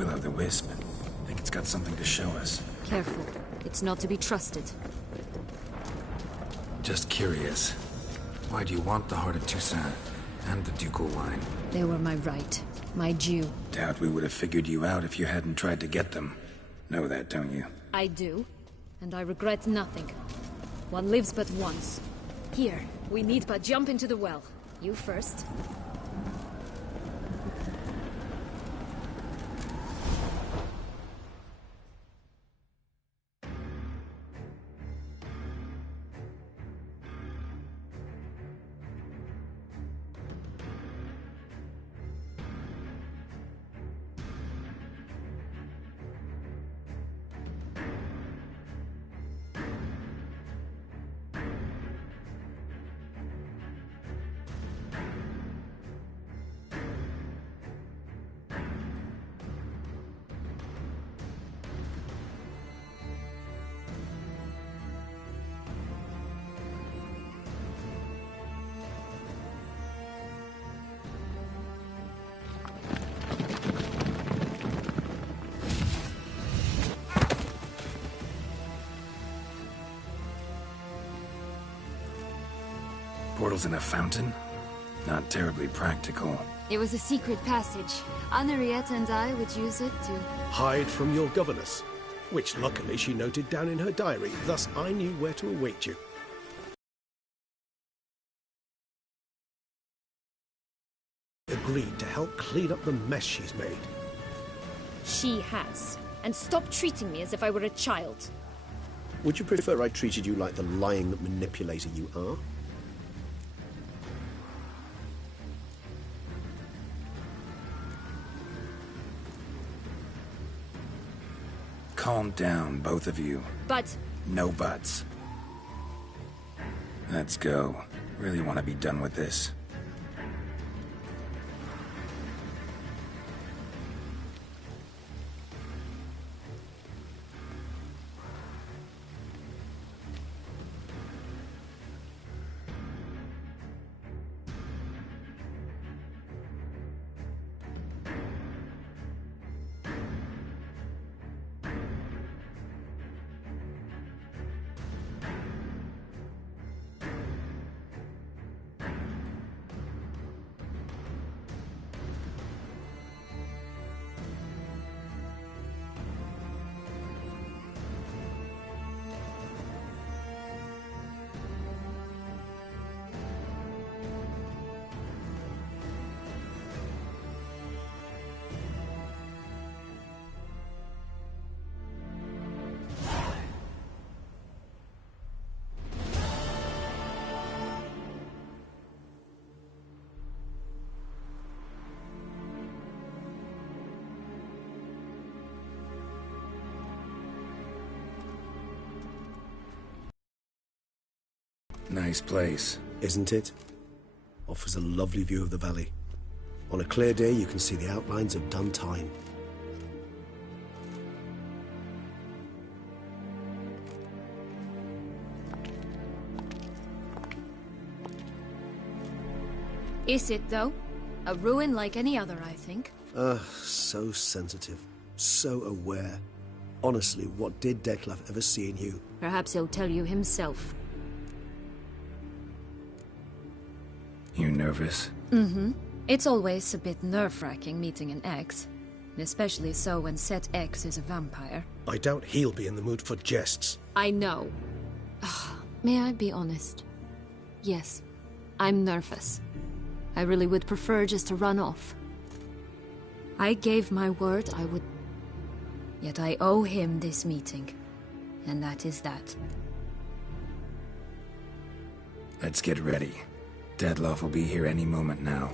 Will-o'-the-wisp. Think it's got something to show us. Careful. It's not to be trusted. Just curious. Why do you want the Heart of Toussaint and the ducal wine? They were my right. My due. Doubt we would have figured you out if you hadn't tried to get them. Know that, don't you? I do. And I regret nothing. One lives but once. Here, we need but jump into the well. You first. Portals in a fountain? Not terribly practical. It was a secret passage. Henriette and I would use it to... hide from your governess, which luckily she noted down in her diary, thus I knew where to await you. Agreed to help clean up the mess she's made. She has. And stop treating me as if I were a child. Would you prefer I treated you like the lying manipulator you are? Calm down, both of you. But... No buts. Let's go. Really want to be done with this. Nice place. Isn't it? Offers a lovely view of the valley. On a clear day, you can see the outlines of done time. Is it, though? A ruin like any other, I think. So sensitive. So aware. Honestly, what did Detlef ever see in you? Perhaps he'll tell you himself. You nervous? Mm-hmm. It's always a bit nerve-wracking meeting an ex. Especially so when said ex is a vampire. I doubt he'll be in the mood for jests. I know. May I be honest? Yes, I'm nervous. I really would prefer just to run off. I gave my word I would... Yet I owe him this meeting. And that is that. Let's get ready. Detlef will be here any moment now.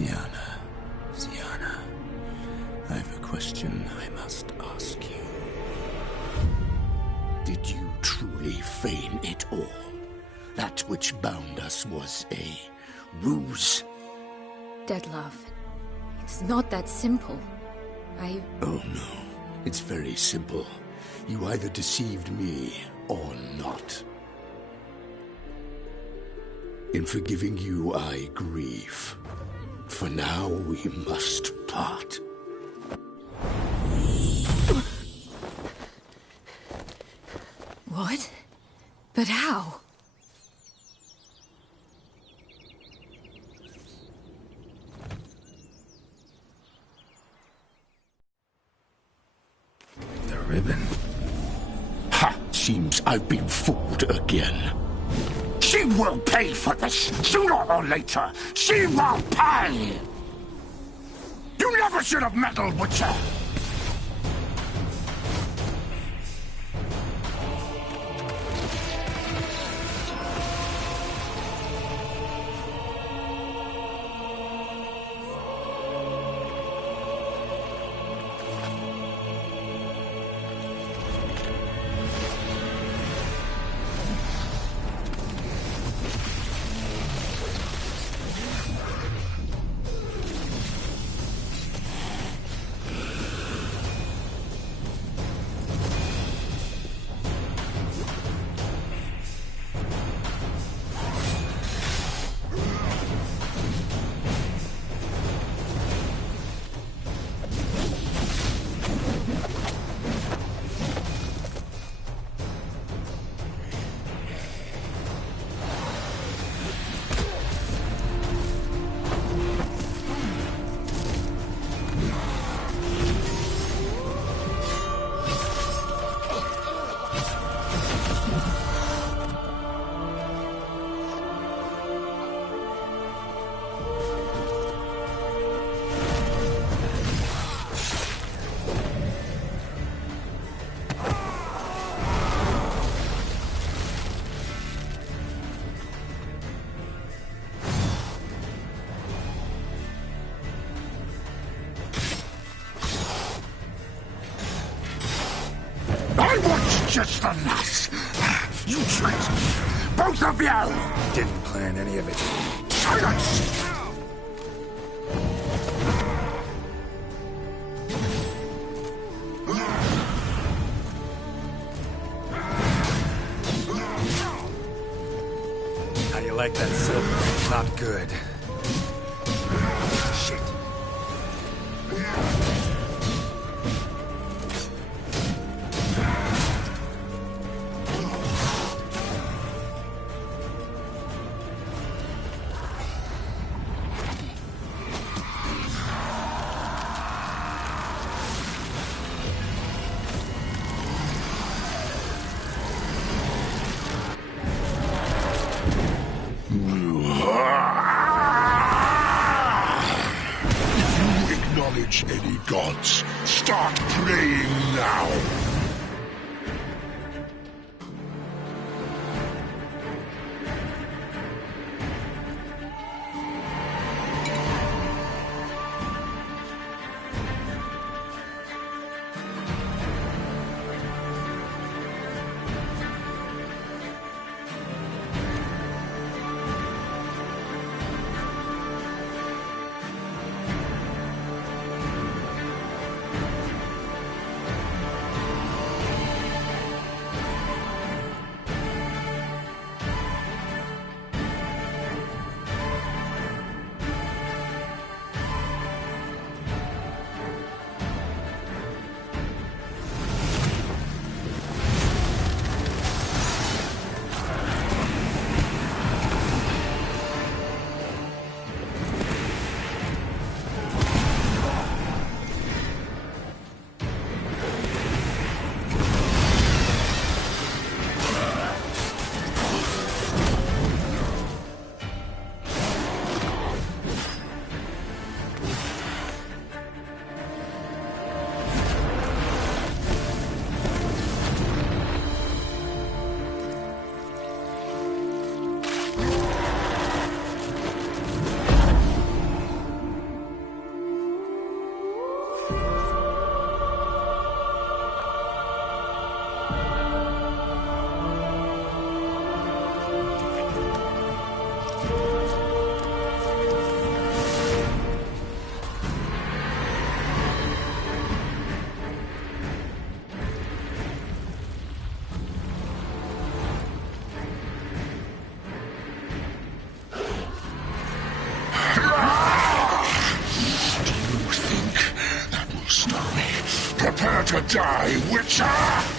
Ziana, I have a question I must ask you. Did you truly feign it all? That which bound us was a ruse? Dead love. It's not that simple. Oh no, it's very simple. You either deceived me or not. In forgiving you, I grieve. For now, we must part. What? But how? The ribbon. Ha! Seems I've been fooled again. She will pay for this! Sooner or later, she will pay! You never should have meddled with her! I was just a lass. You tricked me. Both of you! Didn't plan any of it. Silence! How you like that silver? Not good. Shit. Any gods, start praying now! to die, Witcher!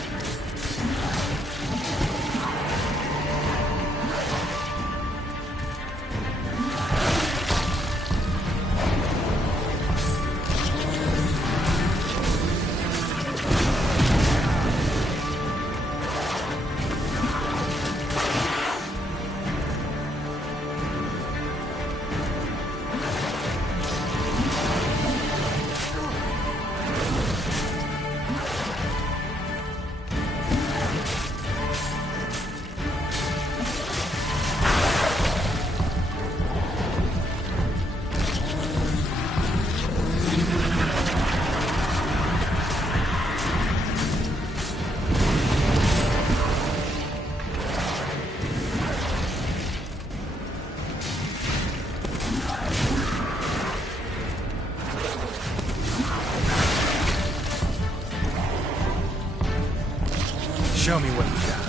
Show me what you got.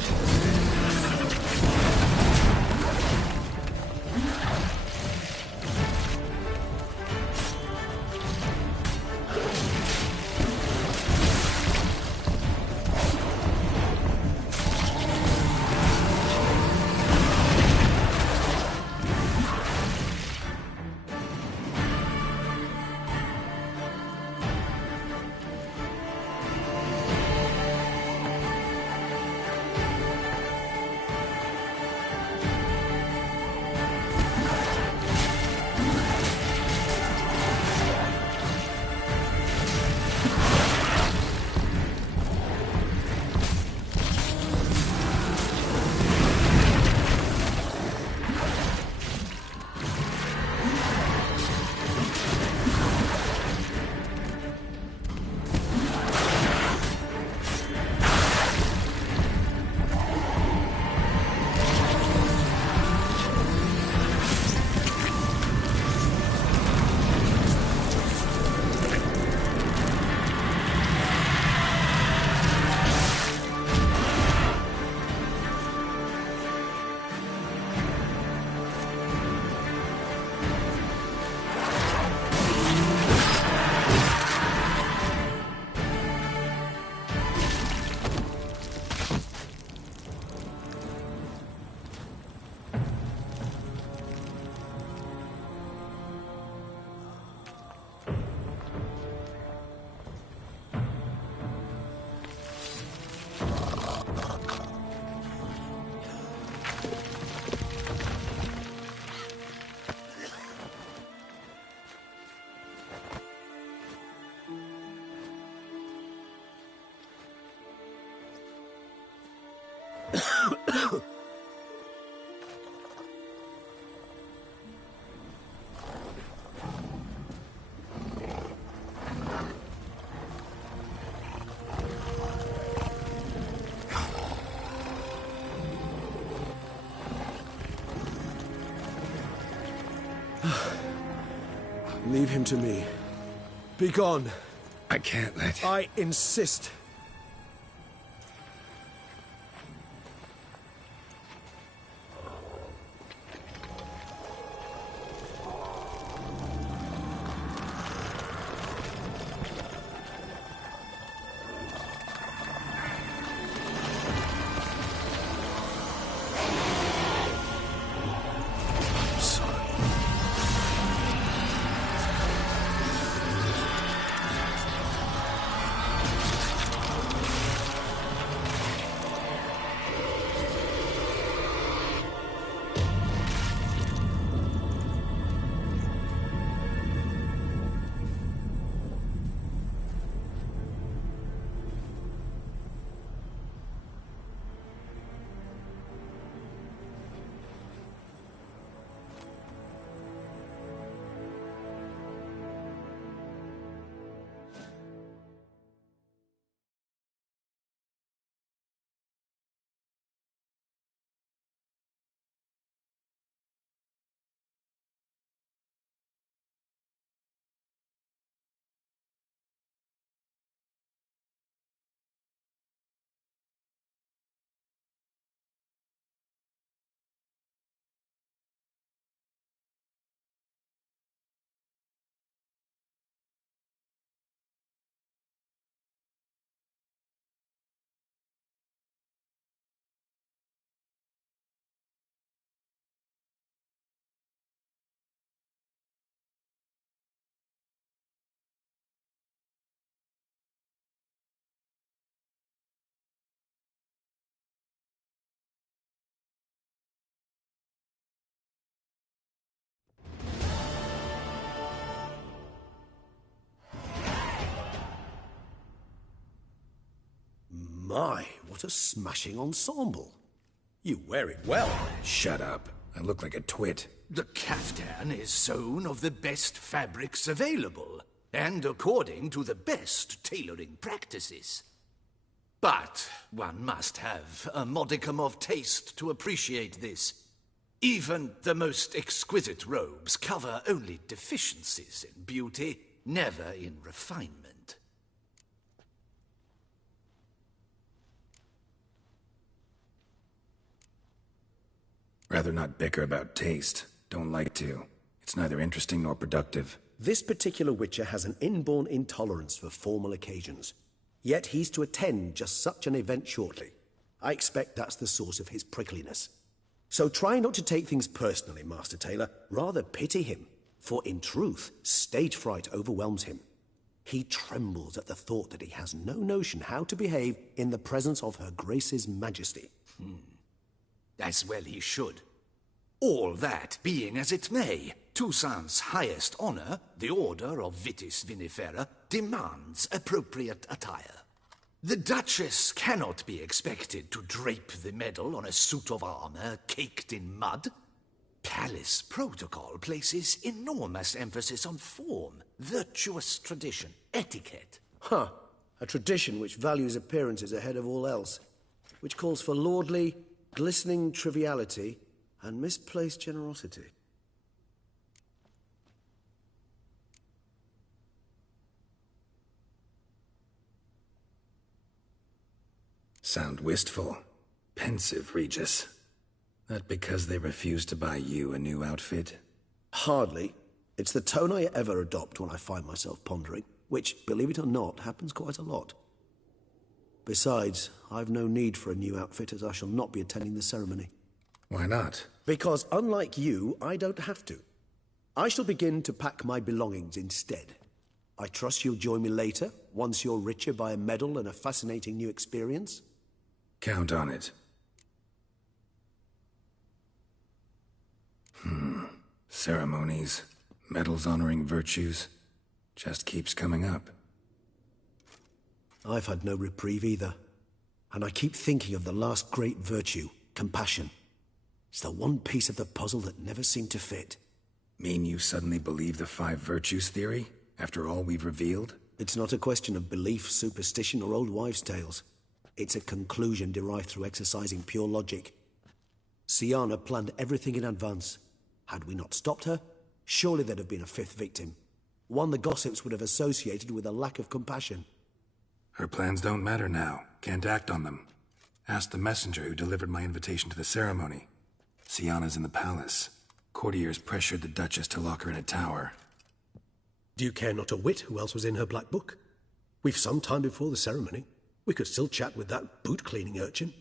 Leave him to me. Be gone. I can't let... I insist. My, what a smashing ensemble. You wear it well. Shut up. I look like a twit. The caftan is sewn of the best fabrics available, and according to the best tailoring practices. But one must have a modicum of taste to appreciate this. Even the most exquisite robes cover only deficiencies in beauty, never in refinement. Rather not bicker about taste. Don't like to. It's neither interesting nor productive. This particular Witcher has an inborn intolerance for formal occasions. Yet he's to attend just such an event shortly. I expect that's the source of his prickliness. So try not to take things personally, Master Taylor. Rather pity him. For in truth, stage fright overwhelms him. He trembles at the thought that he has no notion how to behave in the presence of Her Grace's Majesty. As well he should. All that being as it may, Toussaint's highest honor, the Order of Vitis Vinifera, demands appropriate attire. The Duchess cannot be expected to drape the medal on a suit of armor caked in mud. Palace protocol places enormous emphasis on form, virtuous tradition, etiquette. Huh. A tradition which values appearances ahead of all else. Which calls for lordly, glistening triviality and misplaced generosity. Sound wistful. Pensive, Regis. That because they refuse to buy you a new outfit? Hardly. It's the tone I ever adopt when I find myself pondering, which, believe it or not, happens quite a lot. Besides, I've no need for a new outfit as I shall not be attending the ceremony. Why not? Because unlike you, I don't have to. I shall begin to pack my belongings instead. I trust you'll join me later, once you're richer by a medal and a fascinating new experience? Count on it. Ceremonies, medals honoring virtues, just keeps coming up. I've had no reprieve either. And I keep thinking of the last great virtue, compassion. It's the one piece of the puzzle that never seemed to fit. Mean you suddenly believe the 5 virtues theory, after all we've revealed? It's not a question of belief, superstition, or old wives' tales. It's a conclusion derived through exercising pure logic. Syanna planned everything in advance. Had we not stopped her, surely there'd have been a 5th victim. One the gossips would have associated with a lack of compassion. Her plans don't matter now. Can't act on them. Ask the messenger who delivered my invitation to the ceremony. Syanna's in the palace. Courtiers pressured the Duchess to lock her in a tower. Do you care not a whit who else was in her black book? We've some time before the ceremony. We could still chat with that boot-cleaning urchin.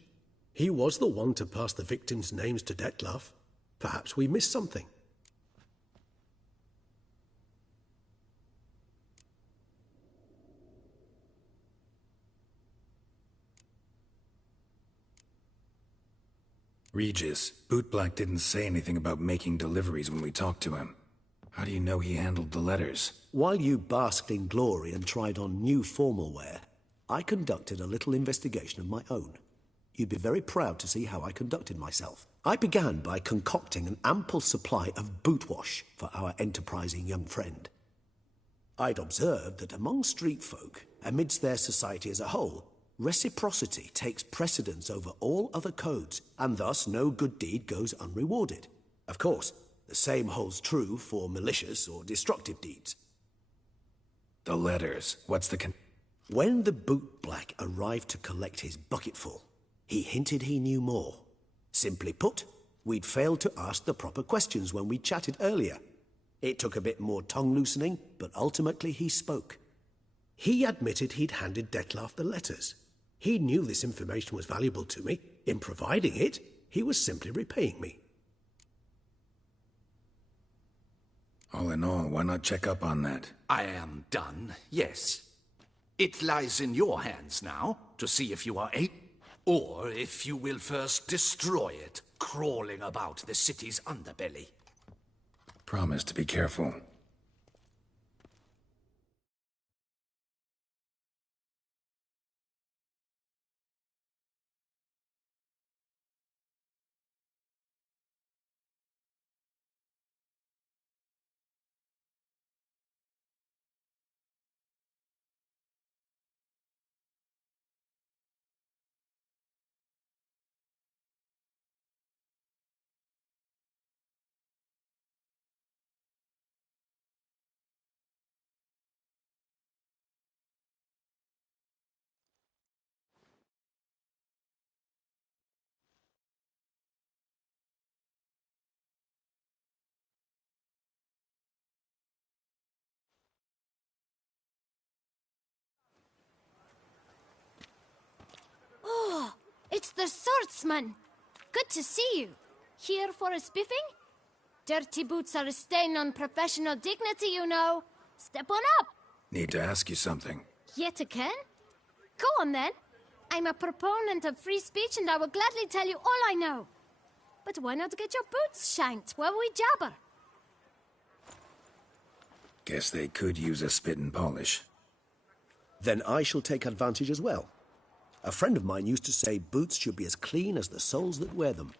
He was the one to pass the victims' names to Dettlaff. Perhaps we missed something. Regis, Bootblack didn't say anything about making deliveries when we talked to him. How do you know he handled the letters? While you basked in glory and tried on new formal wear, I conducted a little investigation of my own. You'd be very proud to see how I conducted myself. I began by concocting an ample supply of boot wash for our enterprising young friend. I'd observed that among street folk, amidst their society as a whole, reciprocity takes precedence over all other codes, and thus no good deed goes unrewarded. Of course, the same holds true for malicious or destructive deeds. The letters. What's the When the bootblack arrived to collect his bucketful, he hinted he knew more. Simply put, we'd failed to ask the proper questions when we chatted earlier. It took a bit more tongue-loosening, but ultimately he spoke. He admitted he'd handed Dettlaff the letters. He knew this information was valuable to me. In providing it, he was simply repaying me. All in all, why not check up on that? I am done, yes. It lies in your hands now to see if you are or if you will first destroy it, crawling about the city's underbelly. Promise to be careful. the swordsman. Good to see you. Here for a spiffing? Dirty boots are a stain on professional dignity, you know. Step on up. Need to ask you something. Yet again? Go on then. I'm a proponent of free speech and I will gladly tell you all I know. But why not get your boots shanked while we jabber? Guess they could use a spit and polish. Then I shall take advantage as well. A friend of mine used to say boots should be as clean as the soles that wear them.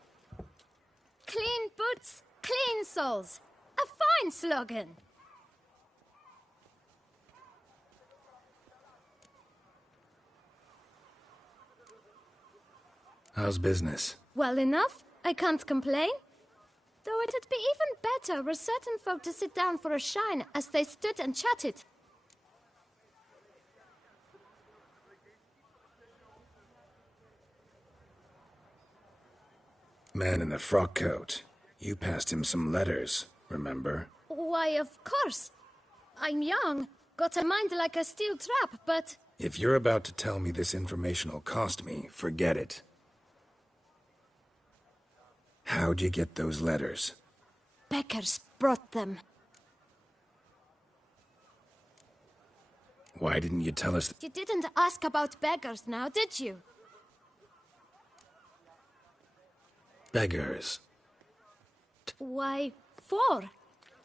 Clean boots, clean soles. A fine slogan. How's business? Well enough. I can't complain. Though it'd be even better were certain folk to sit down for a shine as they stood and chatted. Man in the frock coat. You passed him some letters, remember? Why, of course. I'm young, got a mind like a steel trap, but... If you're about to tell me this information will cost me, forget it. How'd you get those letters? Beggars brought them. Why didn't you tell us? You didn't ask about beggars now, did you? Beggars. Why, 4.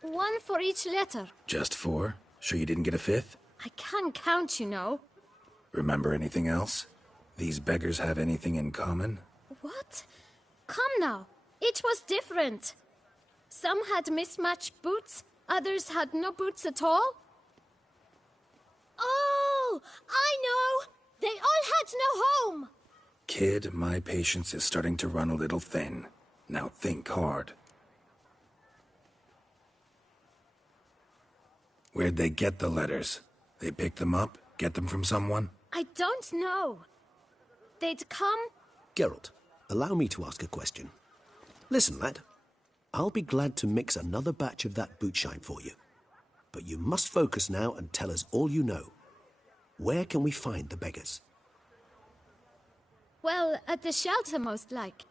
1 for each letter. Just 4? Sure you didn't get a 5th? I can't count, you know. Remember anything else? These beggars have anything in common? What? Come now. Each was different. Some had mismatched boots, others had no boots at all. Oh, I know! They all had no home! Kid, my patience is starting to run a little thin. Now think hard. Where'd they get the letters? They pick them up? Get them from someone? I don't know. They'd come... Geralt, allow me to ask a question. Listen, lad. I'll be glad to mix another batch of that bootshine for you. But you must focus now and tell us all you know. Where can we find the beggars? Well, at the shelter, most like.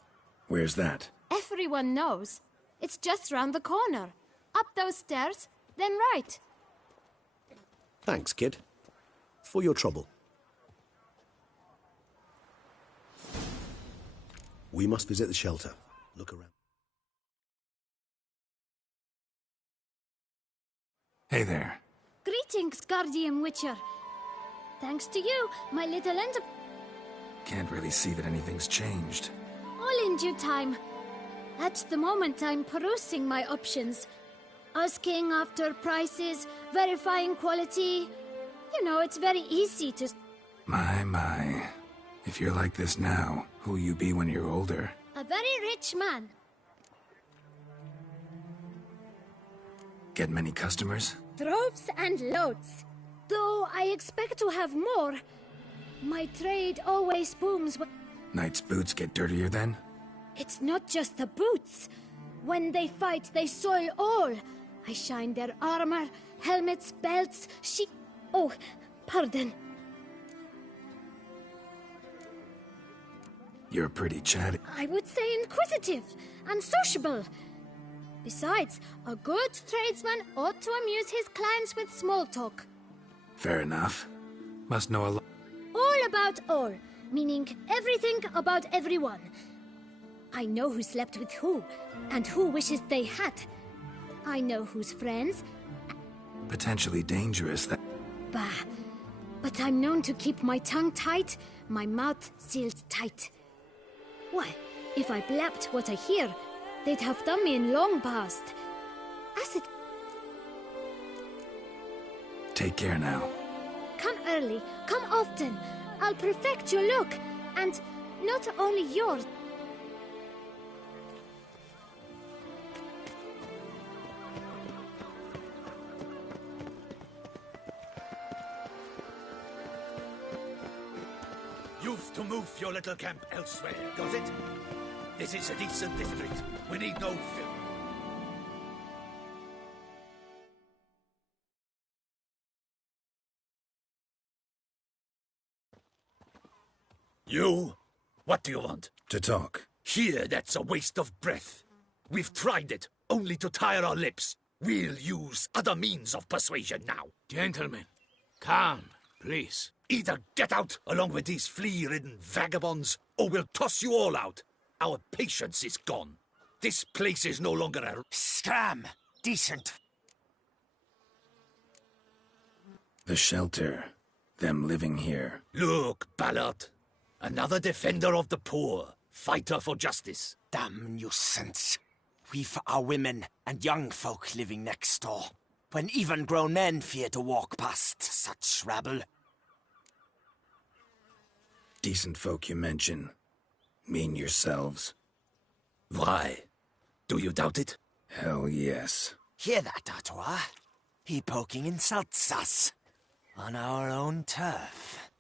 Where's that? Everyone knows. It's just round the corner. Up those stairs, then right. Thanks, kid. For your trouble. We must visit the shelter. Look around. Hey there. Greetings, Guardian Witcher. Thanks to you, my little Can't really see that anything's changed. all in due time. At the moment, I'm perusing my options. Asking after prices, verifying quality. You know, it's very easy to... My. If you're like this now, who'll you be when you're older? A very rich man. Get many customers? Droves and loads. Though I expect to have more. My trade always booms when... Knights' boots get dirtier then? It's not just the boots. When they fight, they soil all. I shine their armor, helmets, belts, Oh, pardon. You're pretty chatty. I would say inquisitive and sociable. Besides, a good tradesman ought to amuse his clients with small talk. Fair enough. Must know a lot. All about all, meaning everything about everyone. I know who slept with who, and who wishes they had. I know who's friends. Potentially dangerous that... Bah, but I'm known to keep my tongue tight, my mouth sealed tight. Why, if I blabbed what I hear, they'd have done me in long past. As it... Take care now. Come early, come often. I'll perfect your look, and not only yours. You've to move your little camp elsewhere, got it? This is a decent district. We need no filth. You? What do you want? To talk. Here, that's a waste of breath. We've tried it, only to tire our lips. We'll use other means of persuasion now. Gentlemen, calm, please. Either get out along with these flea-ridden vagabonds, or we'll toss you all out. Our patience is gone. This place is no longer a... Scram! Decent. The shelter. Them living here. Look, Ballard. Another defender of the poor. Fighter for justice. Damn nuisance. We've our women and young folk living next door, when even grown men fear to walk past such rabble. Decent folk you mention. Mean yourselves. Why? Do you doubt it? Hell yes. Hear that, Artois? He poking insults us. On our own turf.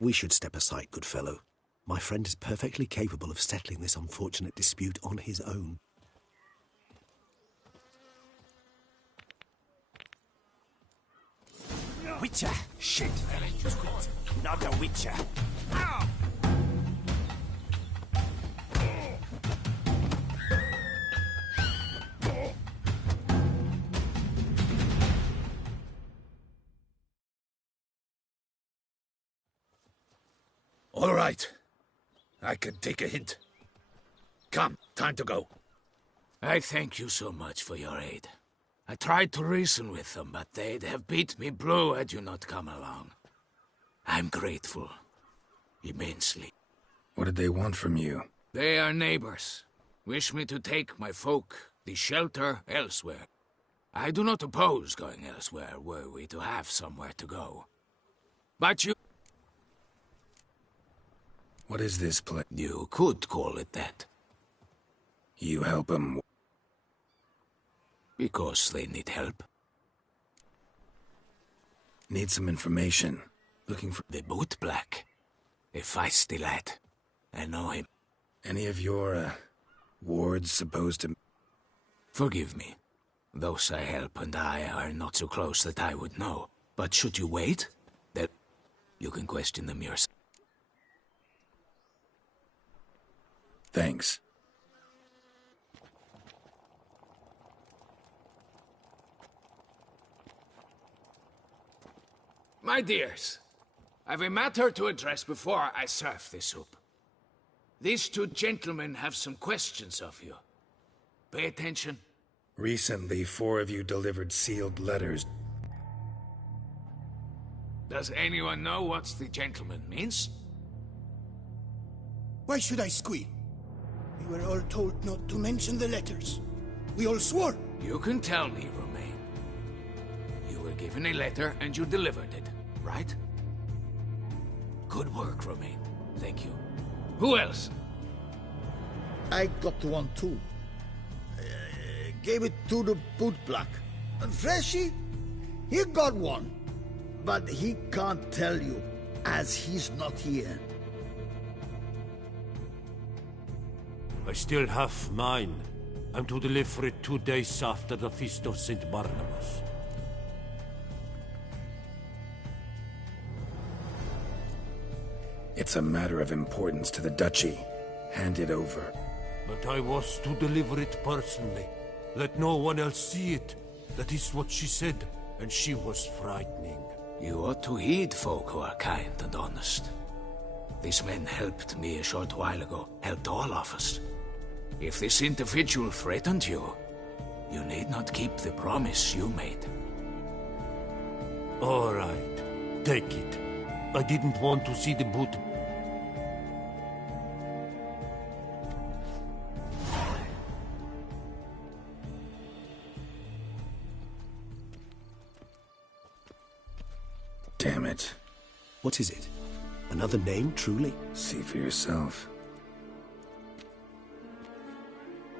We should step aside, good fellow. My friend is perfectly capable of settling this unfortunate dispute on his own. Witcher! Shit! Not a witcher. All right. I can take a hint. Come, time to go. I thank you so much for your aid. I tried to reason with them, but they'd have beat me blue had you not come along. I'm grateful. Immensely. What did they want from you? They are neighbors. Wish me to take my folk, the shelter, elsewhere. I do not oppose going elsewhere, were we to have somewhere to go. But you... What is this place? You could call it that. You help them. Because they need help. Need some information. Looking for... The boot black. A feisty lad. I know him. Any of your, wards supposed to... Forgive me. Those I help and I are not so close that I would know. But should you wait, then you can question them yourself. Thanks. My dears, I've a matter to address before I serve the soup. These two gentlemen have some questions of you. Pay attention. Recently, 4 of you delivered sealed letters. Does anyone know what the gentleman means? Why should I squeal? We were all told not to mention the letters. We all swore. You can tell me, Romain. You were given a letter and you delivered it, right? Good work, Romain. Thank you. Who else? I got one too. Gave it to the bootblack. And Freshy, he got one. But he can't tell you, as he's not here. I still have mine. I'm to deliver it 2 days after the Feast of St. Barnabas. It's a matter of importance to the Duchy. Hand it over. But I was to deliver it personally. Let no one else see it. That is what she said, and she was frightening. You ought to heed folk who are kind and honest. These men helped me a short while ago, helped all of us. If this individual threatened you, you need not keep the promise you made. All right, take it. I didn't want to see the boot. Damn it. What is it? Another name, truly? See for yourself.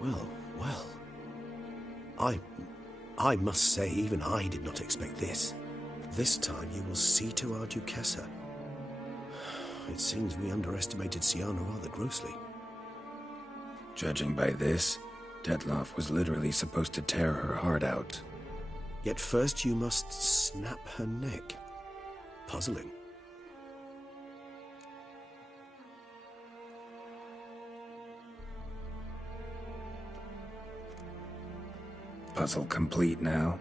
Well, well. I must say, even I did not expect this. This time you will see to our Duchessa. It seems we underestimated Siana rather grossly. Judging by this, Detloff was literally supposed to tear her heart out. Yet first you must snap her neck. Puzzling. Puzzle complete now?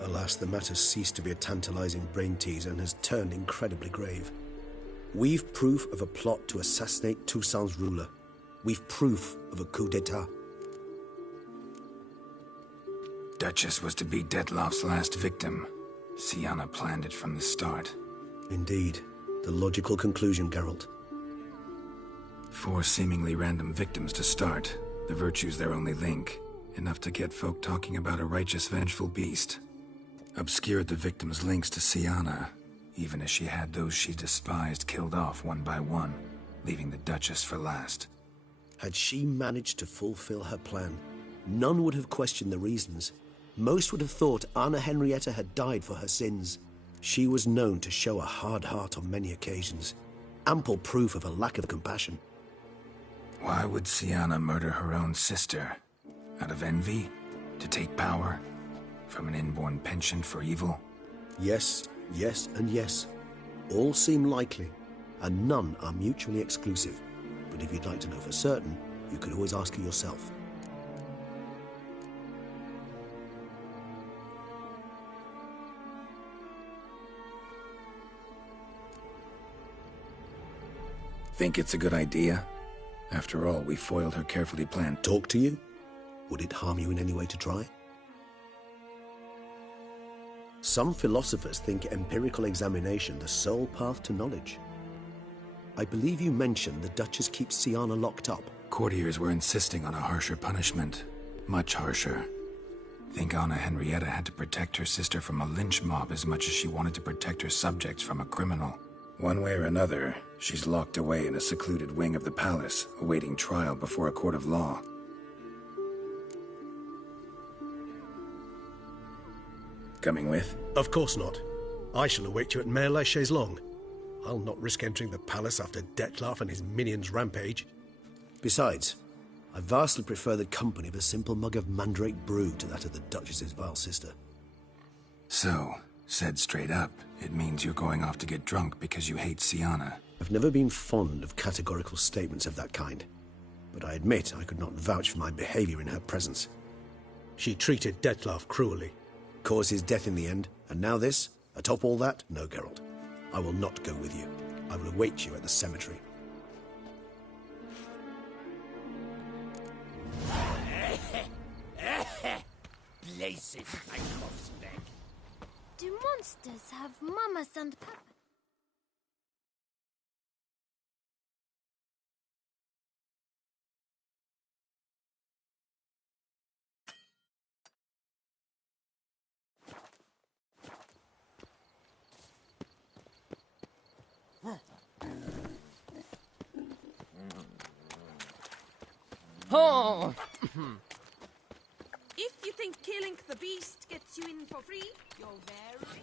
Alas, the matter's ceased to be a tantalizing brain teaser and has turned incredibly grave. We've proof of a plot to assassinate Toussaint's ruler. We've proof of a coup d'etat. Duchess was to be Dettlaff's last victim. Syanna planned it from the start. Indeed. The logical conclusion, Geralt. 4 seemingly random victims to start. The virtue's their only link. Enough to get folk talking about a righteous, vengeful beast. Obscured the victims' links to Syanna, even as she had those she despised killed off one by one, leaving the Duchess for last. Had she managed to fulfill her plan, none would have questioned the reasons. Most would have thought Anna Henrietta had died for her sins. She was known to show a hard heart on many occasions. Ample proof of a lack of compassion. Why would Syanna murder her own sister? Out of envy? To take power? From an inborn penchant for evil? Yes, yes, and yes. All seem likely, and none are mutually exclusive. But if you'd like to know for certain, you could always ask her yourself. Think it's a good idea? After all, we foiled her carefully planned... Talk to you? Would it harm you in any way to try? Some philosophers think empirical examination the sole path to knowledge. I believe you mentioned the Duchess keeps Syanna locked up. Courtiers were insisting on a harsher punishment. Much harsher. Think Anna Henrietta had to protect her sister from a lynch mob as much as she wanted to protect her subjects from a criminal. One way or another, she's locked away in a secluded wing of the palace, awaiting trial before a court of law. Coming with? Of course not. I shall await you at Mare la Chaise-Longue. I'll not risk entering the palace after Dettlaff and his minions rampage. Besides, I vastly prefer the company of a simple mug of mandrake brew to that of the Duchess's vile sister. So, said straight up, it means you're going off to get drunk because you hate Syanna. I've never been fond of categorical statements of that kind, but I admit I could not vouch for my behavior in her presence. She treated Dettlaff cruelly, caused his death in the end, and now this? Atop all that? No, Geralt. I will not go with you. I will await you at the cemetery. Blazes, my cough's back. Do monsters have mamas and papas? Oh! If you think killing the beast gets you in for free, you're very, very...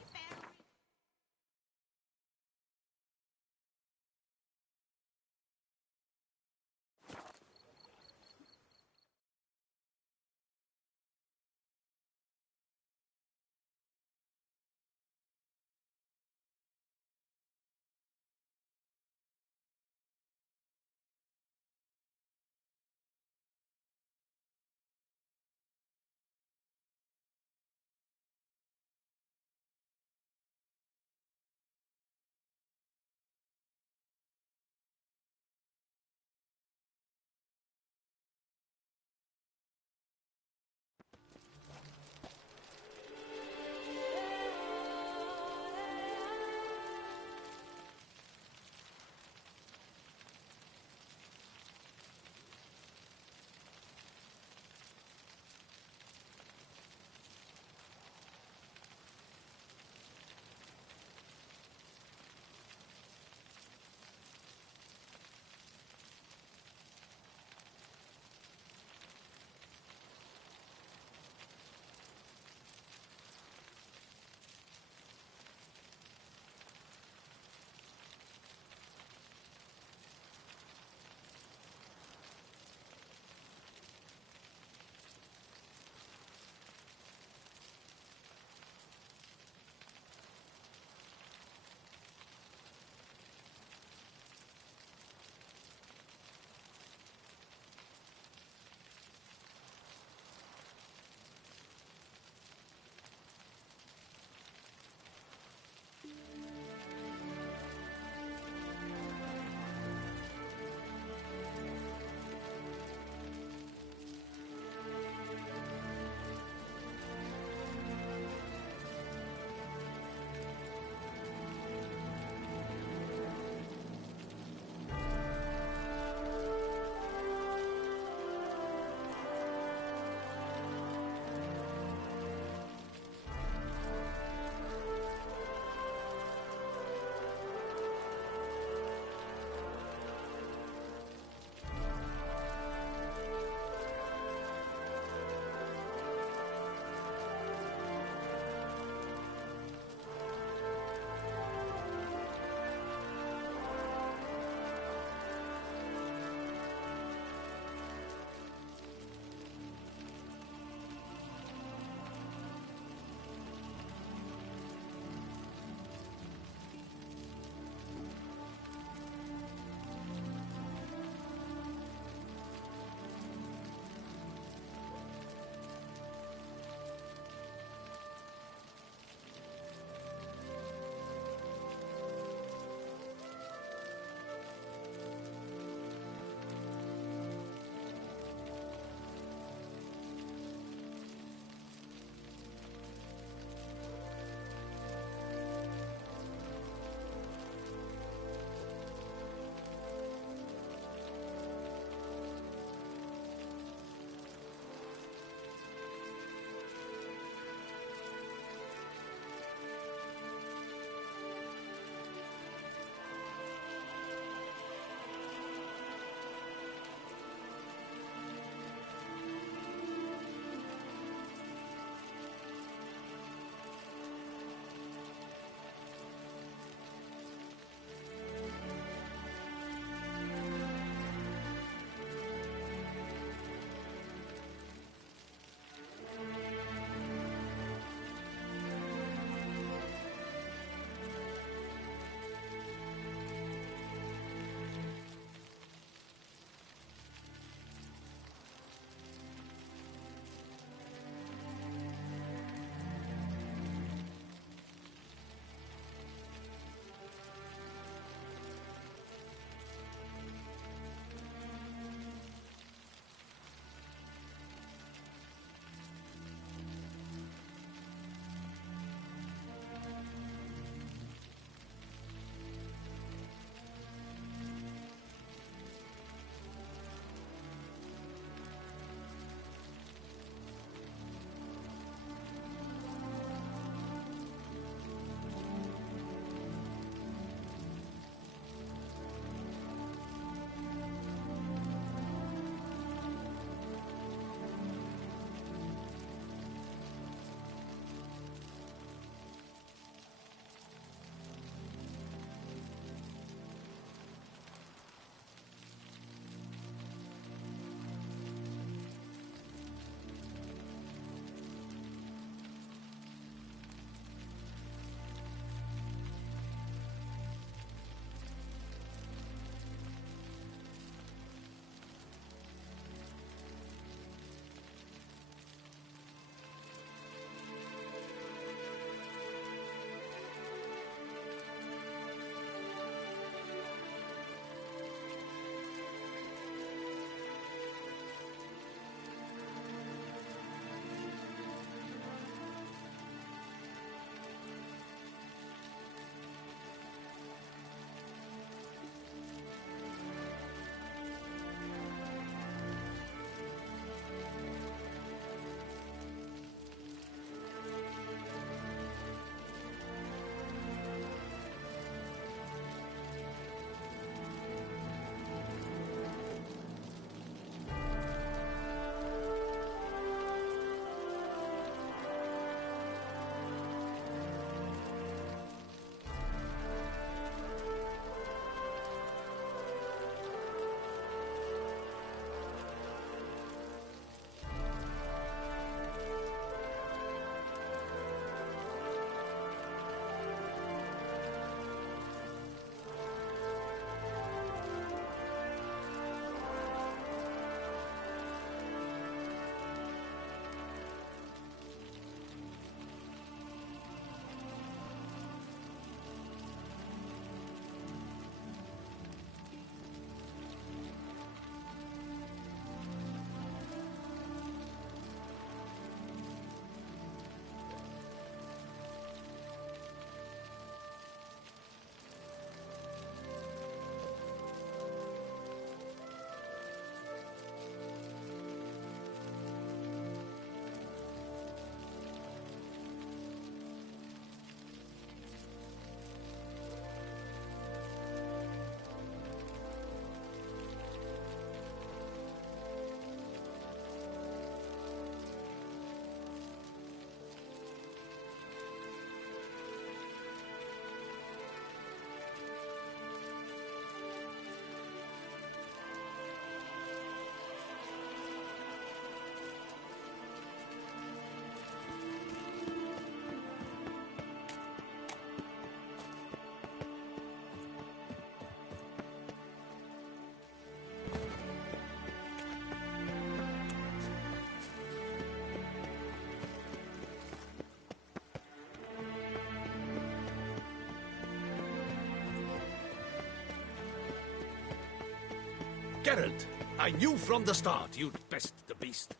Geralt, I knew from the start you'd best the beast.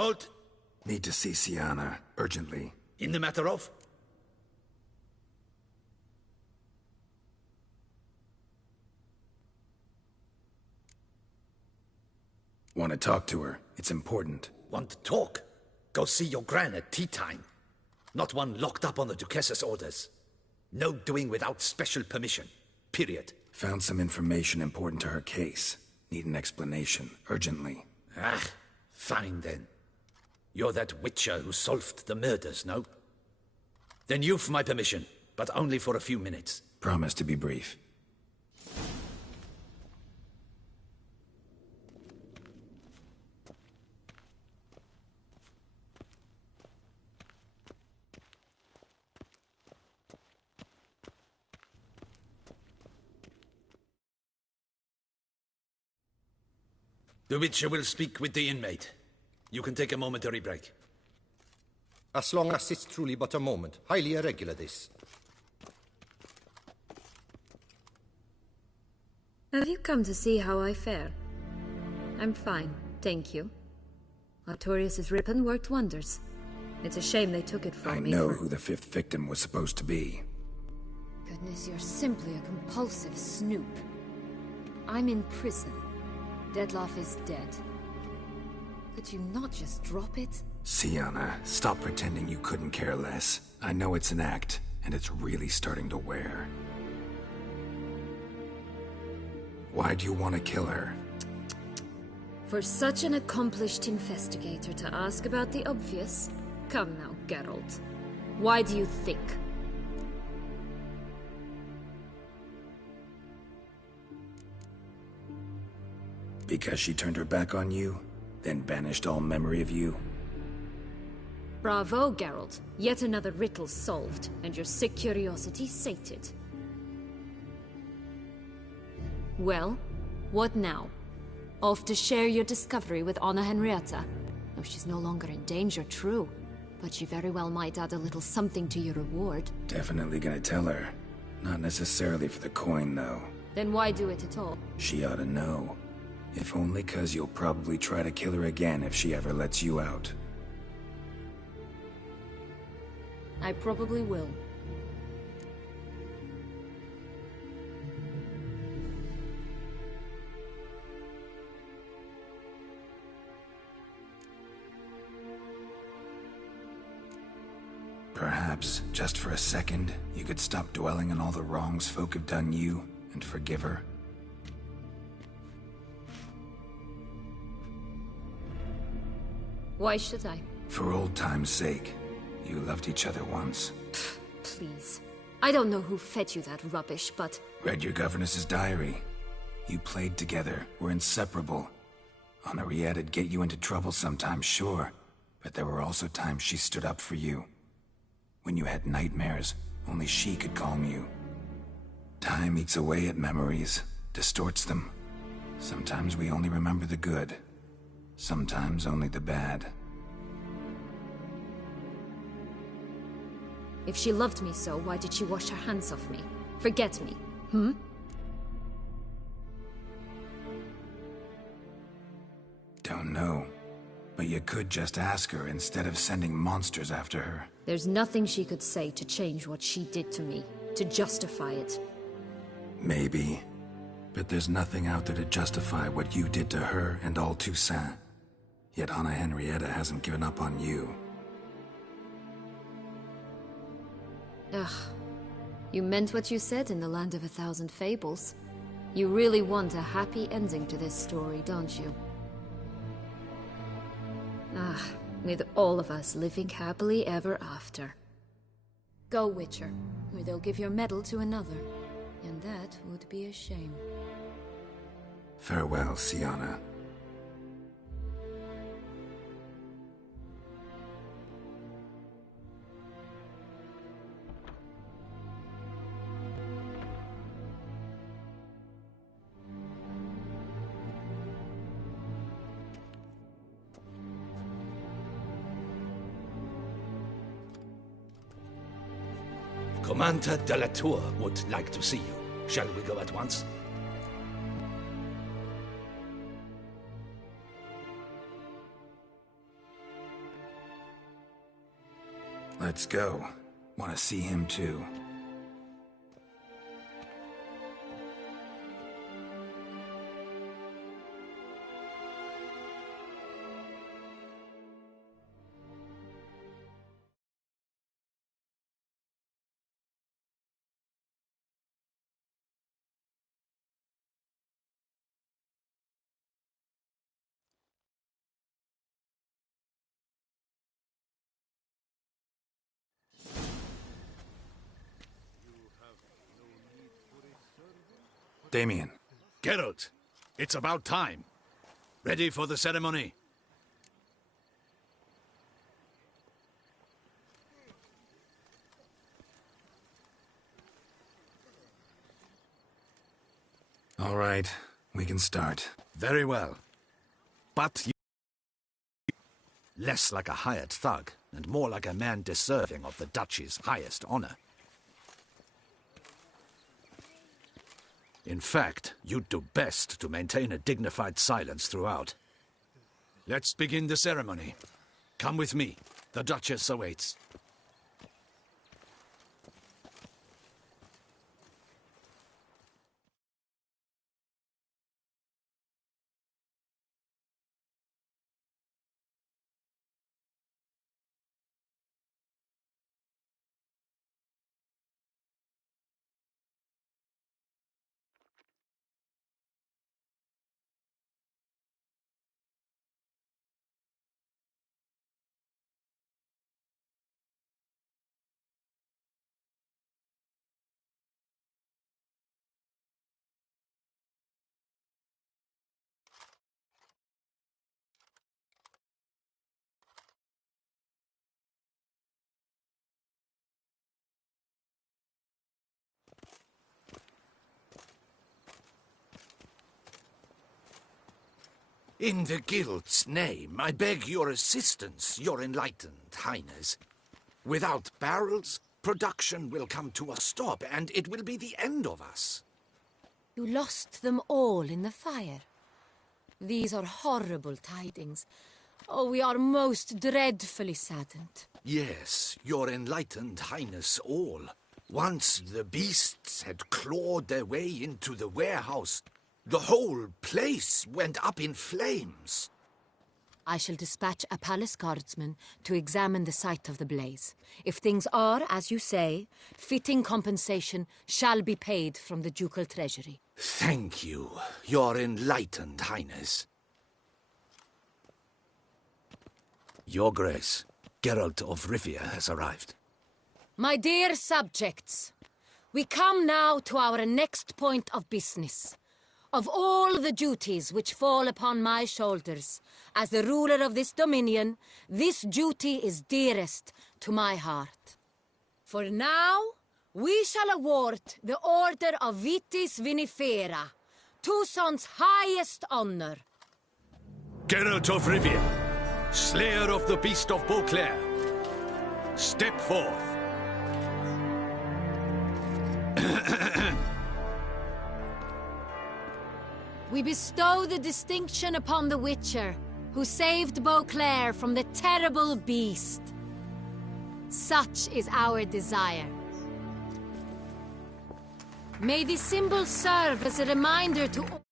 Halt! Need to see Sienna, urgently. In the matter of? Want to talk to her. It's important. Want to talk? Go see your gran at tea time. Not one locked up on the Duchess's orders. No doing without special permission. Period. Found some information important to her case. Need an explanation, urgently. Ah, fine then. You're that witcher who solved the murders, no? Then you've my permission, but only for a few minutes. Promise to be brief. The Witcher will speak with the inmate. You can take a momentary break. As long as it's truly but a moment. Highly irregular, this. Have you come to see how I fare? I'm fine, thank you. Artorius' ribbon worked wonders. It's a shame they took it from me. I know who the fifth victim was supposed to be. Goodness, you're simply a compulsive snoop. I'm in prison. Dettlaff is dead. Could you not just drop it? Sienna, stop pretending you couldn't care less. I know it's an act, and it's really starting to wear. Why do you want to kill her? For such an accomplished investigator to ask about the obvious? Come now, Geralt. Why do you think? Because she turned her back on you, then banished all memory of you? Bravo, Geralt. Yet another riddle solved, and your sick curiosity sated. Well, what now? Off to share your discovery with Anna Henrietta? Oh, she's no longer in danger, true. But she very well might add a little something to your reward. Definitely gonna tell her. Not necessarily for the coin, though. Then why do it at all? She ought to know. If only 'cause you'll probably try to kill her again if she ever lets you out. I probably will. Perhaps, just for a second, you could stop dwelling on all the wrongs folk have done you, and forgive her. Why should I? For old time's sake. You loved each other once. Please. I don't know who fed you that rubbish, but... Read your governess's diary. You played together, were inseparable. Henriette'd get you into trouble sometimes, sure. But there were also times she stood up for you. When you had nightmares, only she could calm you. Time eats away at memories, distorts them. Sometimes we only remember the good. Sometimes only the bad. If she loved me so, why did she wash her hands off me? Forget me, hmm? Don't know. But you could just ask her instead of sending monsters after her. There's nothing she could say to change what she did to me, to justify it. Maybe. But there's nothing out there to justify what you did to her and all Toussaint. Yet Anna Henrietta hasn't given up on you. Ugh. You meant what you said in the Land of 1,000 Fables. You really want a happy ending to this story, don't you? Ah, with all of us living happily ever after. Go, Witcher, or they'll give your medal to another. And that would be a shame. Farewell, Sienna. Commander de la Tour would like to see you. Shall we go at once? Let's go. Want to see him too. Damien. Geralt, it's about time. Ready for the ceremony? All right, we can start. Very well. But you... less like a hired thug, and more like a man deserving of the Duchy's highest honor. In fact, you'd do best to maintain a dignified silence throughout. Let's begin the ceremony. Come with me. The Duchess awaits. In the Guild's name, I beg your assistance, your enlightened highness. Without barrels, production will come to a stop, and it will be the end of us. You lost them all in the fire. These are horrible tidings. Oh, we are most dreadfully saddened. Yes, your enlightened highness all. Once the beasts had clawed their way into the warehouse, the whole place went up in flames. I shall dispatch a palace guardsman to examine the site of the blaze. If things are, as you say, fitting compensation shall be paid from the ducal treasury. Thank you, your enlightened highness. Your Grace, Geralt of Rivia has arrived. My dear subjects, we come now to our next point of business. Of all the duties which fall upon my shoulders, as the ruler of this dominion, this duty is dearest to my heart. For now, we shall award the Order of Vitis Vinifera, Toussaint's highest honor. Geralt of Rivia, Slayer of the Beast of Beauclair, step forth. We bestow the distinction upon the Witcher, who saved Beauclair from the terrible beast. Such is our desire. May this symbol serve as a reminder to all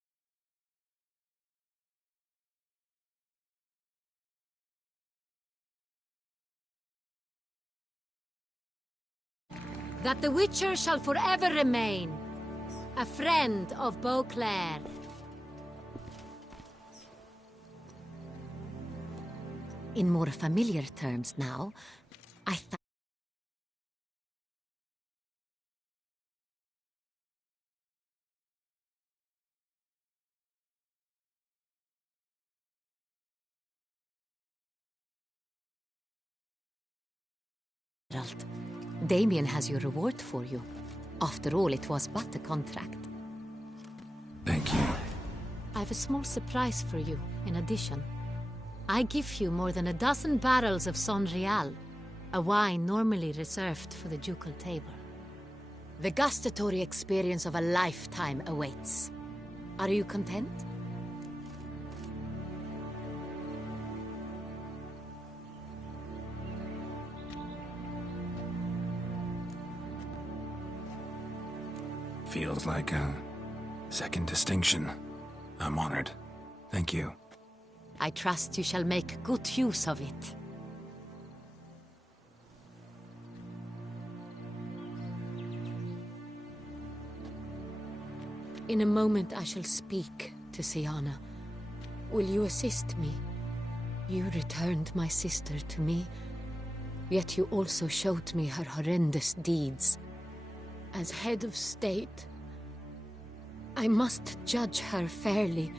that the Witcher shall forever remain a friend of Beauclair. In more familiar terms now, I thought Damien has your reward for you. After all, it was but a contract. Thank you. I have a small surprise for you, in addition. I give you more than a dozen barrels of Son Real, a wine normally reserved for the ducal table. The gustatory experience of a lifetime awaits. Are you content? Feels like a second distinction. I'm honored. Thank you. I trust you shall make good use of it. In a moment I shall speak to Syanna. Will you assist me? You returned my sister to me, yet you also showed me her horrendous deeds. As head of state, I must judge her fairly.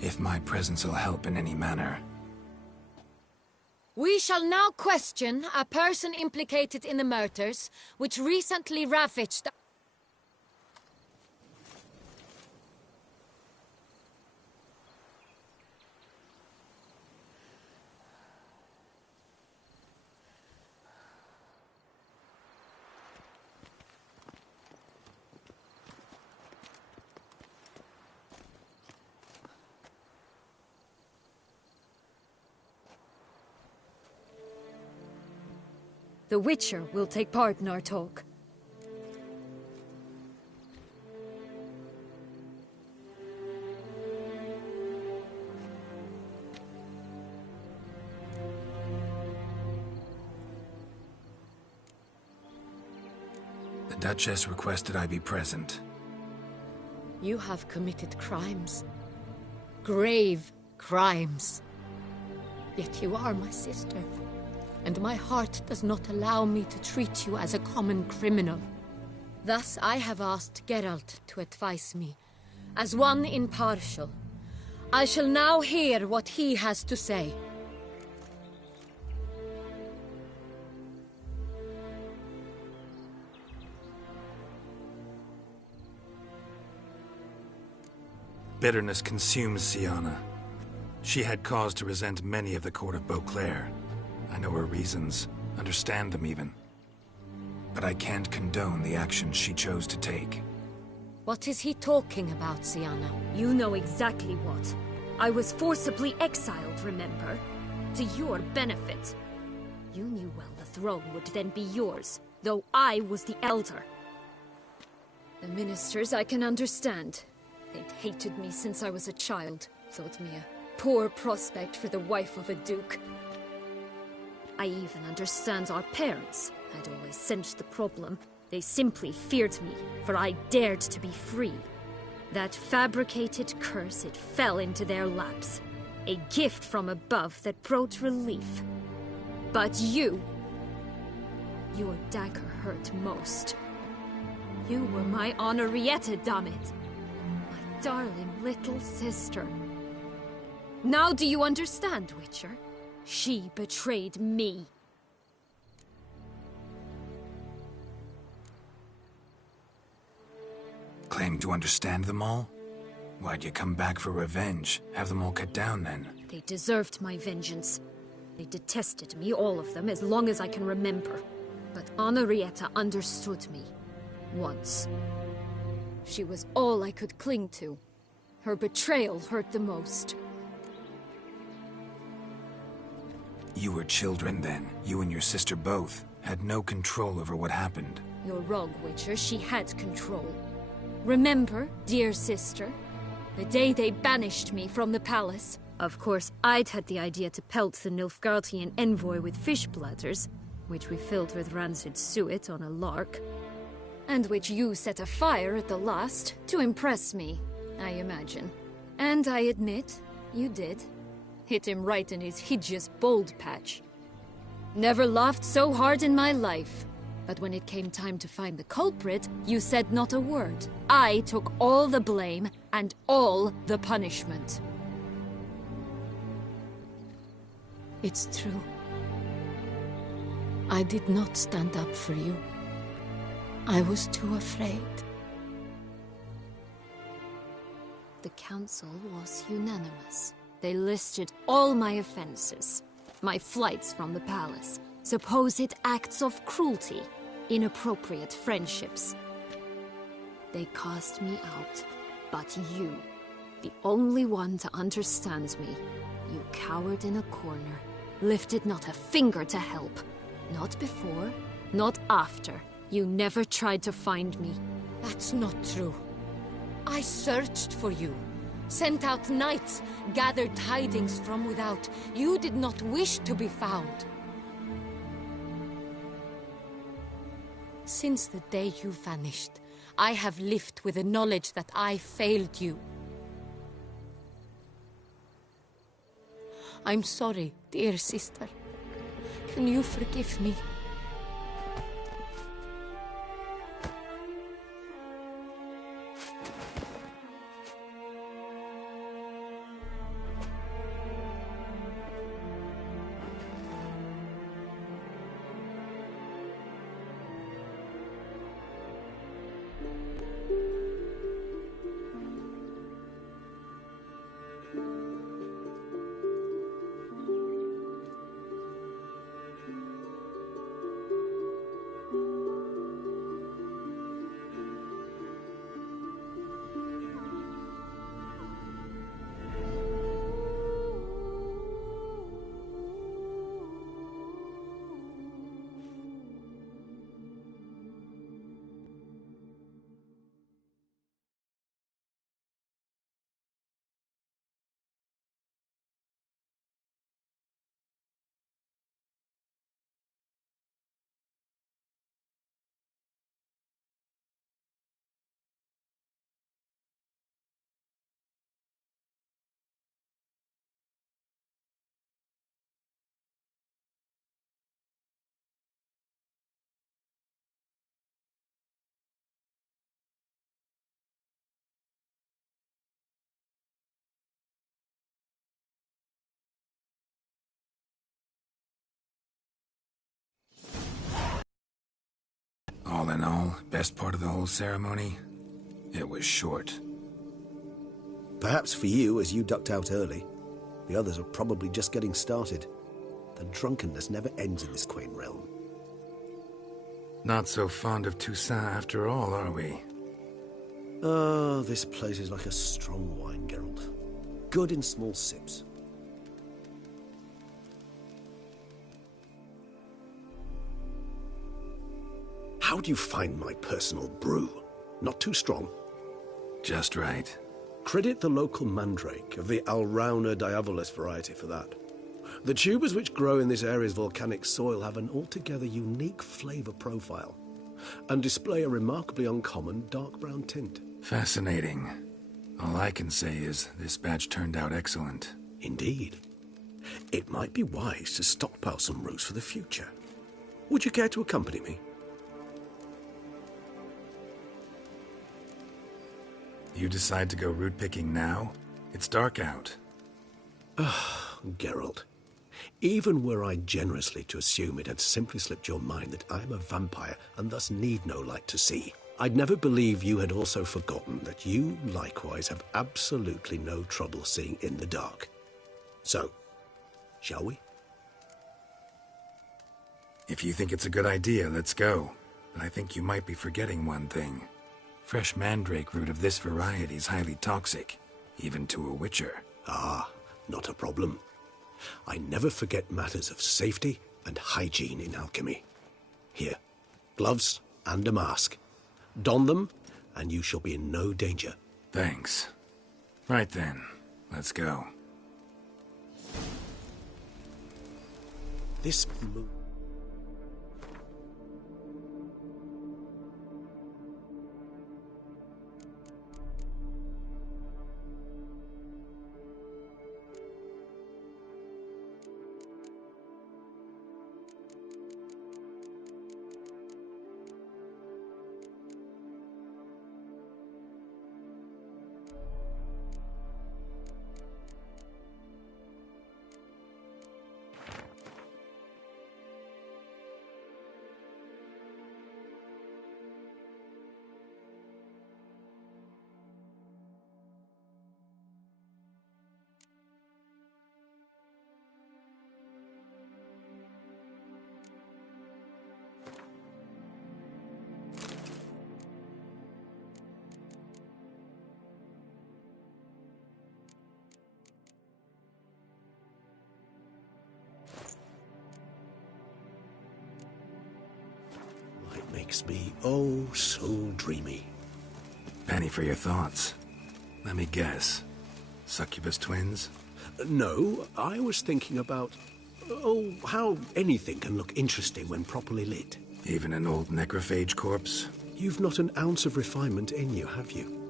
If my presence will help in any manner. We shall now question a person implicated in the murders, which recently ravaged... The Witcher will take part in our talk. The Duchess requested I be present. You have committed crimes. Grave crimes. Yet you are my sister. And my heart does not allow me to treat you as a common criminal. Thus I have asked Geralt to advise me, as one impartial. I shall now hear what he has to say. bitterness consumes Siana. She had cause to resent many of the court of Beauclair. I know her reasons, understand them even. But I can't condone the actions she chose to take. What is he talking about, Siana? You know exactly what. I was forcibly exiled, remember? To your benefit. You knew well the throne would then be yours, though I was the elder. The ministers I can understand. They'd hated me since I was a child, thought me a poor prospect for the wife of a duke. I even understand our parents. I'd always sensed the problem. They simply feared me, for I dared to be free. That fabricated curse, it fell into their laps. A gift from above that brought relief. But you... your dagger hurt most. You were my Henrietta, damn it. My darling little sister. Now do you understand, Witcher? She betrayed me. Claim to understand them all? Why'd you come back for revenge? Have them all cut down then? They deserved my vengeance. They detested me, all of them, as long as I can remember. But Henrietta understood me. Once. She was all I could cling to. Her betrayal hurt the most. You were children then. You and your sister both had no control over what happened. You're wrong, Witcher. She had control. Remember, dear sister, the day they banished me from the palace? Of course, I'd had the idea to pelt the Nilfgaardian envoy with fish bladders, which we filled with rancid suet on a lark, and which you set afire at the last to impress me, I imagine. And I admit, you did. Hit him right in his hideous bald patch. Never laughed so hard in my life. But when it came time to find the culprit, you said not a word. I took all the blame and all the punishment. It's true. I did not stand up for you. I was too afraid. The council was unanimous. They listed all my offenses. My flights from the palace. Supposed acts of cruelty. Inappropriate friendships. They cast me out. But you, the only one to understand me, you cowered in a corner. Lifted not a finger to help. Not before, not after. You never tried to find me. That's not true. I searched for you. Sent out knights, gathered tidings from without. You did not wish to be found. Since the day you vanished, I have lived with the knowledge that I failed you. I'm sorry, dear sister. Can you forgive me? All in all, best part of the whole ceremony? It was short. Perhaps for you, as you ducked out early. The others are probably just getting started. The drunkenness never ends in this quaint realm. Not so fond of Toussaint after all, are we? Ah, this place is like a strong wine, Geralt. Good in small sips. How do you find my personal brew? Not too strong? Just right. Credit the local mandrake of the Alrauna diavolis variety for that. The tubers which grow in this area's volcanic soil have an altogether unique flavor profile and display a remarkably uncommon dark brown tint. Fascinating. All I can say is this batch turned out excellent. Indeed. It might be wise to stockpile some roots for the future. Would you care to accompany me? You decide to go root picking now? It's dark out. Ah, Geralt. Even were I generously to assume it had simply slipped your mind that I am a vampire and thus need no light to see, I'd never believe you had also forgotten that you likewise have absolutely no trouble seeing in the dark. So, shall we? If you think it's a good idea, let's go. But I think you might be forgetting one thing. Fresh mandrake root of this variety is highly toxic, even to a witcher. Ah, not a problem. I never forget matters of safety and hygiene in alchemy. Here, gloves and a mask. Don them, and you shall be in no danger. Thanks. Right then, let's go. This move... makes me oh so dreamy. Penny for your thoughts. Let me guess. Succubus twins? No, I was thinking about... oh, how anything can look interesting when properly lit. Even an old necrophage corpse? You've not an ounce of refinement in you, have you?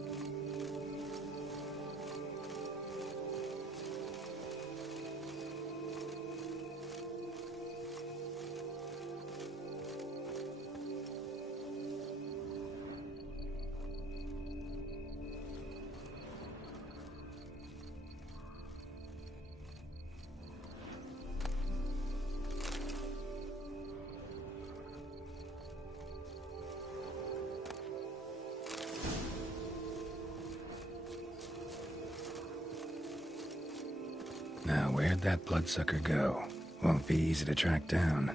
Now, where'd that bloodsucker go? Won't be easy to track down.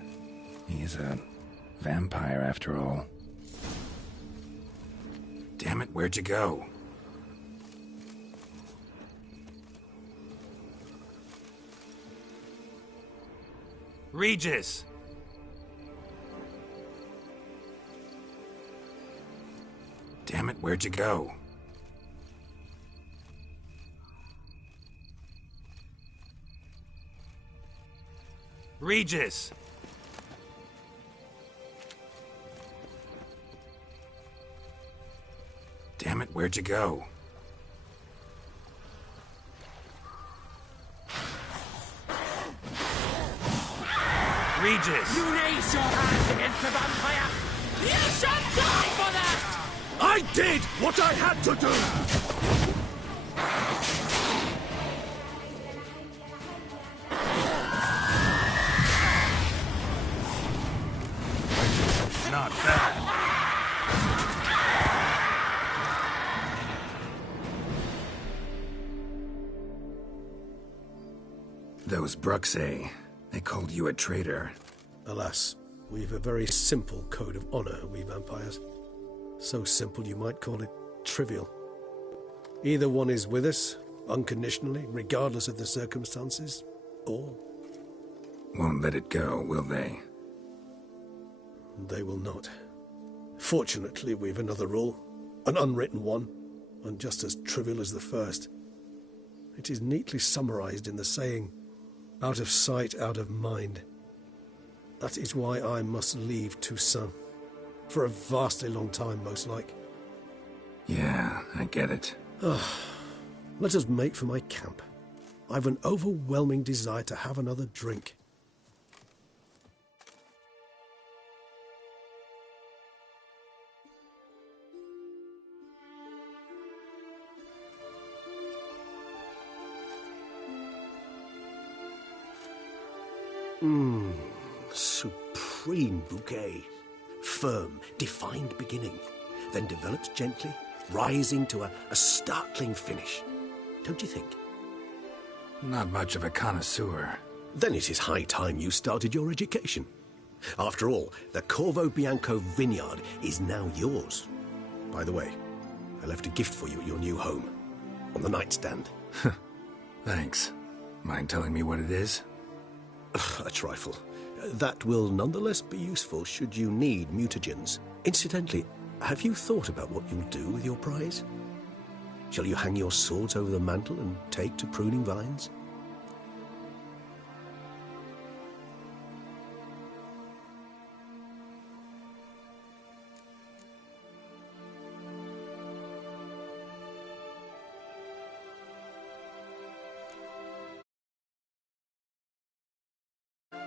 He's a vampire, after all. Damn it, where'd you go? Regis! Damn it, where'd you go? Regis! Damn it, where'd you go? Regis! You raise your hand against the vampire! You shall die for that! I did what I had to do! Not bad. Those Bruxae, they called you a traitor. Alas, we've a very simple code of honor, we vampires. So simple you might call it trivial. Either one is with us, unconditionally, regardless of the circumstances, or... Won't let it go, will they? They will not. Fortunately, we've another rule, an unwritten one, and just as trivial as the first. It is neatly summarized in the saying, out of sight, out of mind. That is why I must leave Toussaint. For a vastly long time, most like. Yeah, I get it. Let us make for my camp. I've an overwhelming desire to have another drink. Supreme bouquet. Firm, defined beginning, then develops gently, rising to a startling finish. Don't you think? Not much of a connoisseur. Then it is high time you started your education. After all, the Corvo Bianco vineyard is now yours. By the way, I left a gift for you at your new home, on the nightstand. Thanks. Mind telling me what it is? A trifle. That will nonetheless be useful should you need mutagens. Incidentally, have you thought about what you'll do with your prize? Shall you hang your swords over the mantle and take to pruning vines?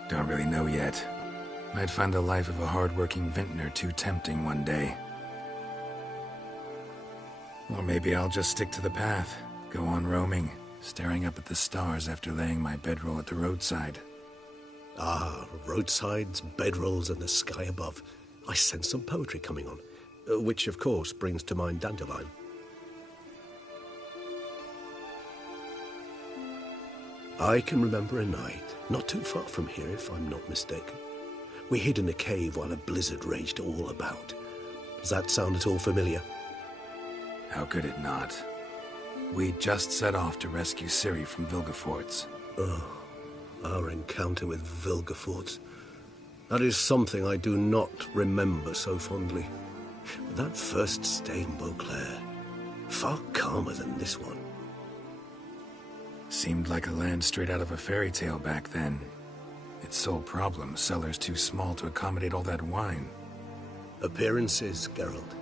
Don't really know yet. Might find the life of a hard-working vintner too tempting one day. Or maybe I'll just stick to the path, go on roaming, staring up at the stars after laying my bedroll at the roadside. Ah, roadsides, bedrolls, and the sky above. I sense some poetry coming on, which, of course, brings to mind Dandelion. I can remember a night, not too far from here if I'm not mistaken. We hid in a cave while a blizzard raged all about. Does that sound at all familiar? How could it not? We just set off to rescue Ciri from Vilgefortz. Oh, our encounter with Vilgefortz. That is something I do not remember so fondly. But that first stay in Beauclair, far calmer than this one. Seemed like a land straight out of a fairy tale back then. Its sole problem, cellars too small to accommodate all that wine. Appearances, Geralt.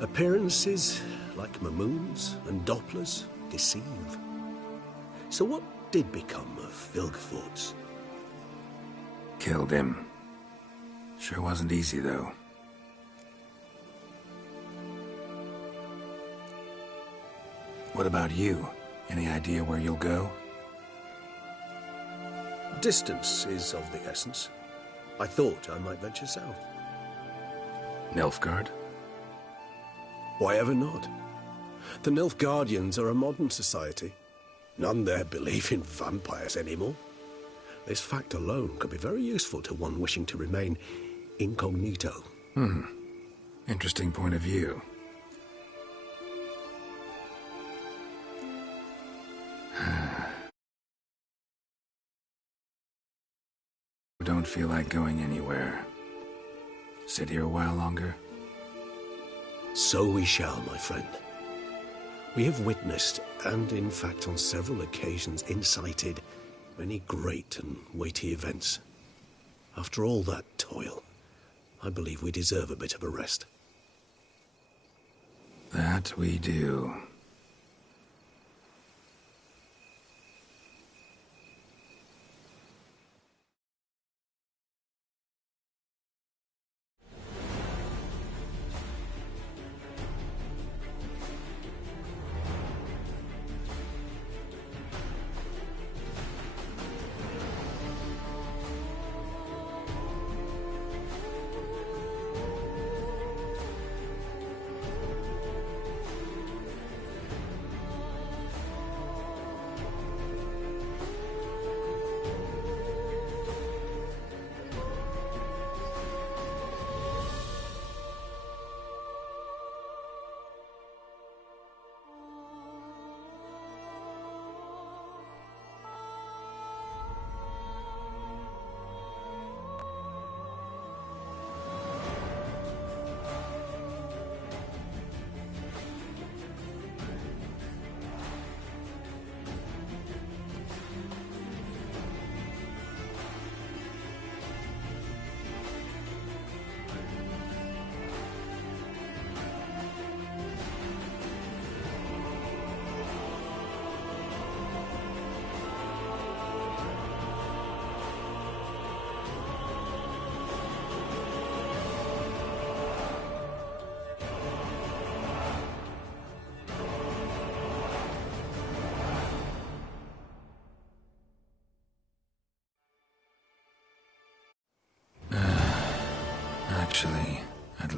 Appearances, like Mamoons and Dopplers, deceive. So what did become of Vilgefortz? Killed him. Sure wasn't easy, though. What about you? Any idea where you'll go? Distance is of the essence. I thought I might venture south. Nilfgaard? Why ever not? The Nilfgaardians are a modern society. None there believe in vampires anymore. This fact alone could be very useful to one wishing to remain incognito. Interesting point of view. Don't feel like going anywhere. Sit here a while longer? So we shall, my friend. We have witnessed, and in fact on several occasions incited, many great and weighty events. After all that toil, I believe we deserve a bit of a rest. That we do.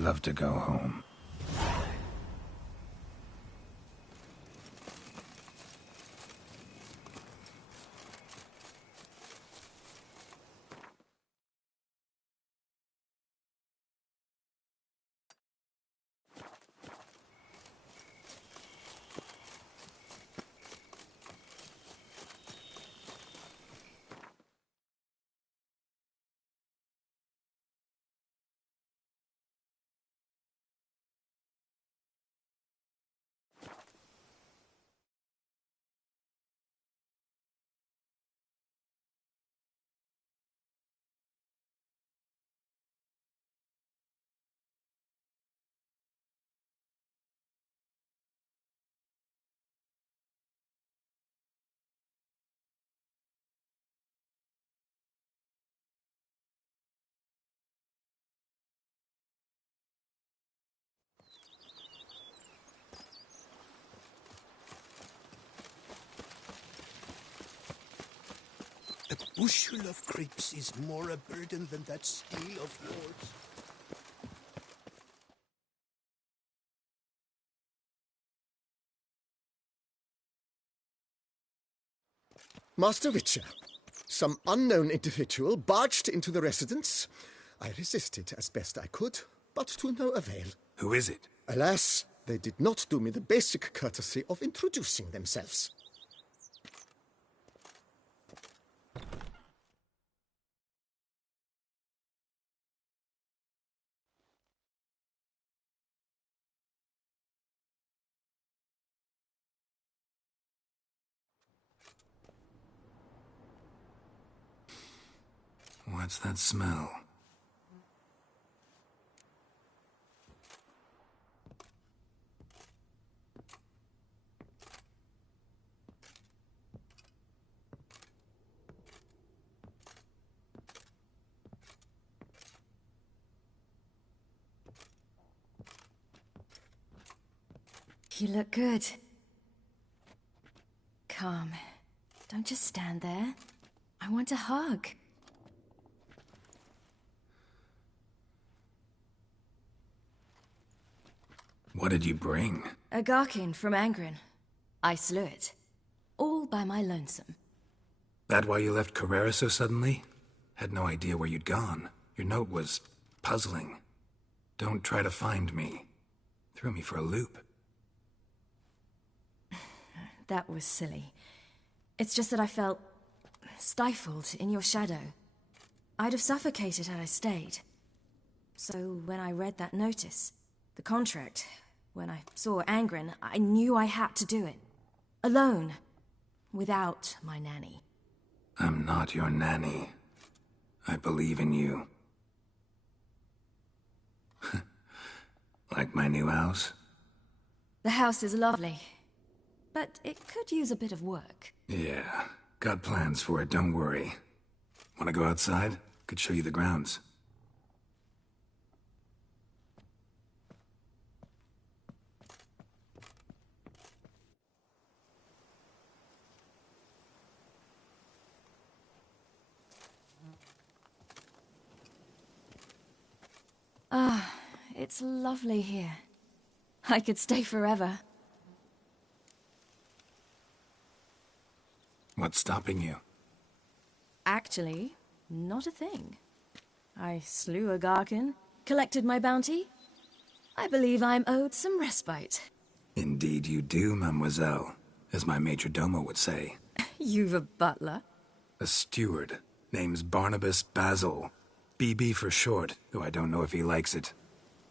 love to go home. A bushel of grapes is more a burden than that steel of yours. Master Witcher, some unknown individual barged into the residence. I resisted as best I could, but to no avail. Who is it? Alas, they did not do me the basic courtesy of introducing themselves. What's that smell? You look good. Calm. Don't just stand there. I want a hug. What did you bring? A Garkin from Angren. I slew it. All by my lonesome. That why you left Carrera so suddenly? Had no idea where you'd gone. Your note was puzzling. Don't try to find me. Threw me for a loop. That was silly. It's just that I felt stifled in your shadow. I'd have suffocated had I stayed. So when I read that notice, the contract, when I saw Angren, I knew I had to do it. Alone. Without my nanny. I'm not your nanny. I believe in you. Like my new house? The house is lovely, but it could use a bit of work. Yeah, got plans for it, don't worry. Wanna go outside? Could show you the grounds. Ah, it's lovely here. I could stay forever. What's stopping you? Actually, not a thing. I slew a Garkin, collected my bounty. I believe I'm owed some respite. Indeed you do, mademoiselle, as my major domo would say. You've a butler? A steward. Name's Barnabas Basil. BB for short, though I don't know if he likes it.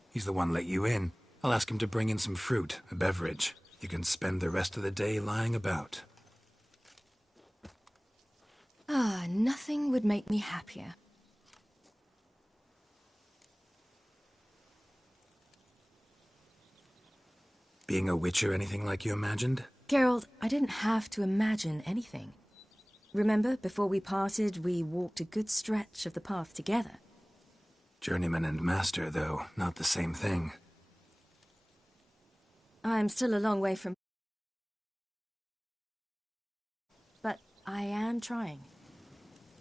He's the one let you in. I'll ask him to bring in some fruit, a beverage. You can spend the rest of the day lying about. Ah, nothing would make me happier. Being a witcher anything like you imagined? Geralt, I didn't have to imagine anything. Remember, before we parted, we walked a good stretch of the path together. Journeyman and master, though, not the same thing. I'm still a long way from... But I am trying.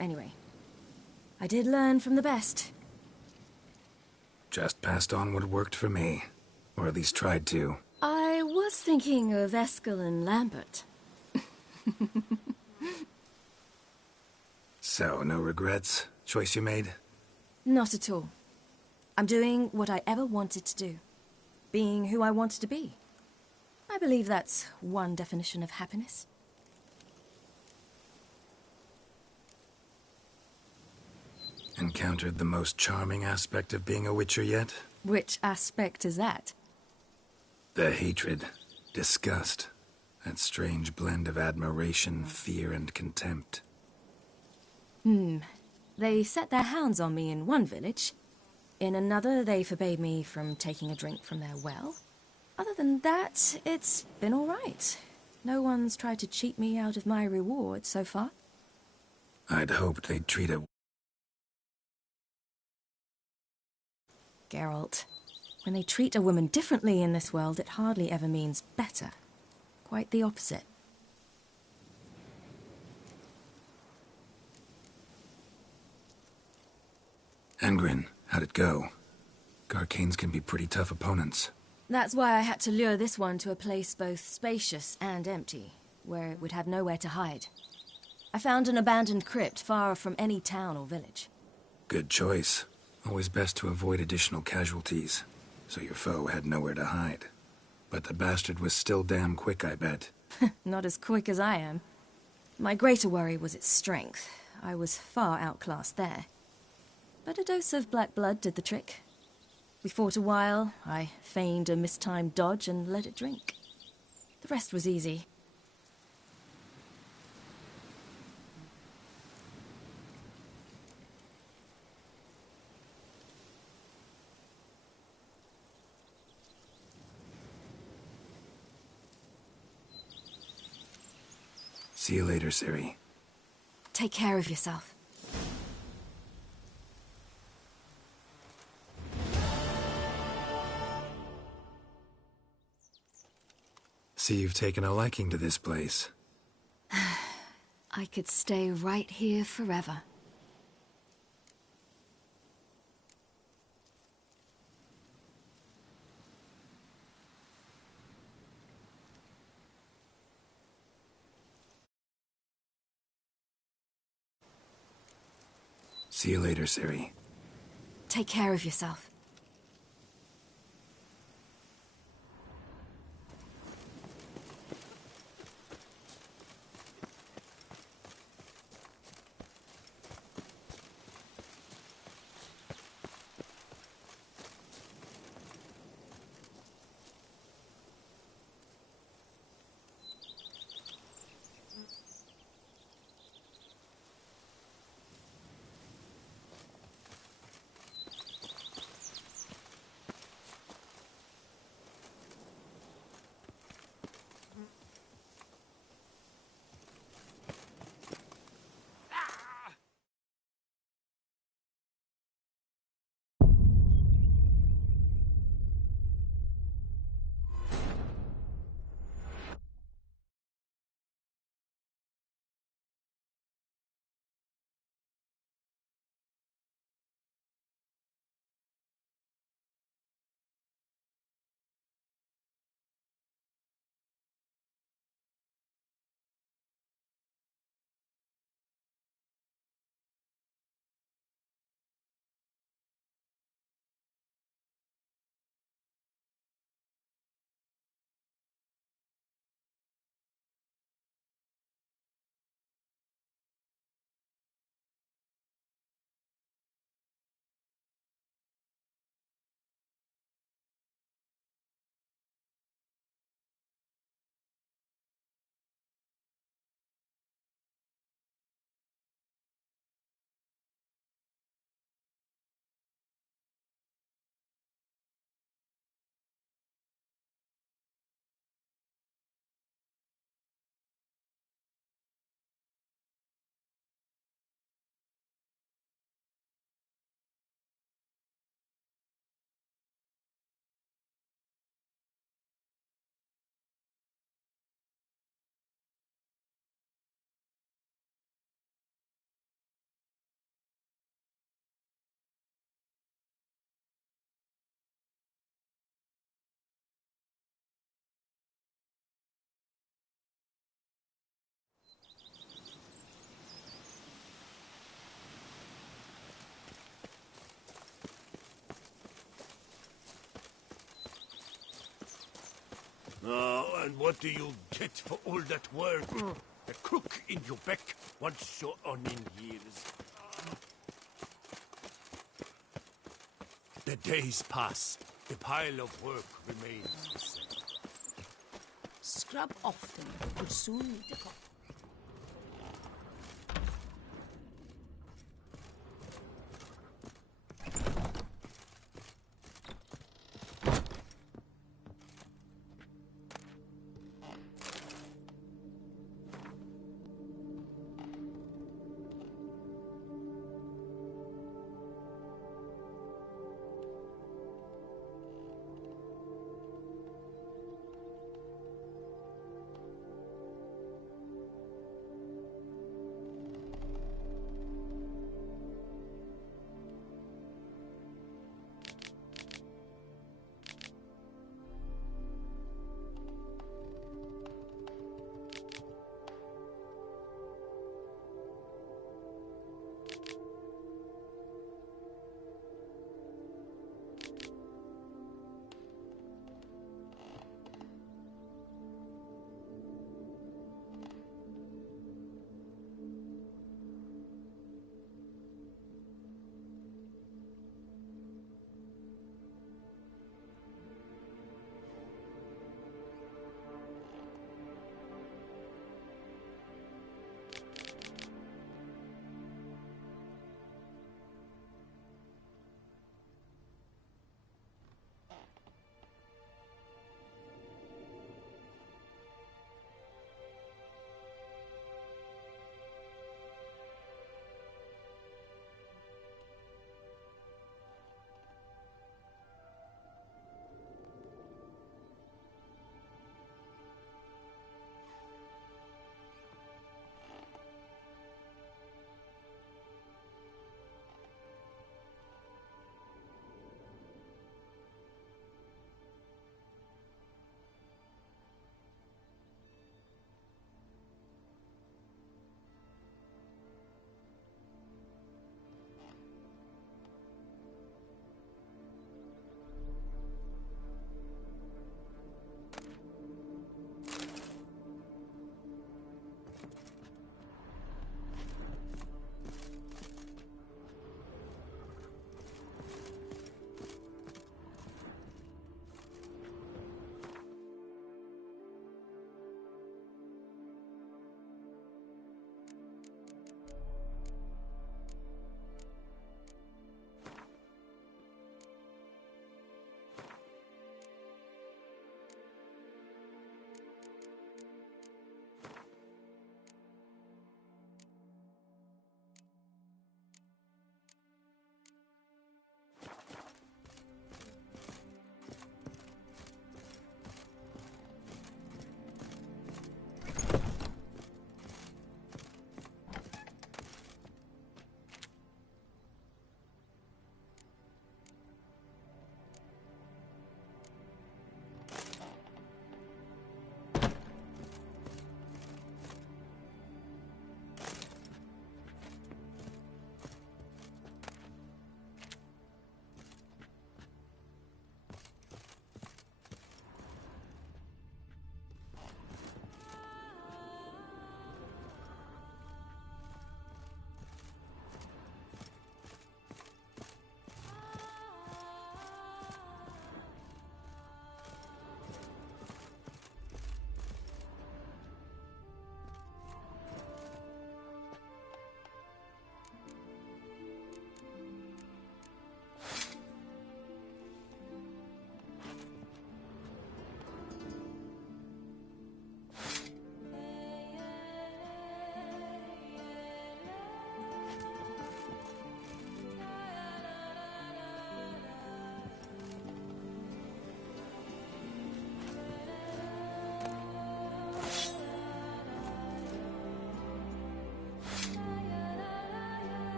Anyway, I did learn from the best. Just passed on what worked for me. Or at least tried to. I was thinking of Eskel and Lambert. So, no regrets? Choice you made? Not at all. I'm doing what I ever wanted to do. Being who I wanted to be. I believe that's one definition of happiness. Encountered the most charming aspect of being a Witcher yet? Which aspect is that? The hatred, disgust, that strange blend of admiration, fear, and contempt. They set their hounds on me in one village. In another, they forbade me from taking a drink from their well. Other than that, it's been all right. No one's tried to cheat me out of my reward so far. I'd hoped they'd treat a... Geralt, when they treat a woman differently in this world, it hardly ever means better. Quite the opposite. Angrin, how'd it go? Garcanes can be pretty tough opponents. That's why I had to lure this one to a place both spacious and empty, where it would have nowhere to hide. I found an abandoned crypt far from any town or village. Good choice. Always best to avoid additional casualties, so your foe had nowhere to hide. But the bastard was still damn quick, I bet. Not as quick as I am. My greater worry was its strength. I was far outclassed there. But a dose of black blood did the trick. We fought a while, I feigned a mistimed dodge and let it drink. The rest was easy. See you later, Ciri. Take care of yourself. See you've taken a liking to this place. I could stay right here forever. See you later, Ciri. Take care of yourself. Oh, and what do you get for all that work? A crook in your back once you're on in years. The days pass. The pile of work remains the same. Scrub often would soon meet a cop.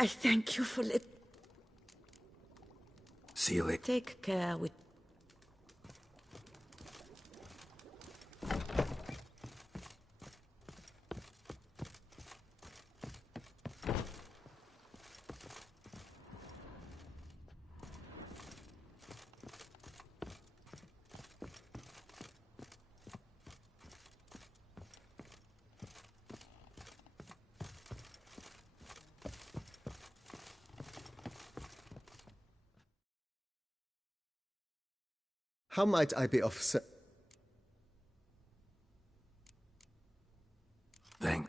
I thank you for Seal it. Take care with How might I be of Thank.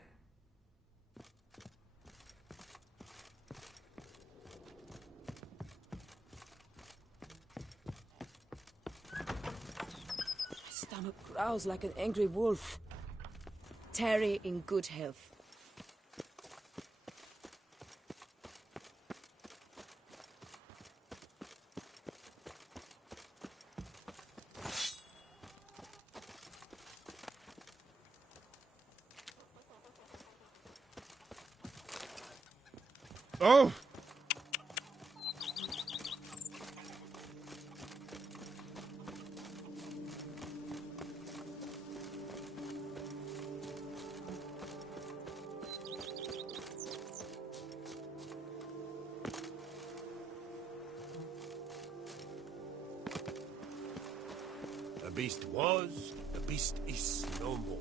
My stomach growls like an angry wolf. Terry in good health. Oh! The beast was, the beast is no more.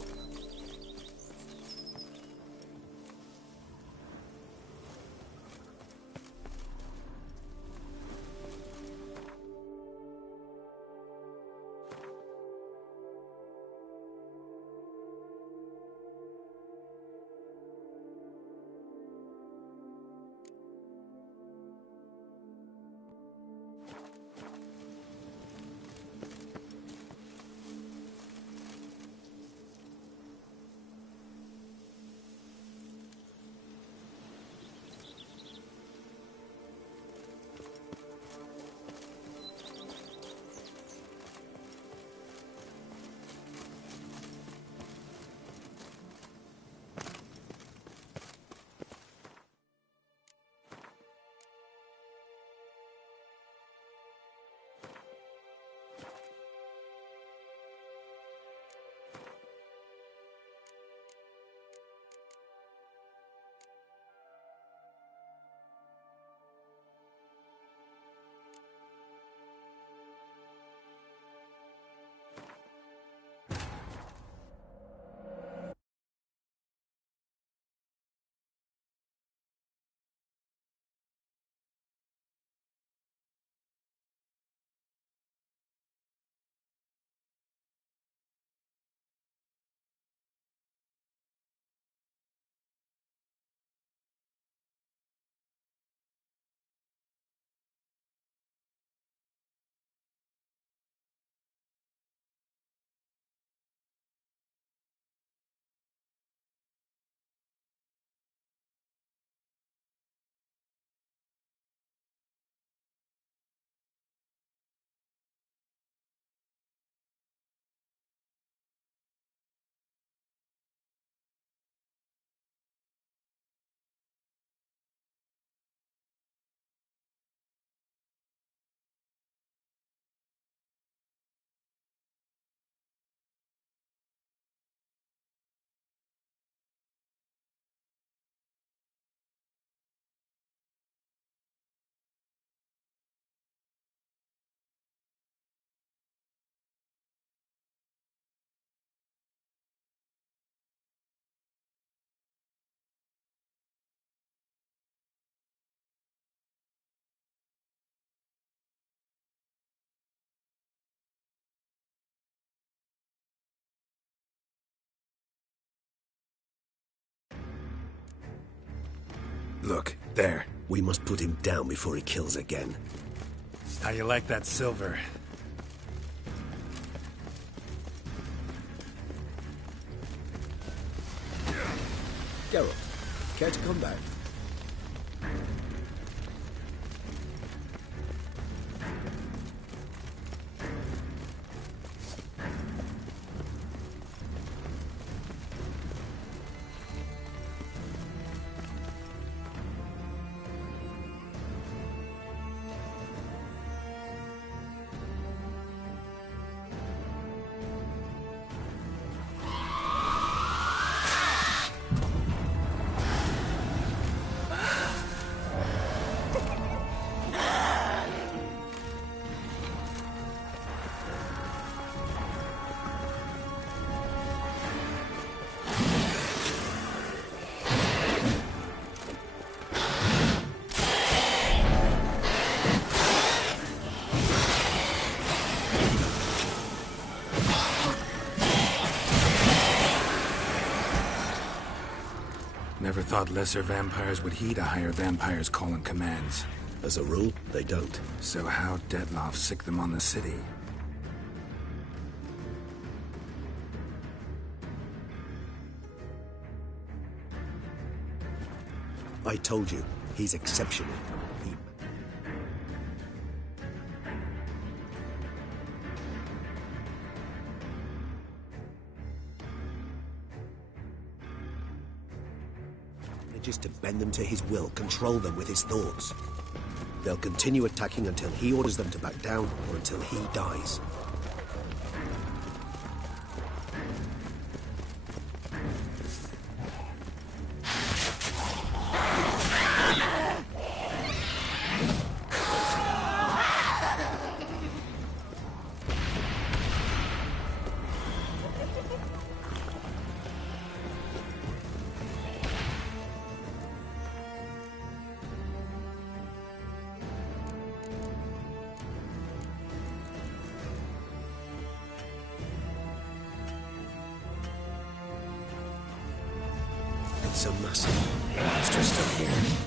Look, there. We must put him down before he kills again. How you like that silver? Geralt, care to come back? Never thought lesser vampires would heed a higher vampire's call and commands. As a rule, they don't. So how Detloff sick them on the city? I told you, he's exceptional. Manages to bend them to his will, control them with his thoughts. They'll continue attacking until he orders them to back down, or until he dies. It's a massive monster still here.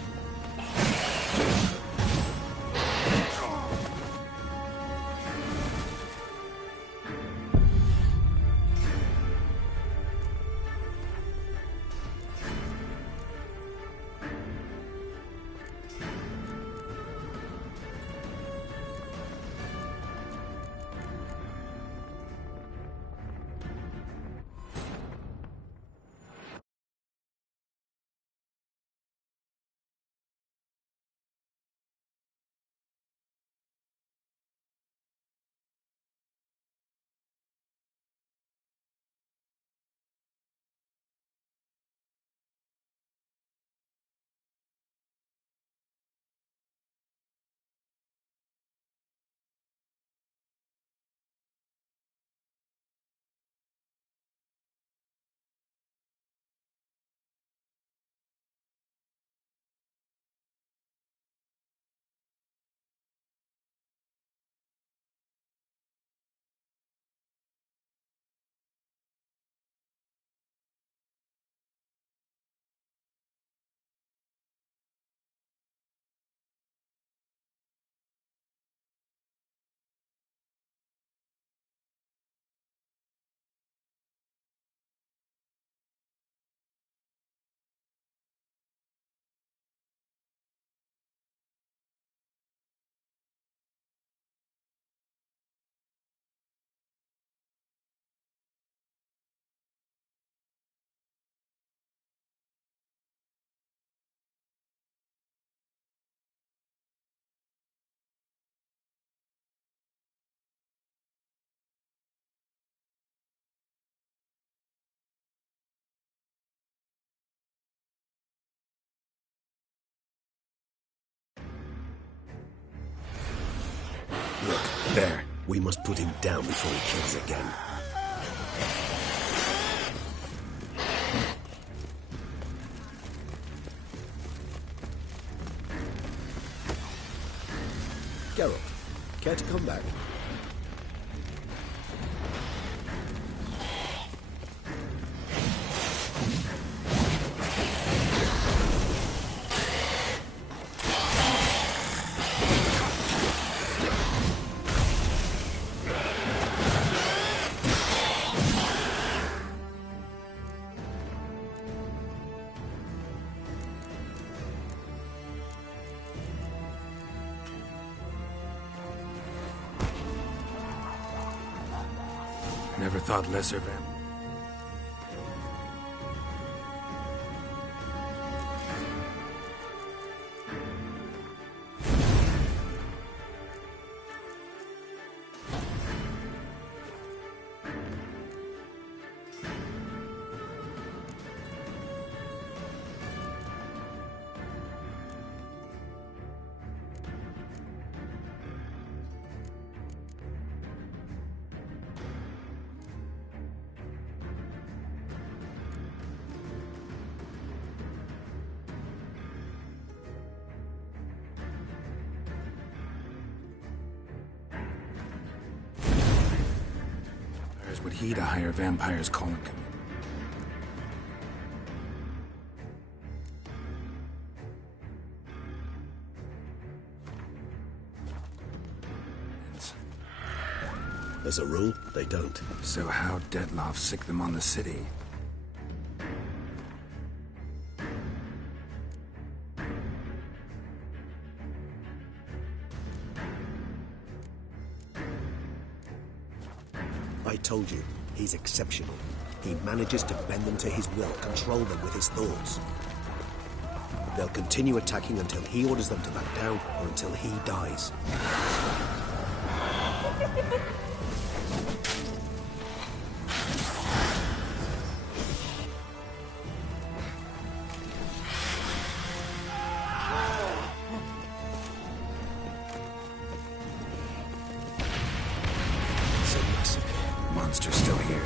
Look, there. We must put him down before he kills again. Geralt, care to come back? Never thought lesser vamp. Would heed a higher vampire's calling command. As a rule, they don't. So how Dettlaff sick them on the city? I told you, he's exceptional. He manages to bend them to his will, control them with his thoughts. They'll continue attacking until he orders them to back down, or until he dies. So massive. Monster's still here.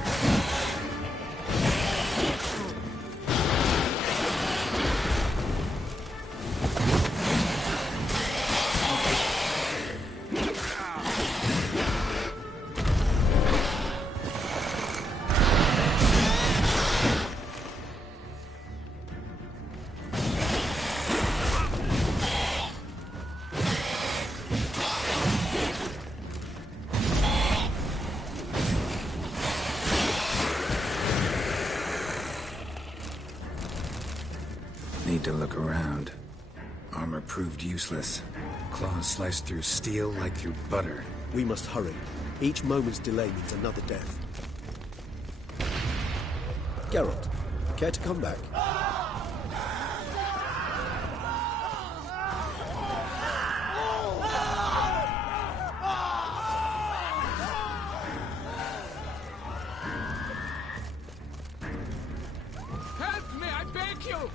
Need to look around. Armor proved useless. Claws sliced through steel like through butter. We must hurry. Each moment's delay means another death. Geralt, care to come back? Help me, I beg you!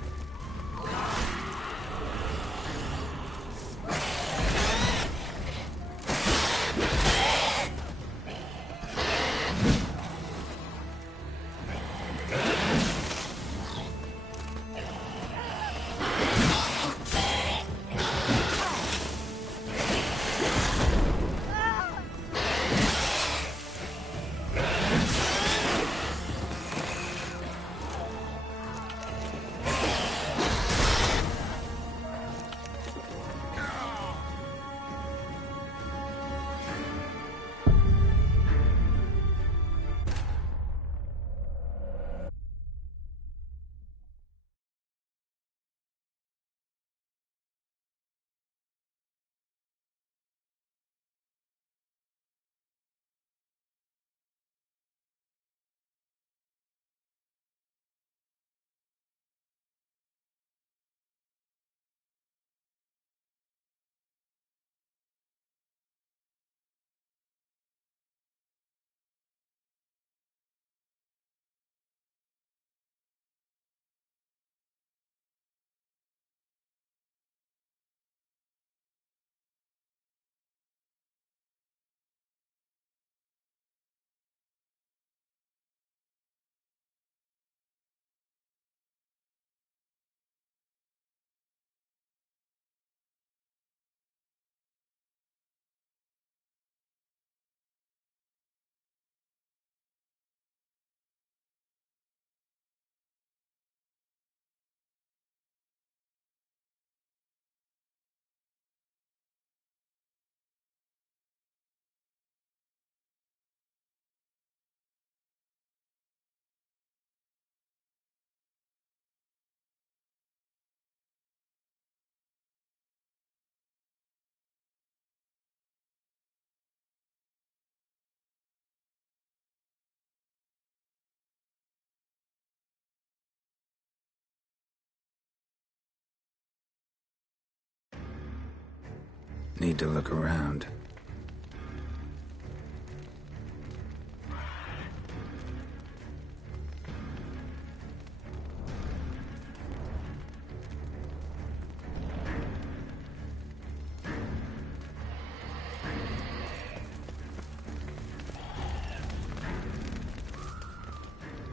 Need to look around.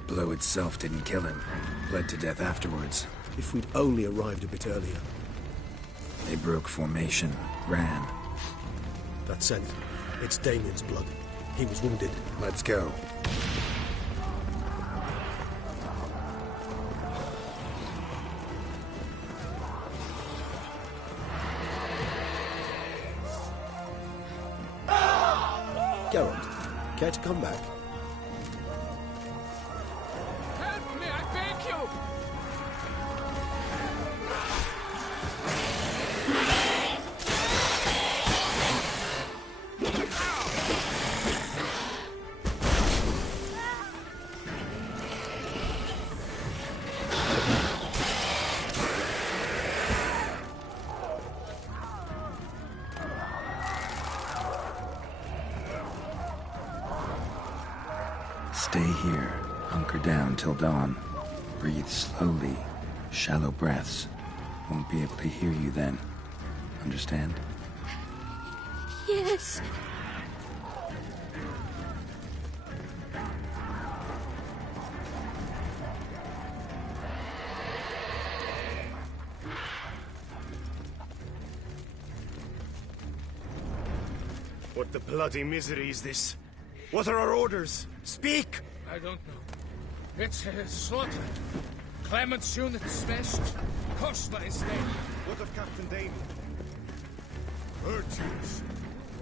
Blow itself didn't kill him. Bled to death afterwards. If we'd only arrived a bit earlier. They broke formation, ran. That scent. It's Damien's blood. He was wounded. Let's go. Geralt, Care to come back? Help me, I beg you! Stay here. Hunker down till dawn. Breathe slowly. Shallow breaths. Won't be able to hear you then. Understand? Yes. What the bloody misery is this? What are our orders? Speak! I don't know. It's a slaughter. Clement's unit smashed. Kosma is dead. What of Captain Damien? Virtues.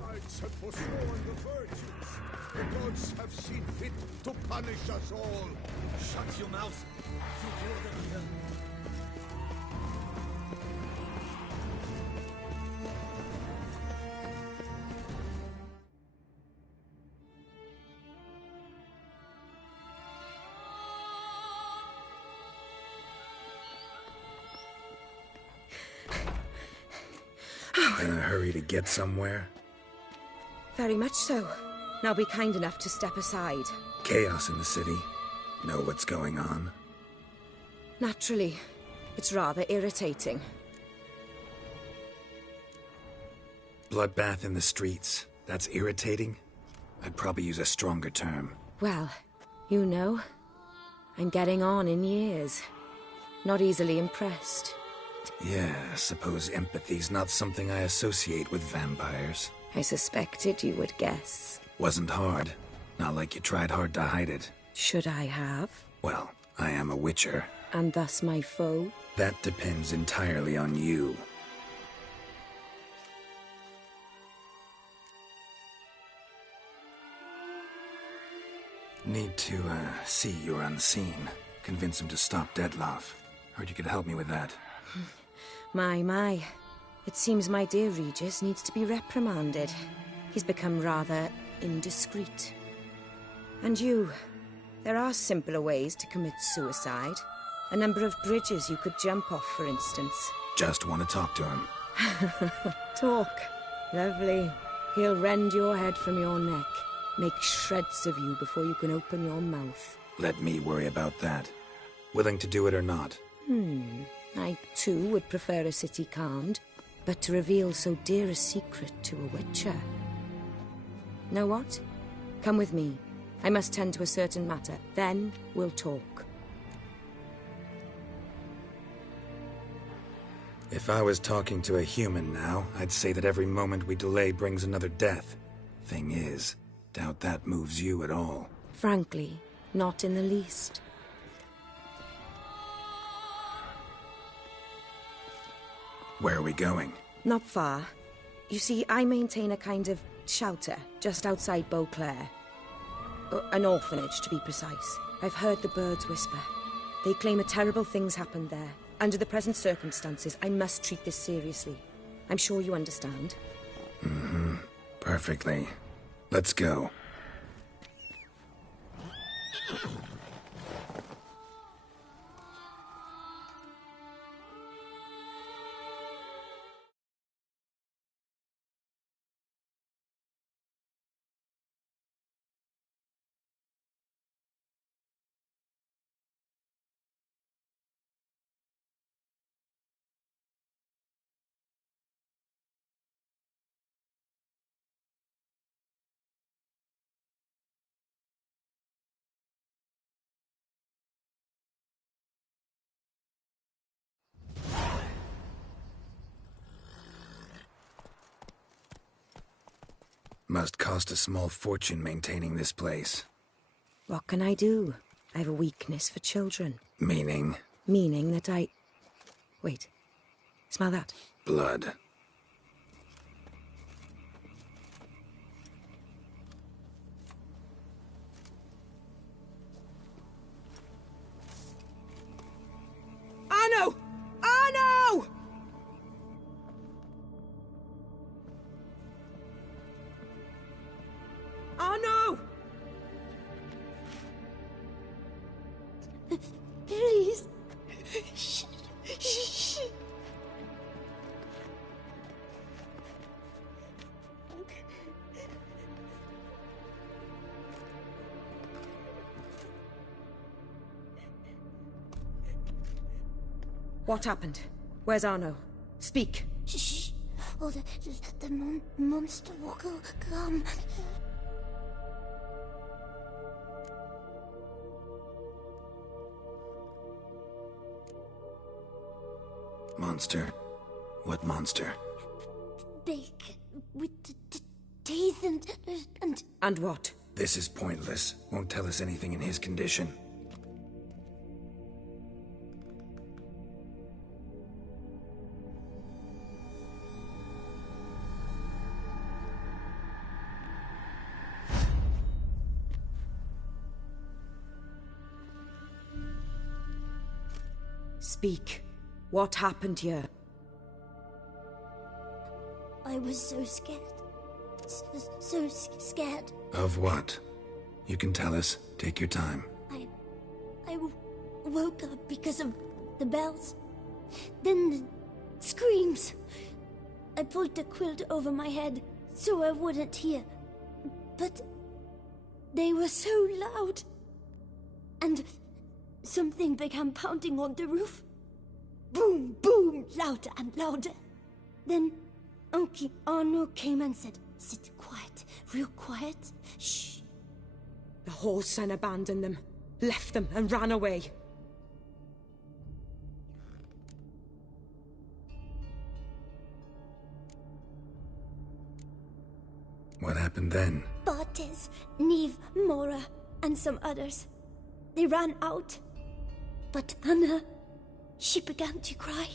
Knights have forsworn the virtues. The gods have seen fit to punish us all. Shut your mouth. You already know. In a hurry to get somewhere? Very much so. Now be kind enough to step aside. Chaos in the city. Know what's going on? Naturally. It's rather irritating. Bloodbath in the streets. That's irritating? I'd probably use a stronger term. Well, you know, I'm getting on in years. Not easily impressed. Yeah, I suppose empathy's not something I associate with vampires. I suspected you would guess. Wasn't hard. Not like you tried hard to hide it. Should I have? Well, I am a witcher. And thus my foe? That depends entirely on you. Need to, see you're unseen. Convince him to stop Detloff. Heard you could help me with that. My. It seems my dear Regis needs to be reprimanded. He's become rather indiscreet. And you, there are simpler ways to commit suicide. A number of bridges you could jump off, for instance. Just want to talk to him. Talk. Lovely. He'll rend your head from your neck. Make shreds of you before you can open your mouth. Let me worry about that. Willing to do it or not? I, too, would prefer a city calmed, but to reveal so dear a secret to a witcher. Know what? Come with me. I must tend to a certain matter. Then we'll talk. If I was talking to a human now, I'd say that every moment we delay brings another death. Thing is, doubt that moves you at all. Frankly, not in the least. Where are we going? Not far. You see, I maintain a kind of shelter just outside Beauclair. An orphanage, to be precise. I've heard the birds whisper. They claim a terrible thing's happened there. Under the present circumstances, I must treat this seriously. I'm sure you understand. Perfectly. Let's go. Must cost a small fortune maintaining this place. What can I do? I have a weakness for children. Meaning? Meaning that I... Wait. Smell that? Blood. Please. What happened? Where's Arno? Speak. Shh. Oh, the monster will come. Monster? What monster? Big, with teeth and... And what? This is pointless. Won't tell us anything in his condition. Speak. What happened here? I was so scared. So scared. Of what? You can tell us. Take your time. I woke up because of the bells. Then the screams. I pulled the quilt over my head so I wouldn't hear. But they were so loud. And something began pounding on the roof. Boom, boom, louder and louder. Then Uncle Arno came and said, "Sit quiet, real quiet. Shh." The whoreson abandoned them, left them and ran away. What happened then? Bartes, Neve, Mora, and some others. They ran out. But Anna, she began to cry.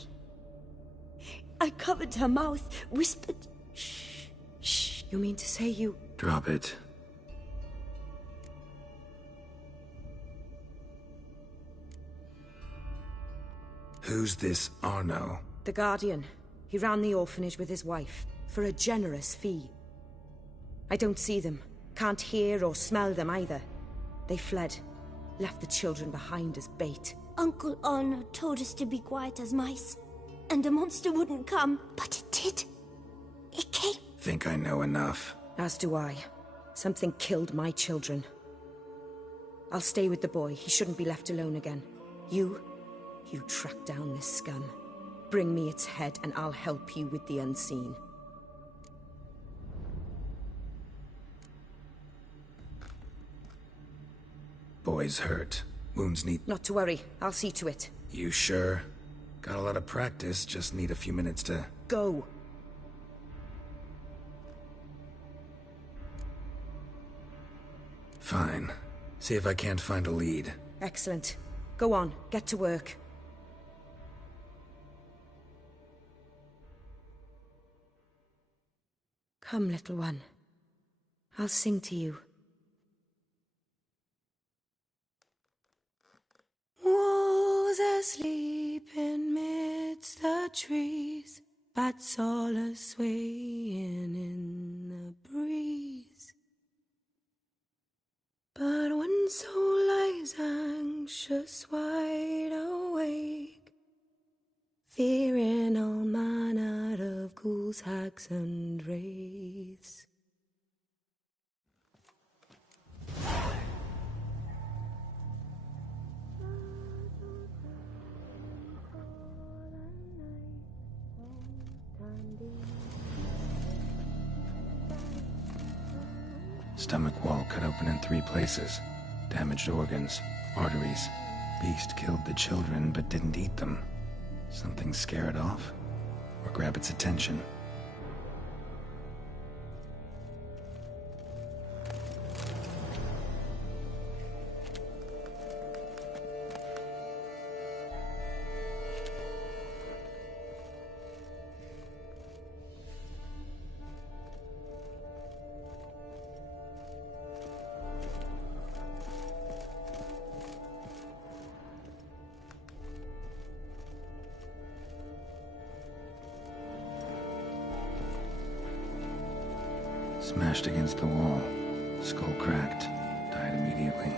I covered her mouth, whispered, "Shh, shh." You mean to say you... Drop it. Who's this Arno? The Guardian. He ran the orphanage with his wife, for a generous fee. I don't see them, can't hear or smell them either. They fled, left the children behind as bait. Uncle Arno told us to be quiet as mice, and the monster wouldn't come, but it did. It came. Think I know enough. As do I. Something killed my children. I'll stay with the boy. He shouldn't be left alone again. You track down this scum. Bring me its head and I'll help you with the unseen. Boy's hurt. Wounds need... Not to worry. I'll see to it. You sure? Got a lot of practice, just need a few minutes to... Go. Fine. See if I can't find a lead. Excellent. Go on, get to work. Come, little one. I'll sing to you. Was asleep in midst the trees, bats all a-swaying in the breeze. But one soul lies anxious, wide awake, fearing all manner of ghouls, hags, and wraiths. Stomach wall cut open in 3 places. Damaged organs, arteries. Beast killed the children but didn't eat them. Something scare it off? Or grab its attention? Smashed against the wall. Skull cracked. Died immediately.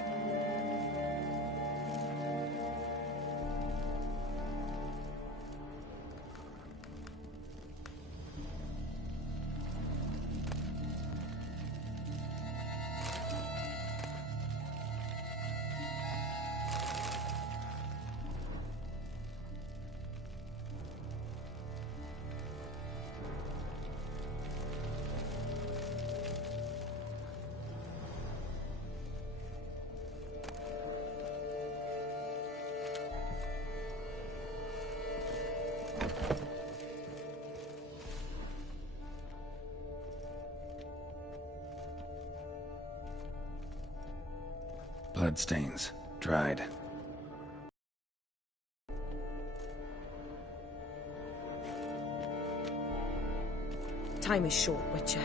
bloodstains, dried. Time is short, Witcher.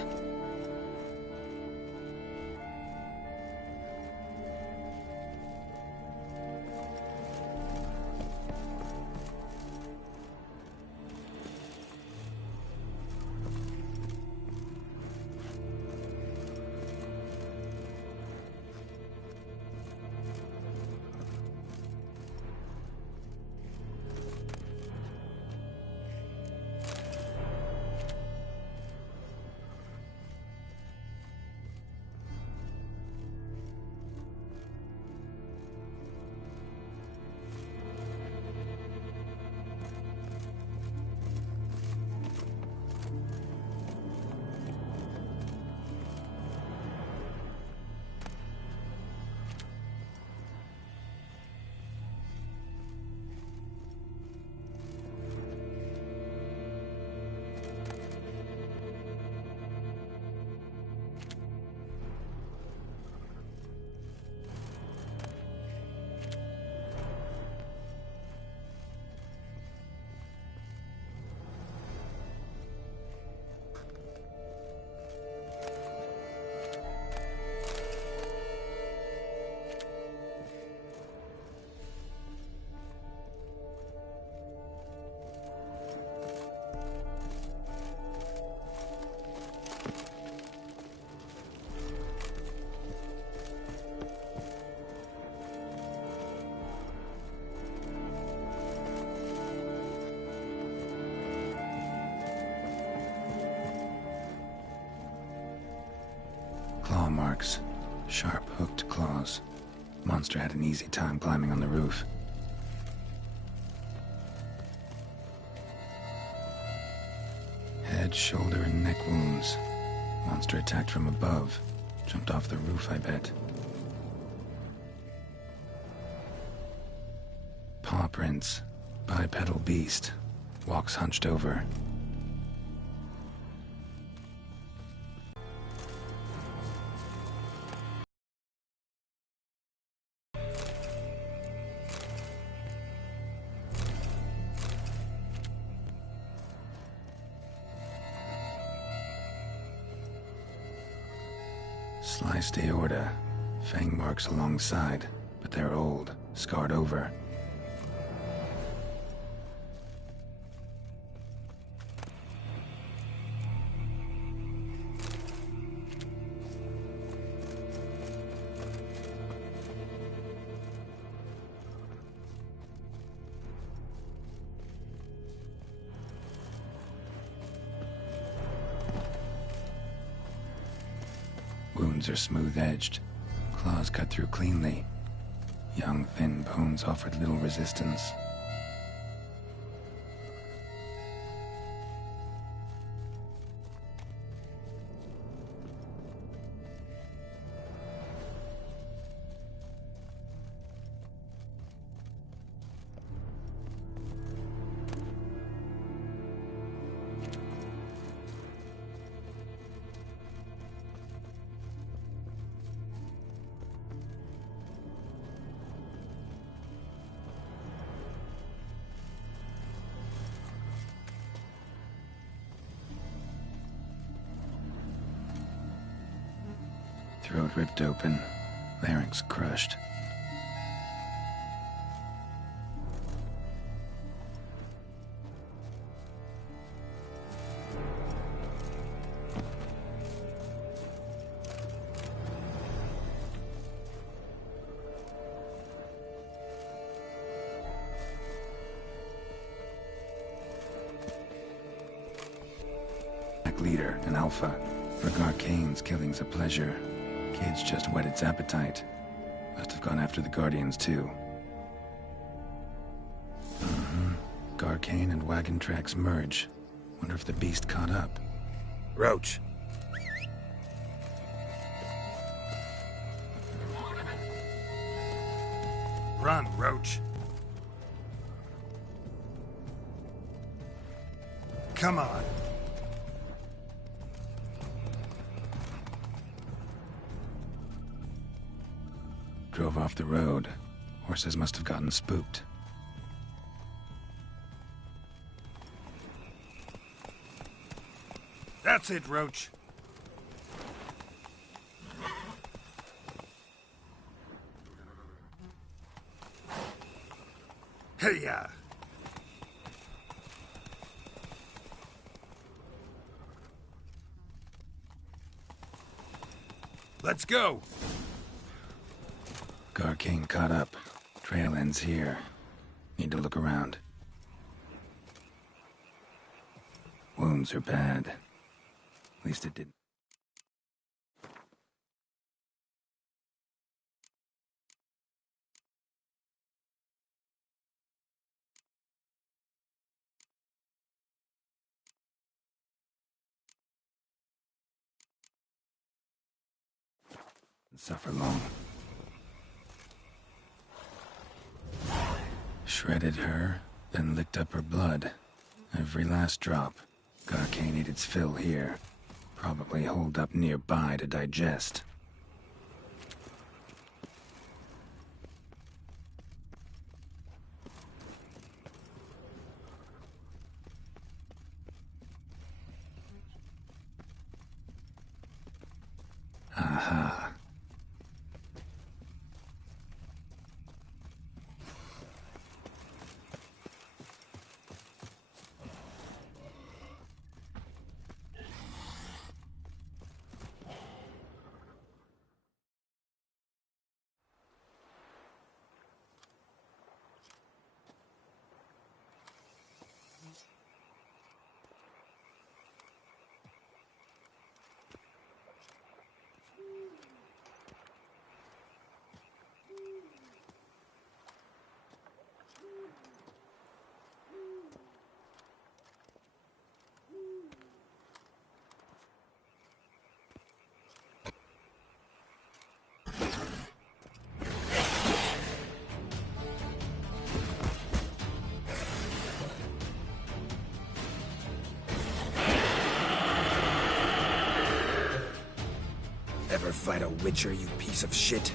Claw marks. Sharp, hooked claws. Monster had an easy time climbing on the roof. Head, shoulder, and neck wounds. Monster attacked from above. Jumped off the roof, I bet. Paw prints. Bipedal beast. Walks hunched over. Sliced aorta. Fang marks alongside, but they're old, scarred over. Wounds are smooth-edged. Claws cut through cleanly. Young, thin bones offered little resistance. Throat ripped open, larynx crushed. Leader, an alpha. For Garcane's killing's a pleasure. Kids just whet its appetite. Must have gone after the Guardians, too. Garcane and wagon tracks merge. Wonder if the beast caught up. Roach. Run, Roach. Come on. Drove off the road. Horses must have gotten spooked. That's it, Roach. Hey-ya! Let's go! Garcane caught up. Trail ends here. Need to look around. Wounds are bad. At least it didn't. Suffer long. Shredded her, then licked up her blood. Every last drop. Garcane ate its fill here. Probably holed up nearby to digest. Aha. Ever fight a Witcher, you piece of shit?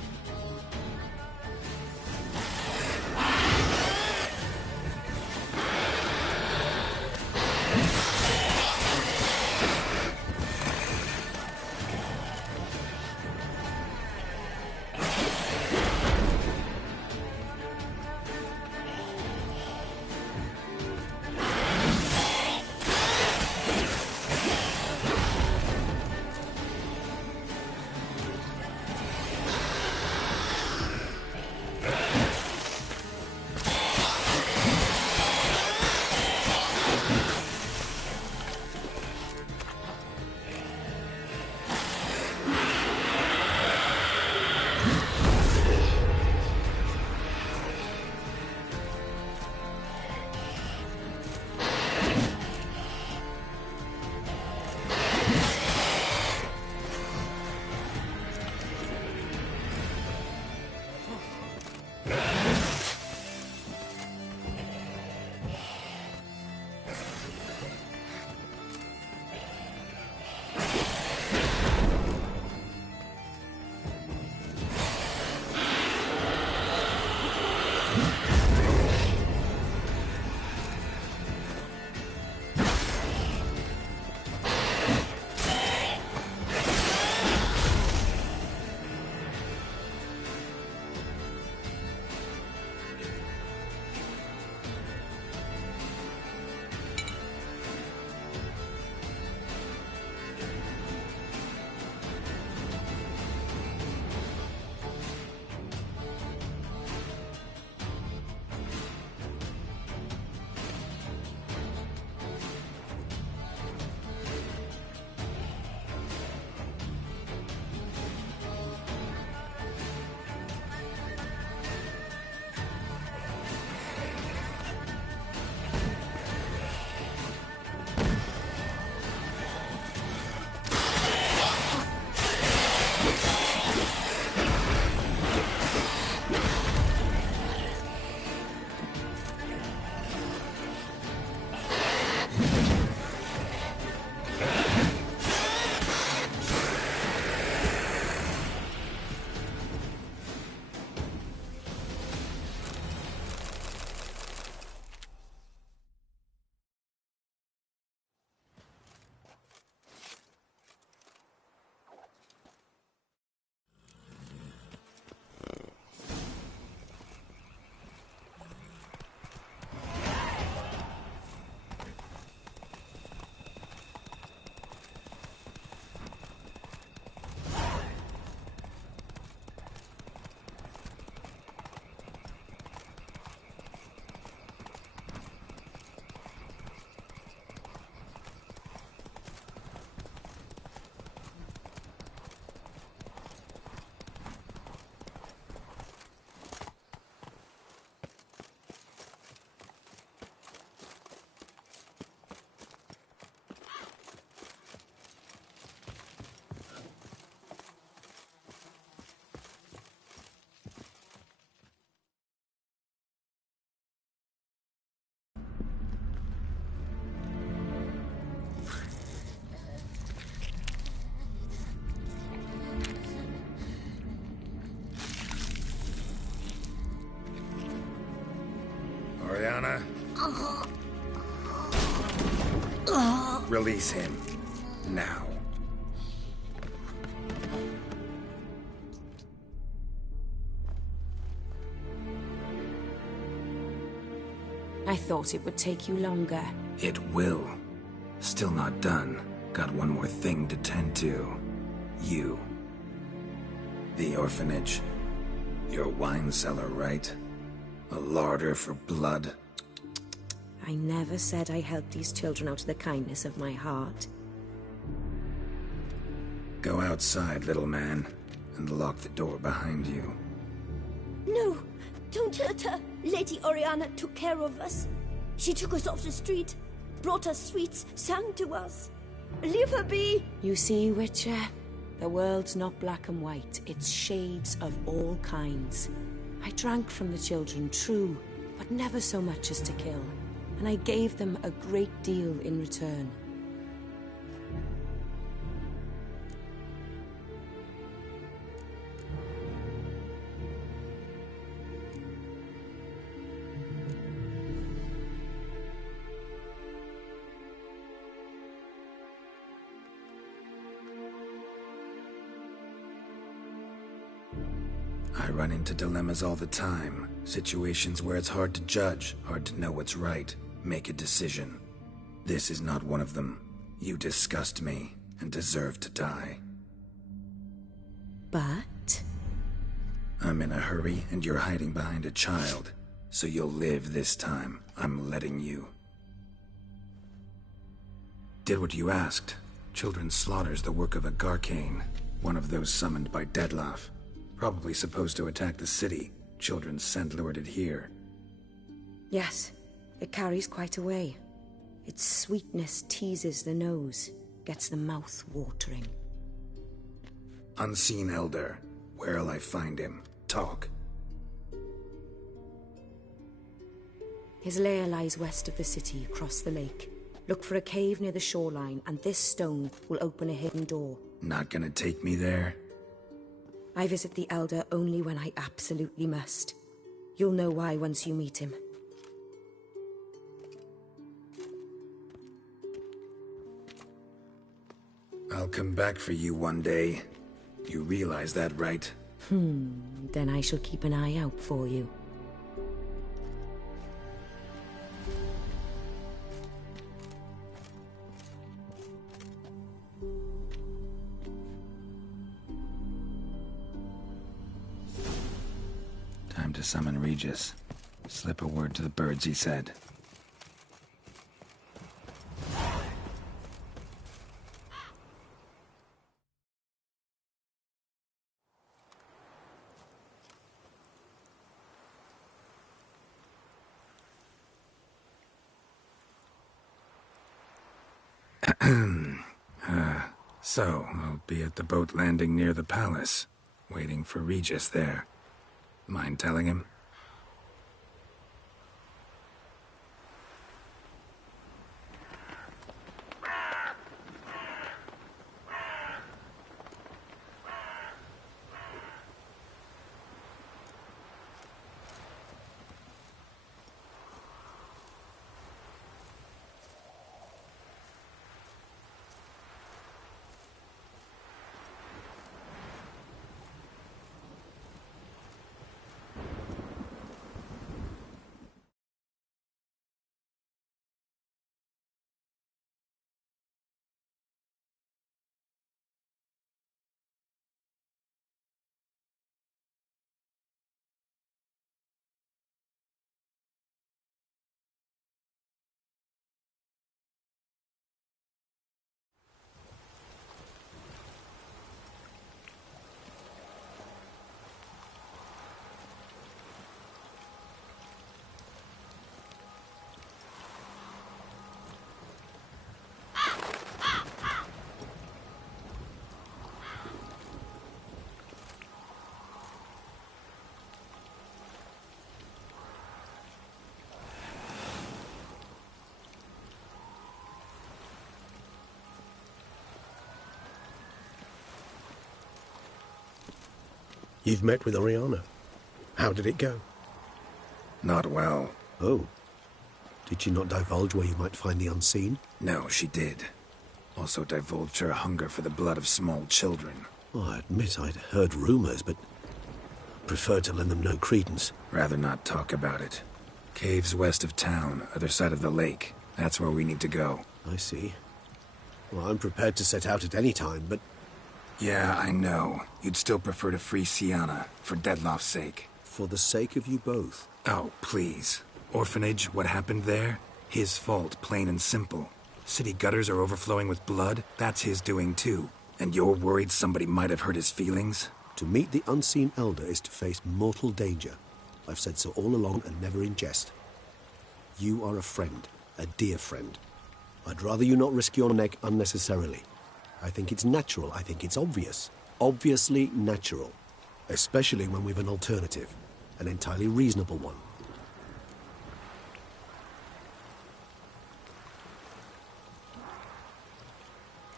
Release him. Now. I thought it would take you longer. It will. Still not done. Got one more thing to tend to. You. The orphanage. Your wine cellar, right? A larder for blood. I never said I helped these children out of the kindness of my heart. Go outside, little man, and lock the door behind you. No, don't hurt her. Lady Oriana took care of us. She took us off the street, brought us sweets, sang to us. Leave her be. You see, Witcher? The world's not black and white. It's shades of all kinds. I drank from the children, true, but never so much as to kill. And I gave them a great deal in return. I run into dilemmas all the time. Situations where it's hard to judge, hard to know what's right, make a decision. This is not one of them. You disgust me and deserve to die. But? I'm in a hurry and you're hiding behind a child. So you'll live this time. I'm letting you. Did what you asked. Children's slaughter's the work of a Garcane, one of those summoned by Dettlaff. Probably supposed to attack the city. Children's scent lured it here. Yes, it carries quite a way. Its sweetness teases the nose, gets the mouth watering. Unseen Elder. Where'll I find him? Talk. His lair lies west of the city, across the lake. Look for a cave near the shoreline, and this stone will open a hidden door. Not gonna take me there? I visit the Elder only when I absolutely must. You'll know why once you meet him. I'll come back for you one day. You realize that, right? Then I shall keep an eye out for you. Time to summon Regis. Slip a word to the birds, he said. So, I'll be at the boat landing near the palace, waiting for Regis there. Mind telling him? You've met with Oriana. How did it go? Not well. Oh. Did she not divulge where you might find the unseen? No, she did. Also divulged her hunger for the blood of small children. Well, I admit I'd heard rumors, but preferred to lend them no credence. Rather not talk about it. Caves west of town, other side of the lake. That's where we need to go. I see. Well, I'm prepared to set out at any time, but... Yeah, I know. You'd still prefer to free Sienna, for Deadloff's sake. For the sake of you both. Oh, please. Orphanage, what happened there? His fault, plain and simple. City gutters are overflowing with blood. That's his doing too. And you're worried somebody might have hurt his feelings? To meet the unseen elder is to face mortal danger. I've said so all along and never in jest. You are a friend, a dear friend. I'd rather you not risk your neck unnecessarily. I think it's natural, I think it's obvious. Obviously natural. Especially when we've an alternative. An entirely reasonable one.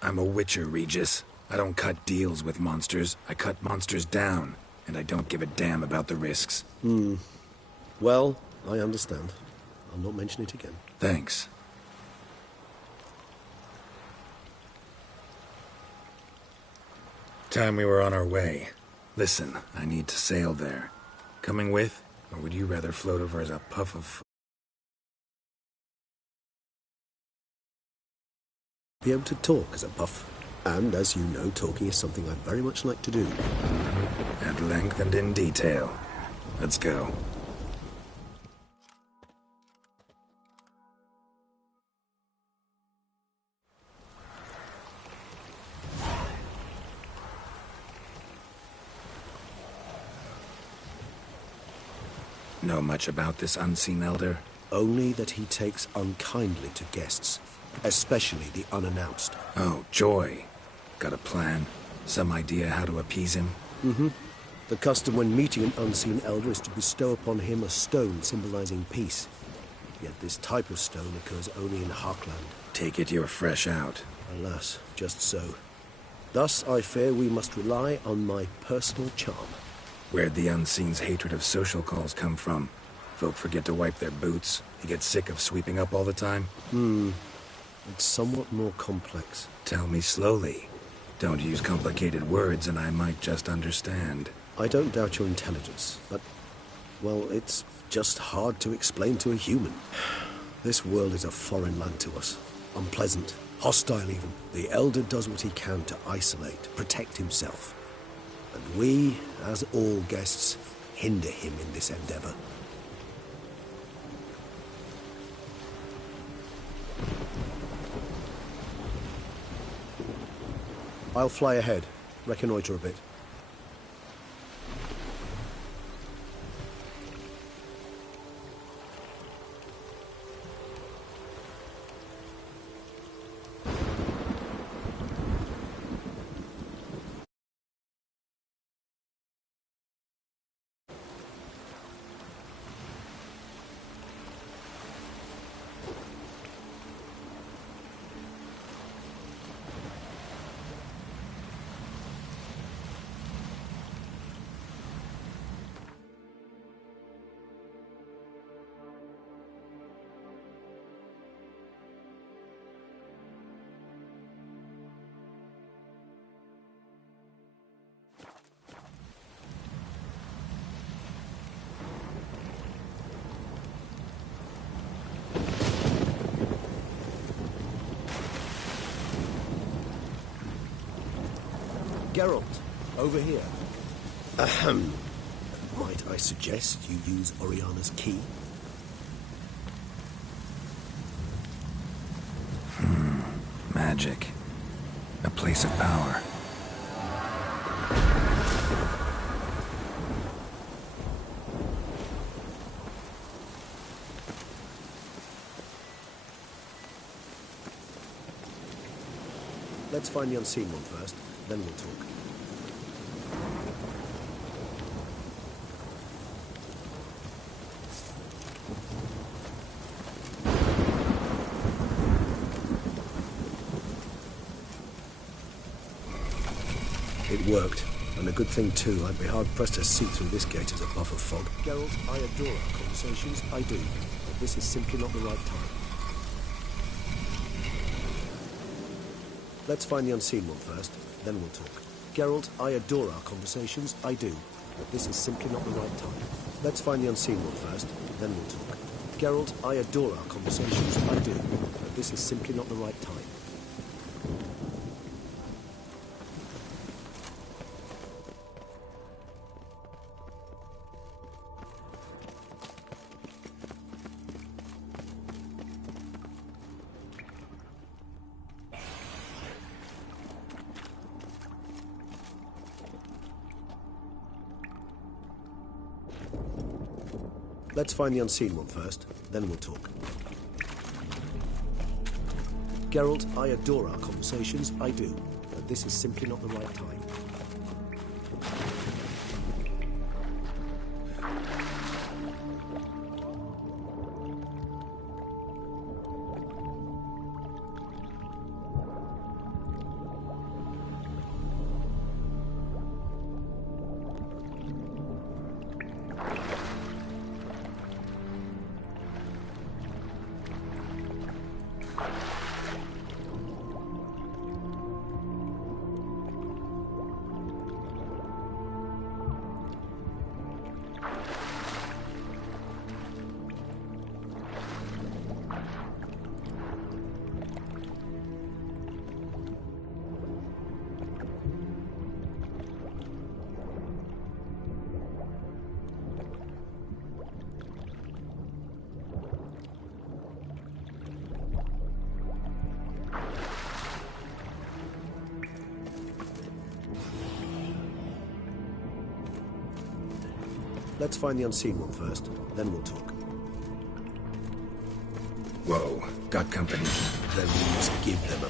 I'm a witcher, Regis. I don't cut deals with monsters. I cut monsters down. And I don't give a damn about the risks. Well, I understand. I'll not mention it again. Thanks. Time we were on our way. Listen, I need to sail there. Coming with? Or would you rather float over as a puff of... Be able to talk as a puff. And, as you know, talking is something I'd very much like to do. At length and in detail. Let's go. Know much about this unseen elder? Only that he takes unkindly to guests, especially the unannounced. Oh, joy. Got a plan? Some idea how to appease him? The custom when meeting an unseen elder is to bestow upon him a stone symbolizing peace. Yet this type of stone occurs only in Harkland. Take it you're fresh out. Alas, just so. Thus, I fear we must rely on my personal charm. Where'd the unseen's hatred of social calls come from? Folk forget to wipe their boots. He gets sick of sweeping up all the time? It's somewhat more complex. Tell me slowly. Don't use complicated words and I might just understand. I don't doubt your intelligence, but, well, it's just hard to explain to a human. This world is a foreign land to us. Unpleasant, hostile even. The Elder does what he can to isolate, protect himself. And we, as all guests, hinder him in this endeavor. I'll fly ahead, reconnoiter a bit. Geralt, over here. Ahem. Might I suggest you use Oriana's key? Magic. A place of power. Let's find the unseen one first, then we'll talk. It worked, and a good thing too. I'd be hard-pressed to see through this gate as a buff of fog. Geralt, I adore our conversations, I do, but this is simply not the right time. Let's find the unseen one first, then we'll talk. Geralt, I adore our conversations, I do. But this is simply not the right time. Let's find the unseen one first, then we'll talk. Geralt, I adore our conversations, I do. But this is simply not the right time. Let's find the unseen one first, then we'll talk. Geralt, I adore our conversations, I do. But this is simply not the right time. Let's find the unseen one first, then we'll talk. Whoa, got company. Then we must give them a...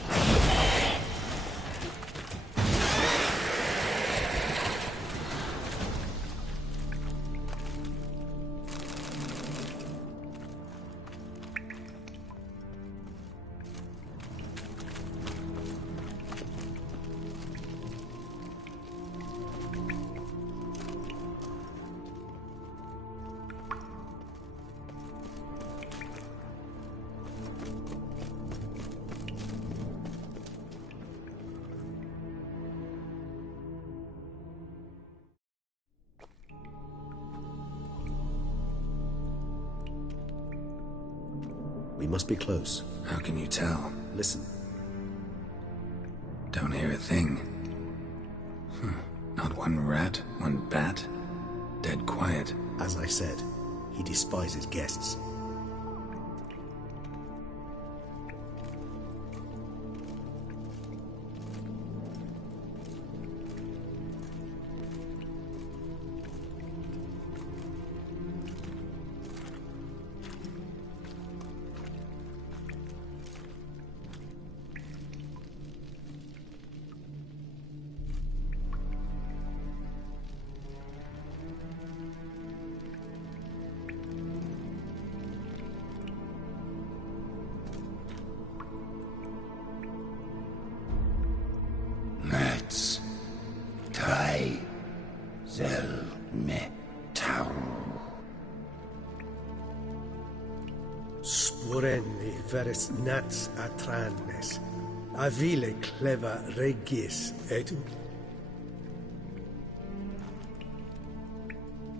We must be close. How can you tell? Listen. Don't hear a thing. Not one rat, one bat. Dead quiet. As I said, he despises guests. Let's tie zel metal. Spurendi veres nats atrannes, avile cleva regis etu.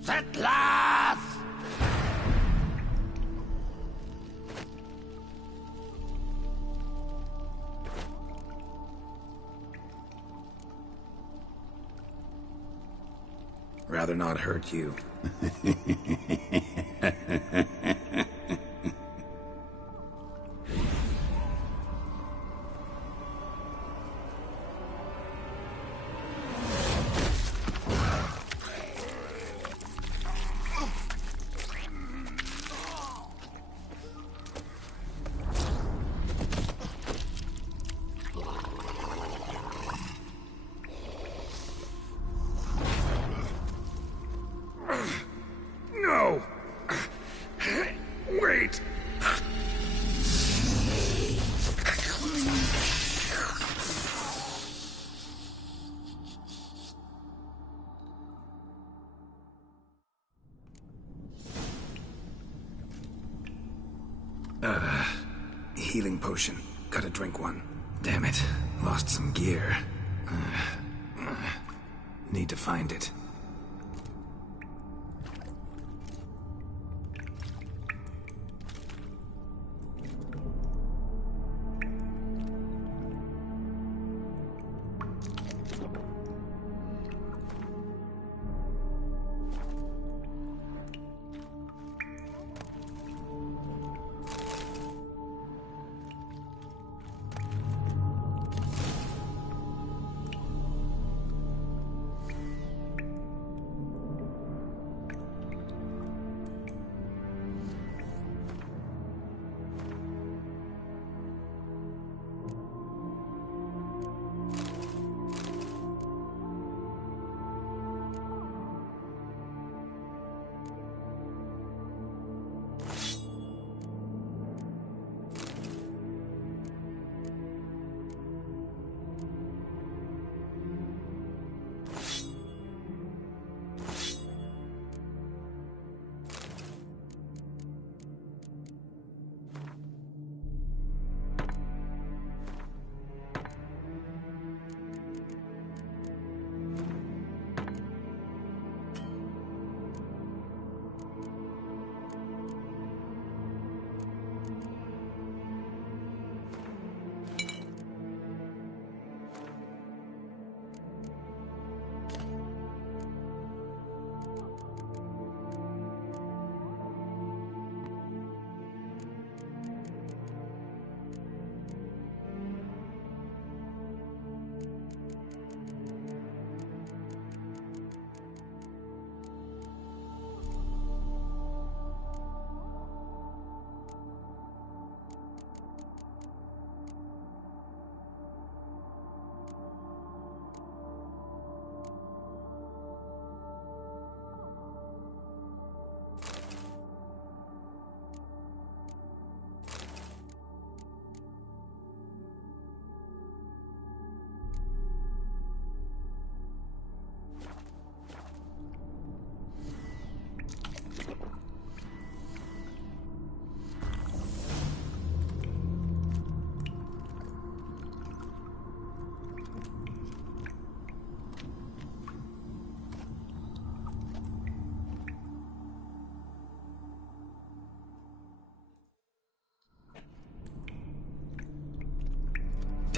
Settlers! Rather not hurt you. No! Wait! Healing potion. Gotta drink one. Damn it. Lost some gear. Need to find it.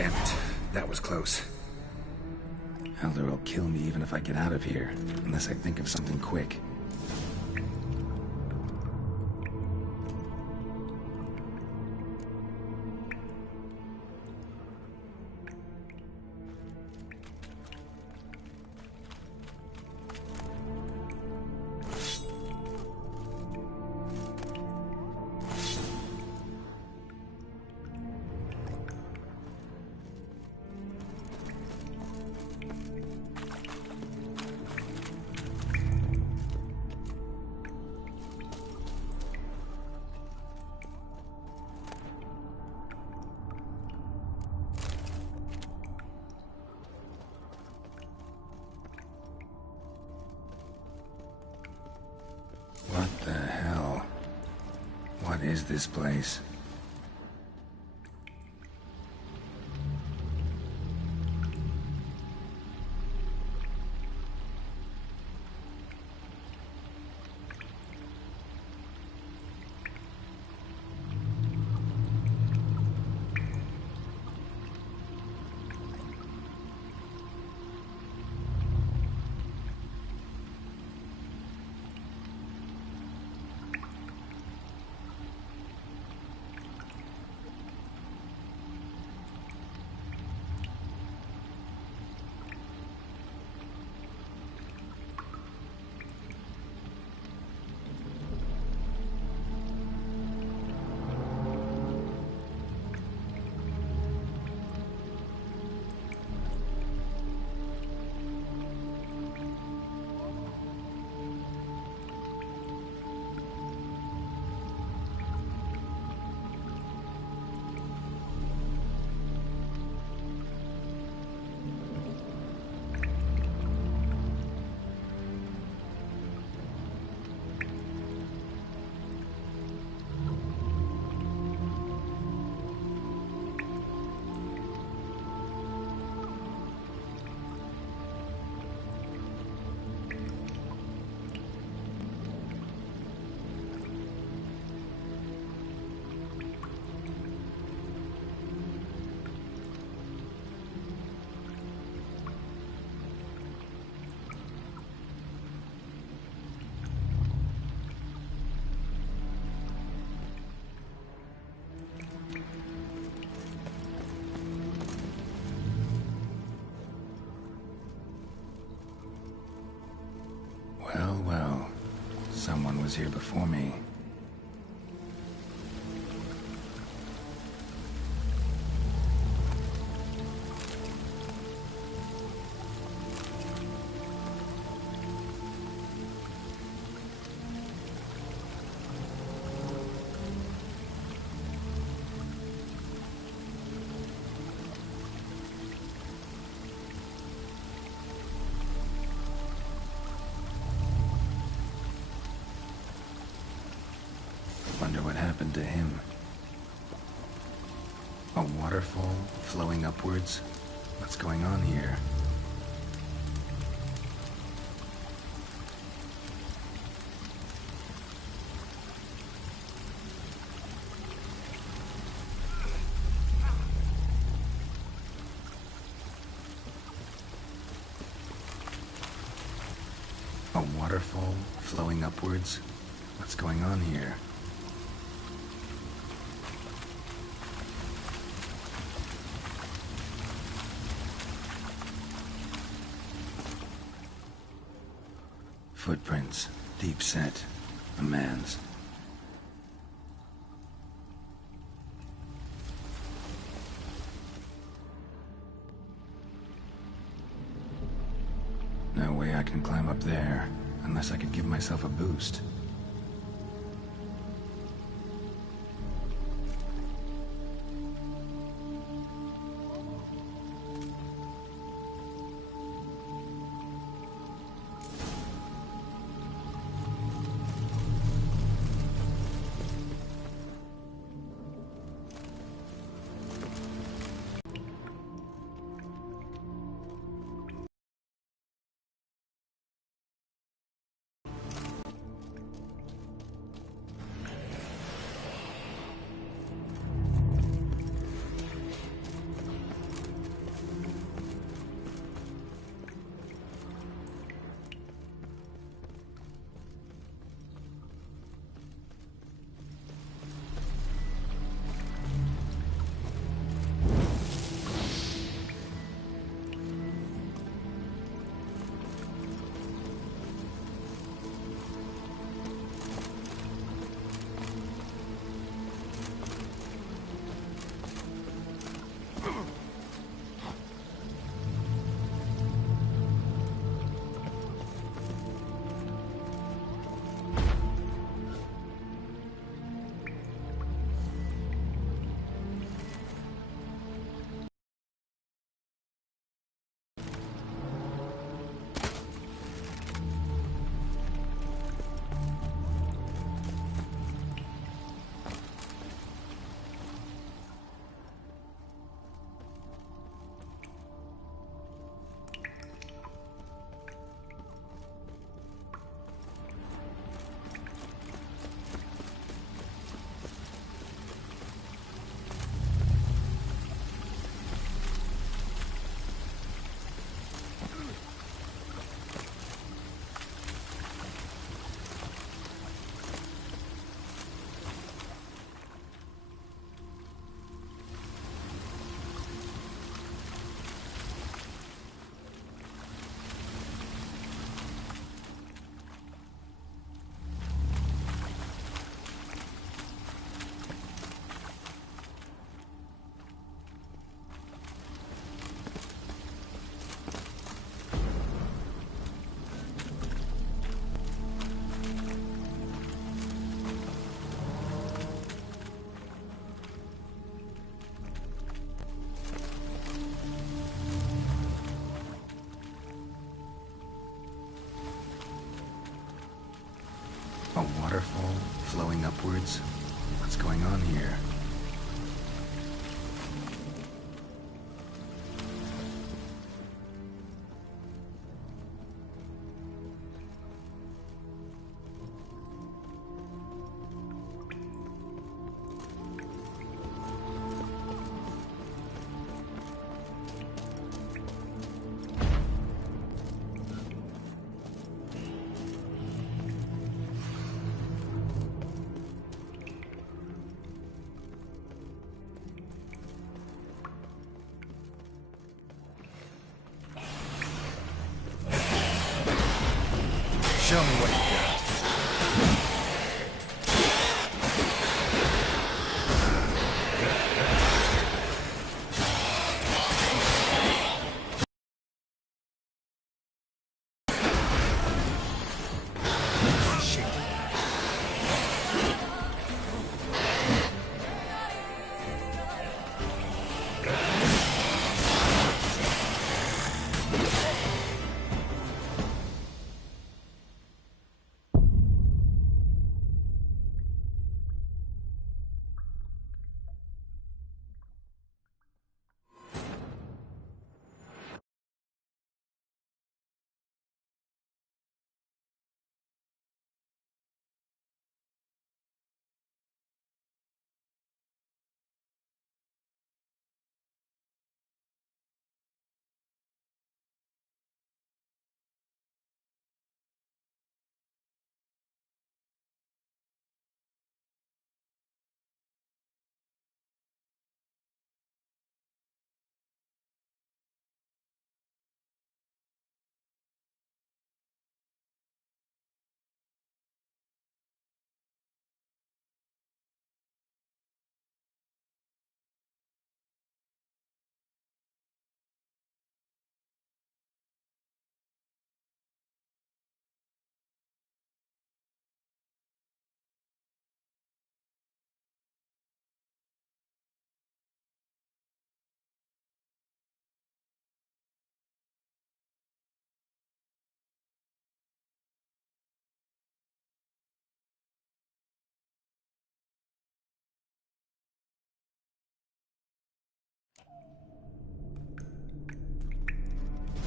Damn it. That was close. Elder will kill me even if I get out of here, unless I think of something quick. What the hell? What is this place? Someone was here before me. Wonder what happened to him. A waterfall flowing upwards? What's going on here? A waterfall flowing upwards? What's going on here? Footprints, deep set, a man's. No way I can climb up there, unless I could give myself a boost. A waterfall flowing upwards? What's going on here? Show me what you got.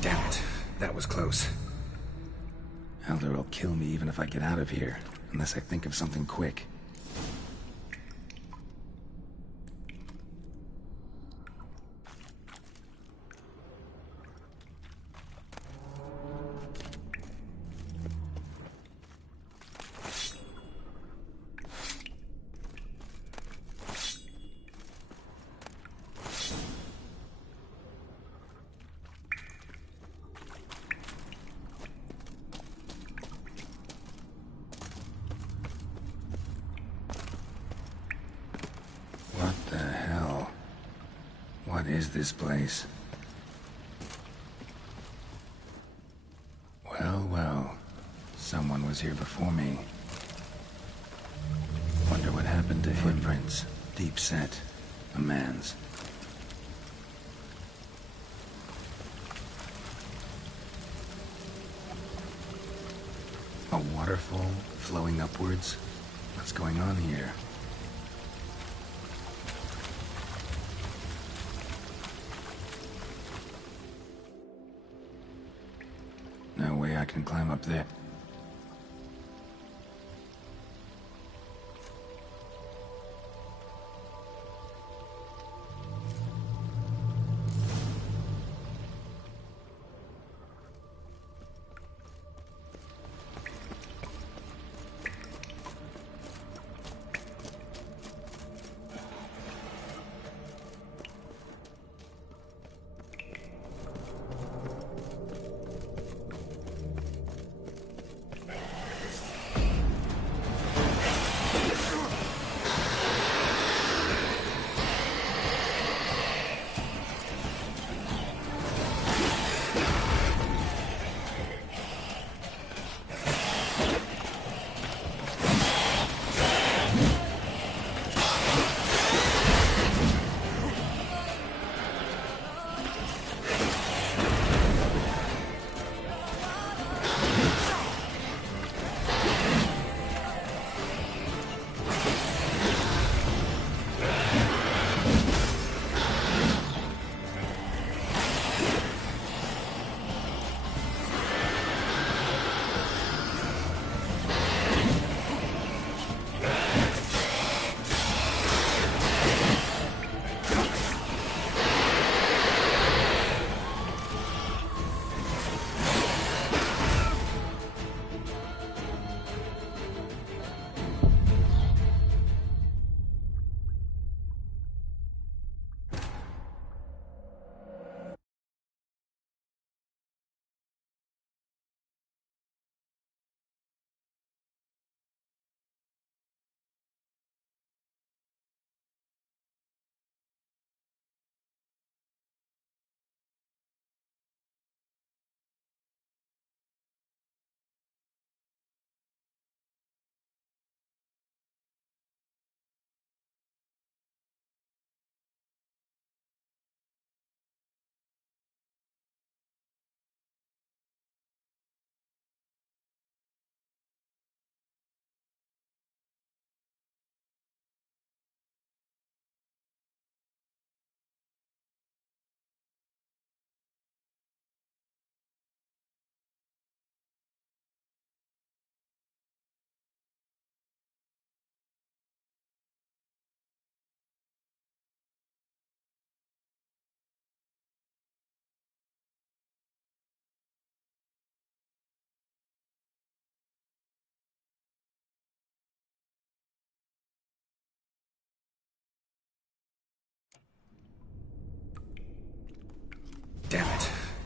Damn it. That was close. Elder will kill me even if I get out of here, unless I think of something quick. What is this place? Well, well. Someone was here before me. Wonder what happened to him. Footprints. Deep set. A man's. A waterfall flowing upwards? What's going on here? No way I can climb up there.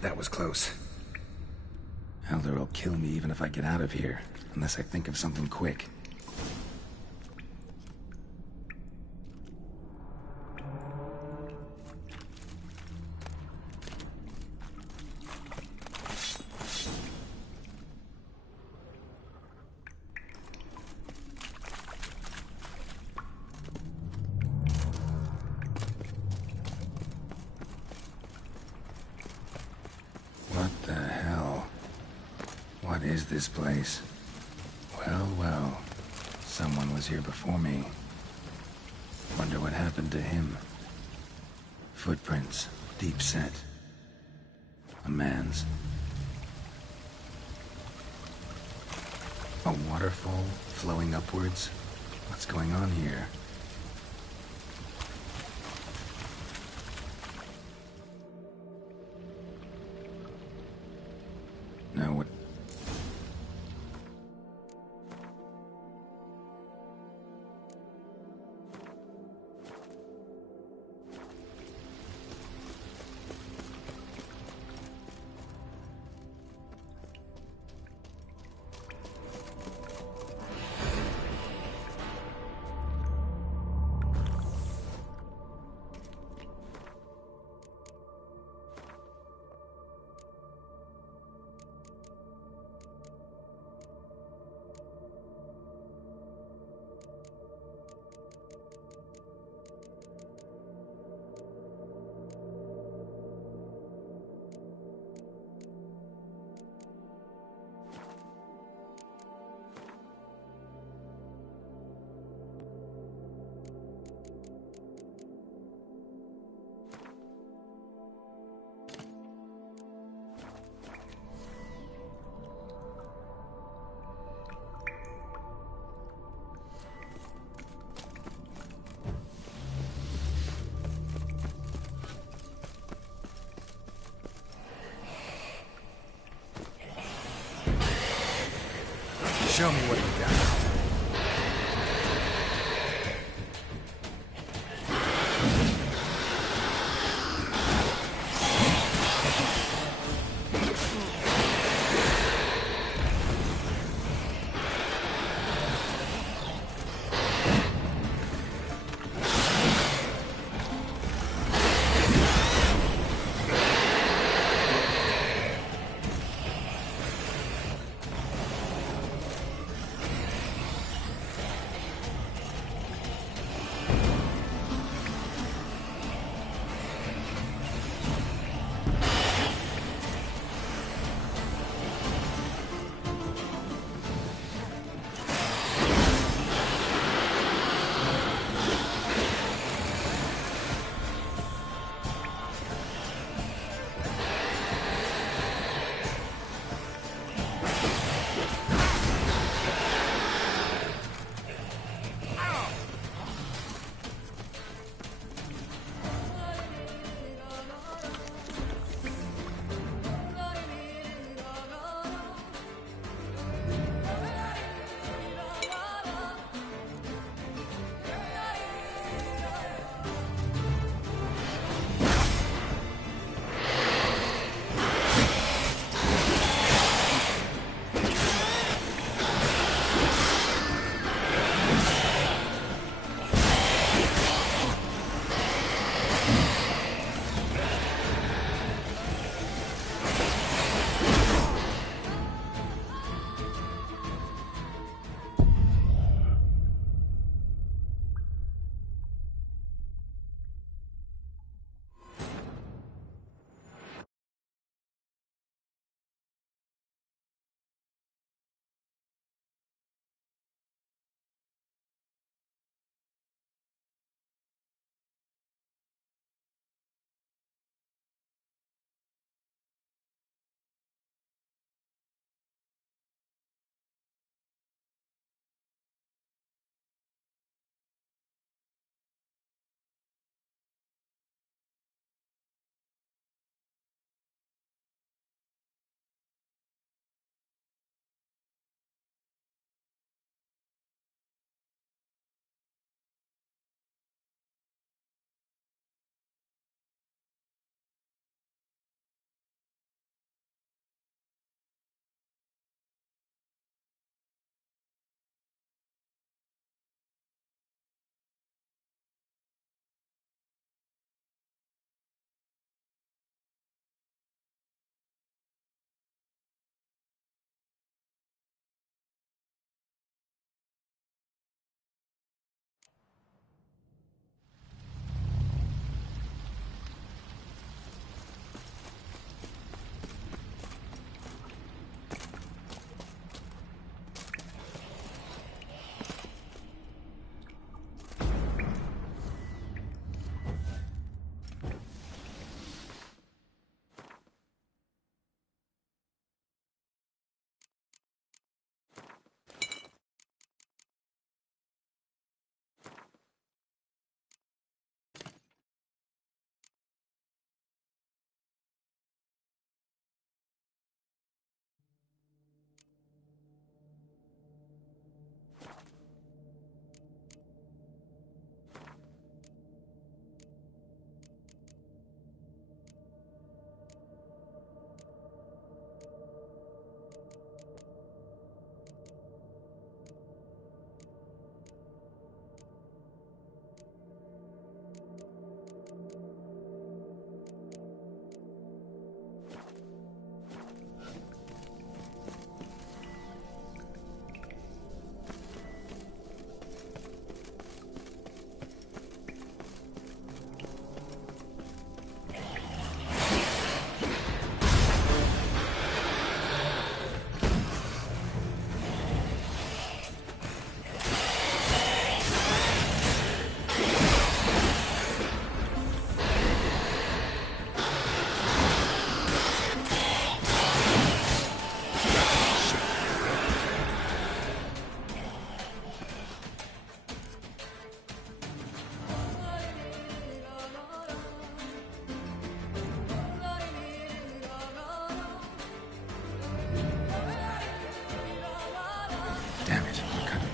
That was close. Elder will kill me even if I get out of here, unless I think of something quick. What the hell? What is this place? Well, well. Someone was here before me. Wonder what happened to him. Footprints, deep set. A man's. A waterfall flowing upwards? What's going on here? No, what? Show me what you got.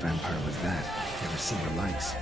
vampire was that? Never seen the likes.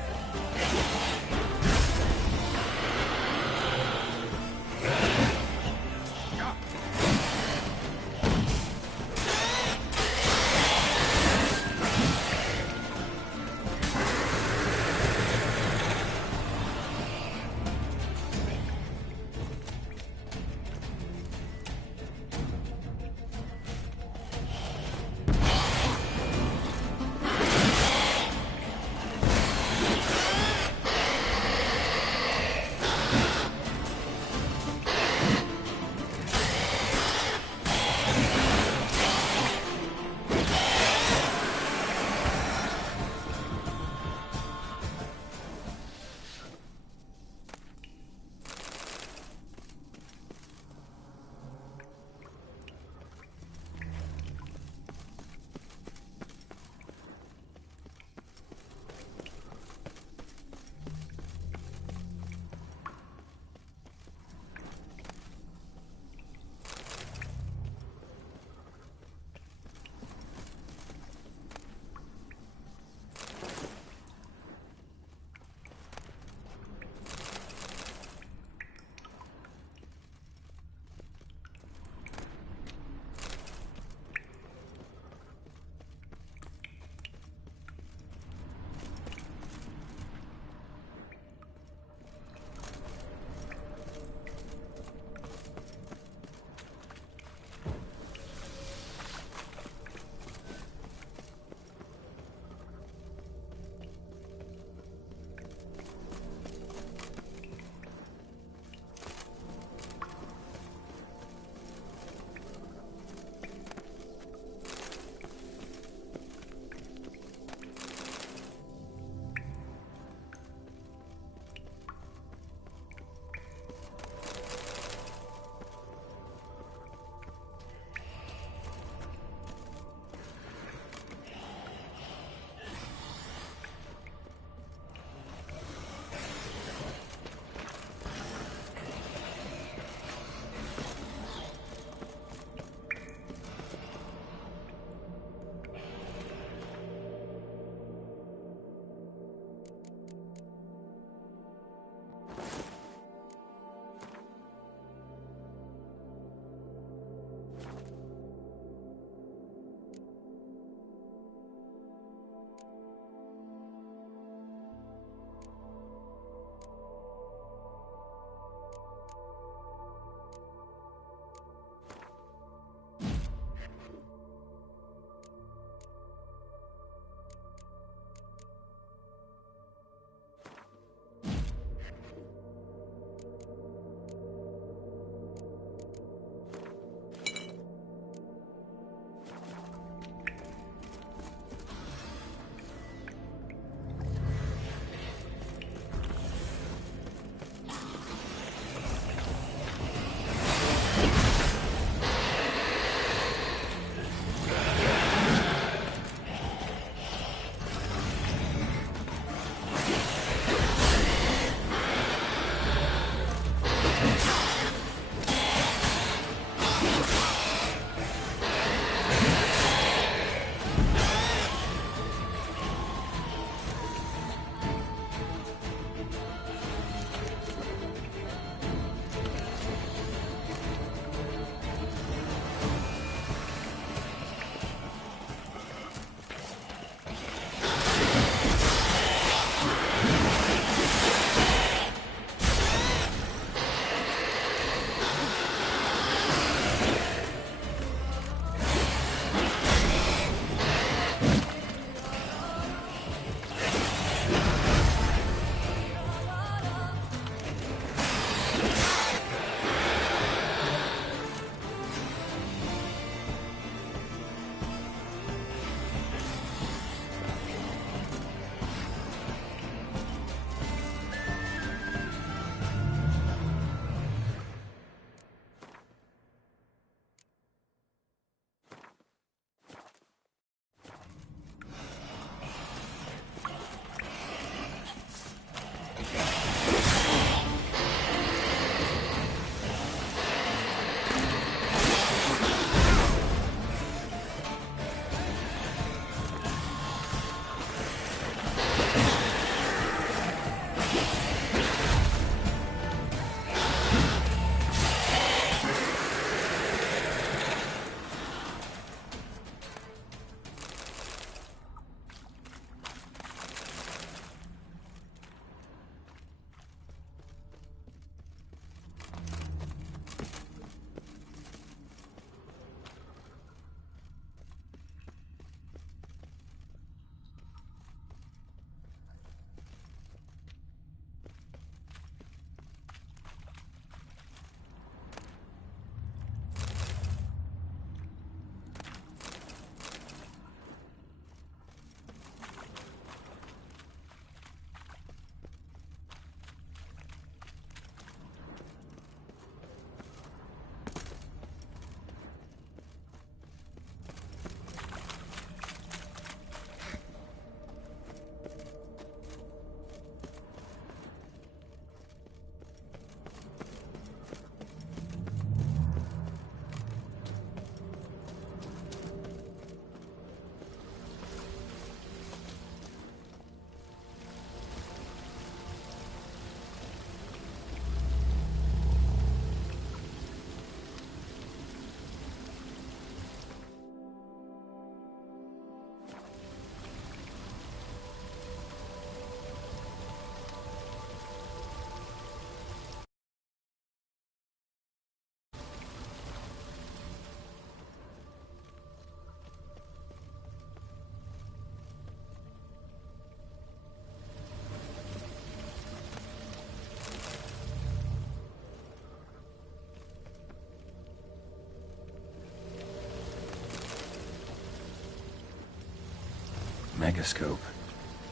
megascope.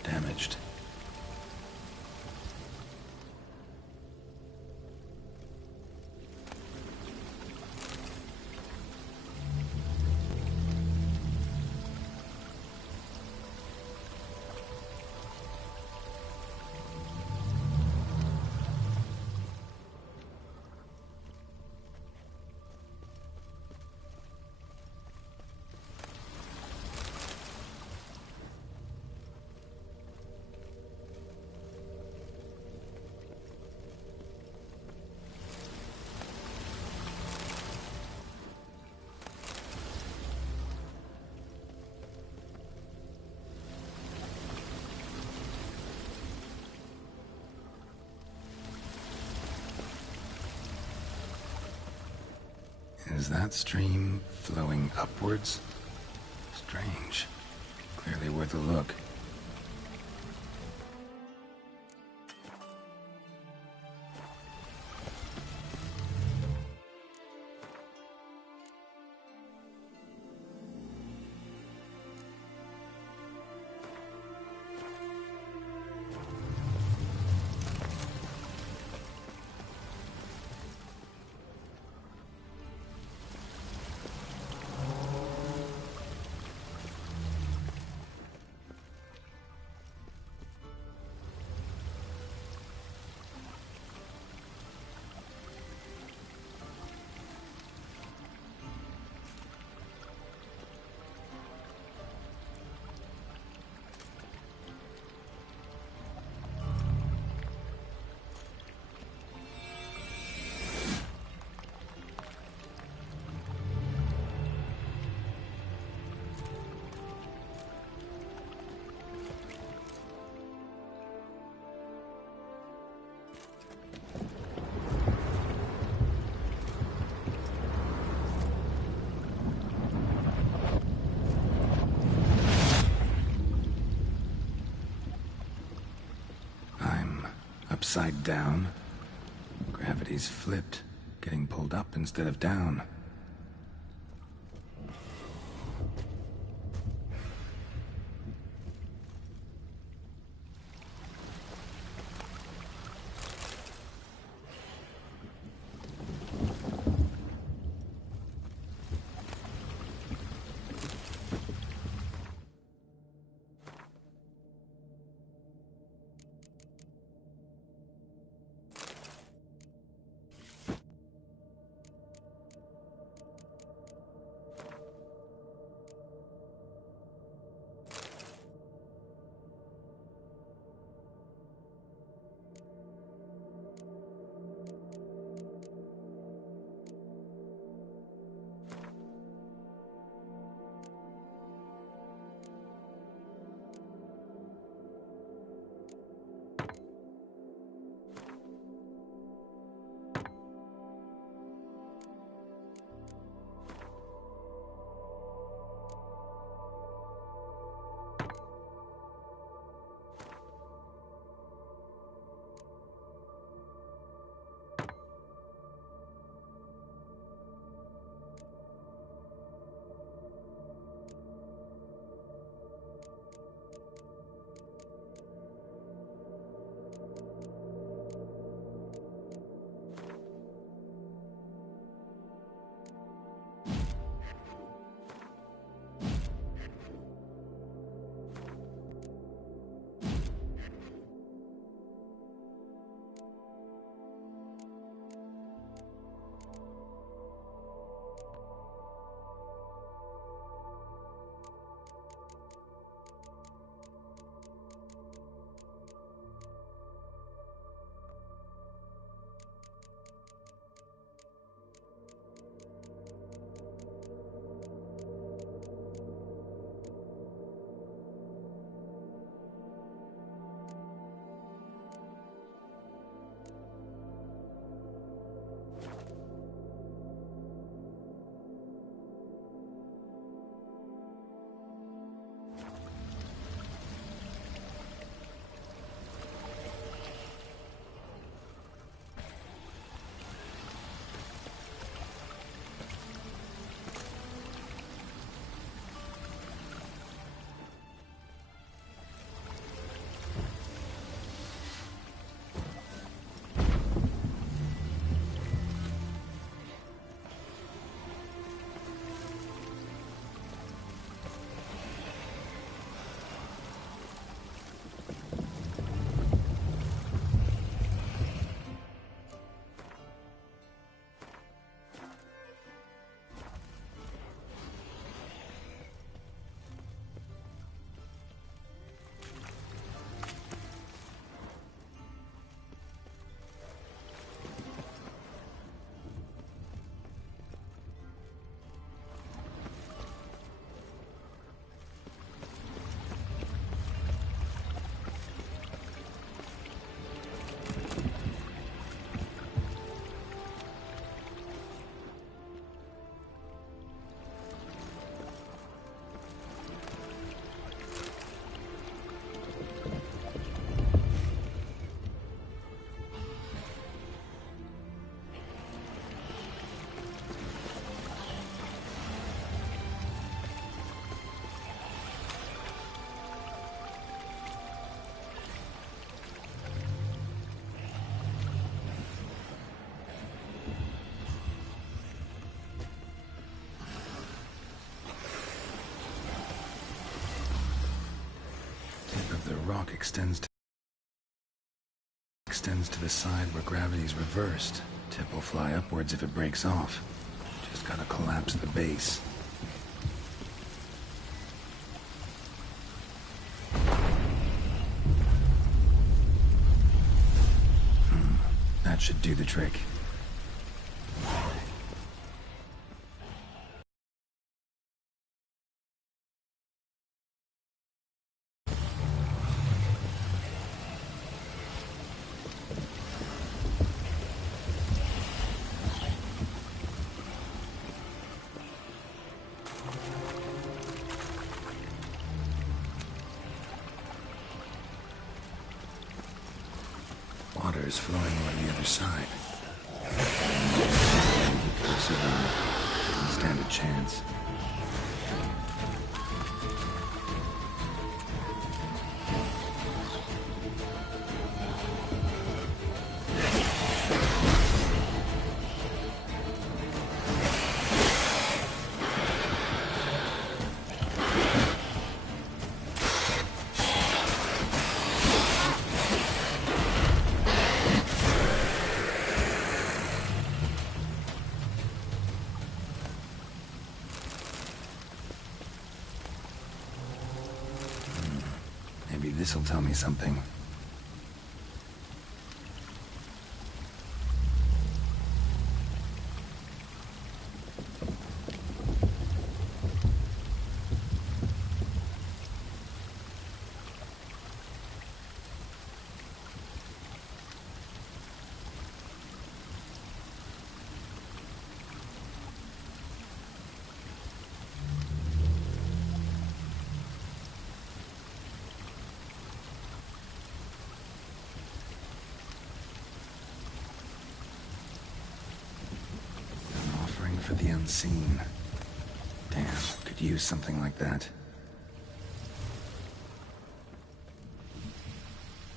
Damaged. Is that stream flowing upwards? Strange. Clearly worth a look. Upside down. Gravity's flipped, getting pulled up instead of down. of the rock extends to the side where gravity's reversed. Tip will fly upwards if it breaks off. Just gotta collapse the base. That should do the trick. Water is flowing on the other side. He could survive. Didn't stand a chance. Maybe this'll tell me something. For the unseen. Damn, could use something like that.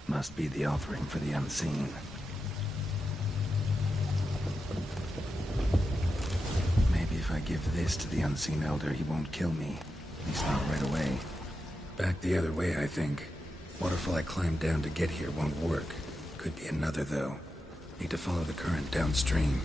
Must be the offering for the unseen. Maybe if I give this to the unseen elder, he won't kill me. At least not right away. Back the other way, I think. Waterfall I climbed down to get here won't work. Could be another, though. Need to follow the current downstream.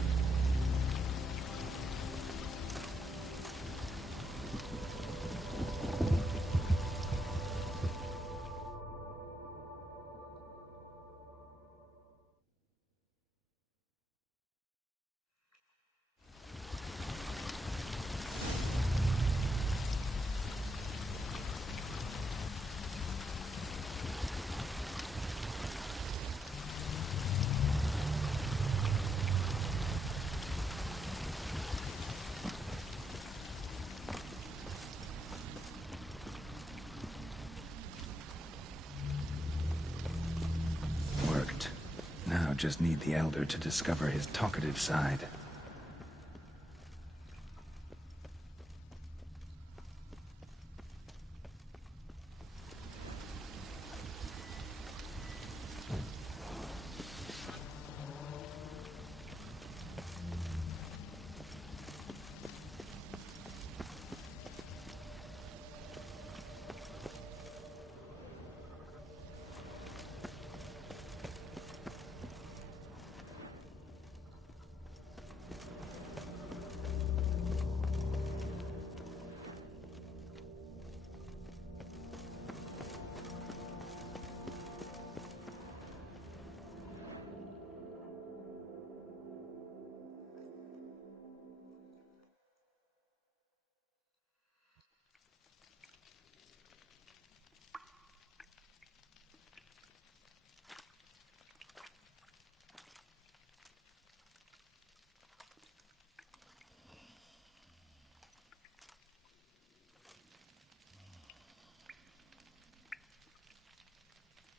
Now just need the Elder to discover his talkative side.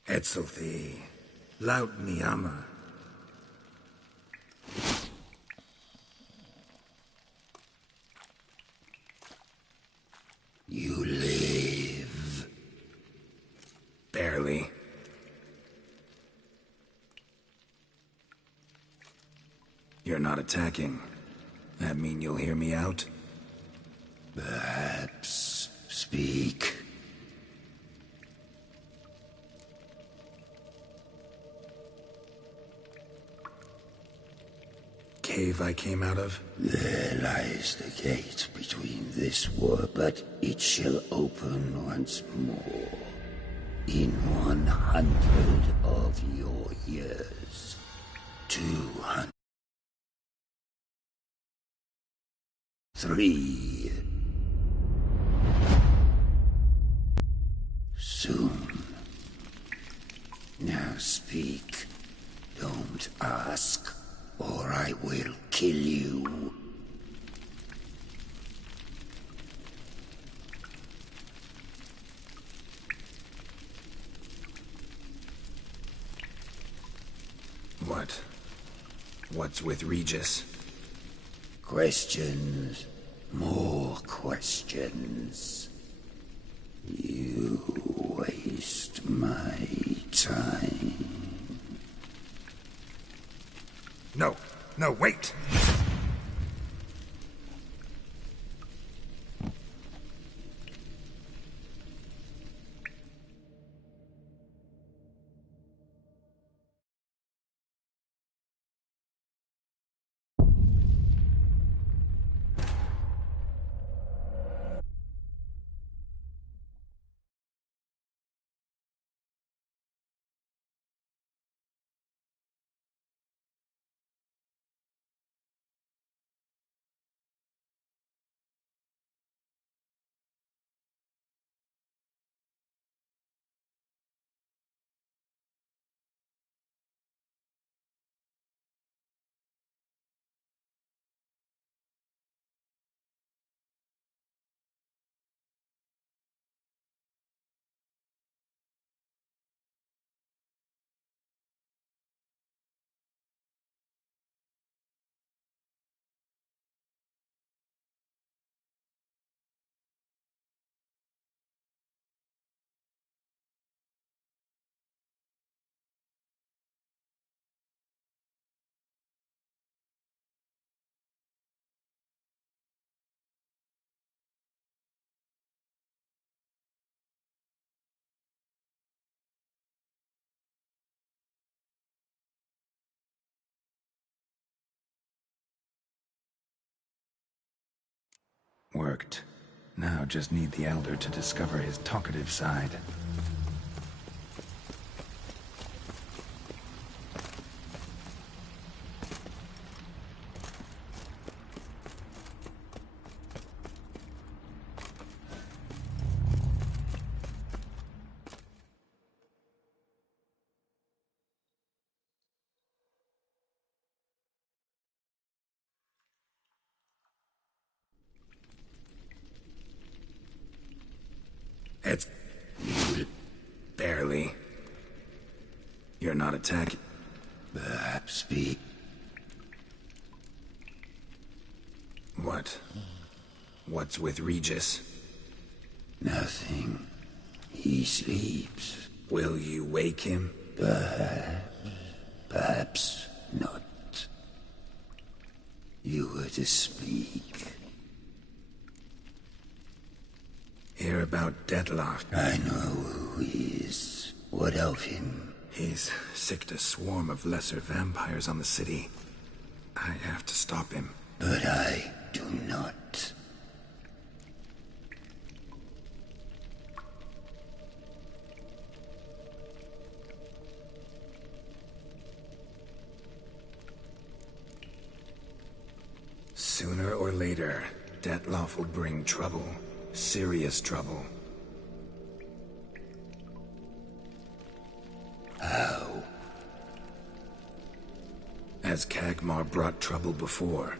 Etzelthi, laut Miyama. You live. Barely. You're not attacking. That mean you'll hear me out? Perhaps. Speak. cave I came out of? There lies the gate between this war, but it shall open once more. In 100 of your years. 200. 3. Soon. Now speak. Don't ask, or I will kill you. What's with Regis? Questions. More questions. You waste my time. No, wait! Worked. Now just need the Elder to discover his talkative side. It's... barely. You're not attacking. Perhaps be. What? What's with Regis? Nothing. He sleeps. Will you wake him? Perhaps not. You were to speak. Hear about Deadlock. I know who he is. What of him? He's sicked a swarm of lesser vampires on the city. I have to stop him. But I do not. Sooner or later, Dettloff will bring trouble. Serious trouble. How? As Kagmar brought trouble before.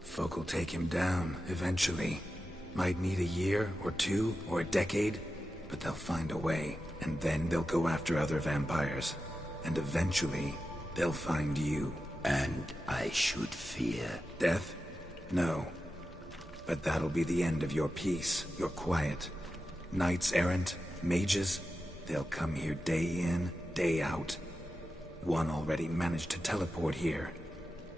Folk will take him down, eventually. Might need a year, or 2, or a decade, but they'll find a way. And then they'll go after other vampires. And eventually, they'll find you. And I should fear death? No. But that'll be the end of your peace, your quiet. Knights errant, mages, they'll come here day in, day out. One already managed to teleport here.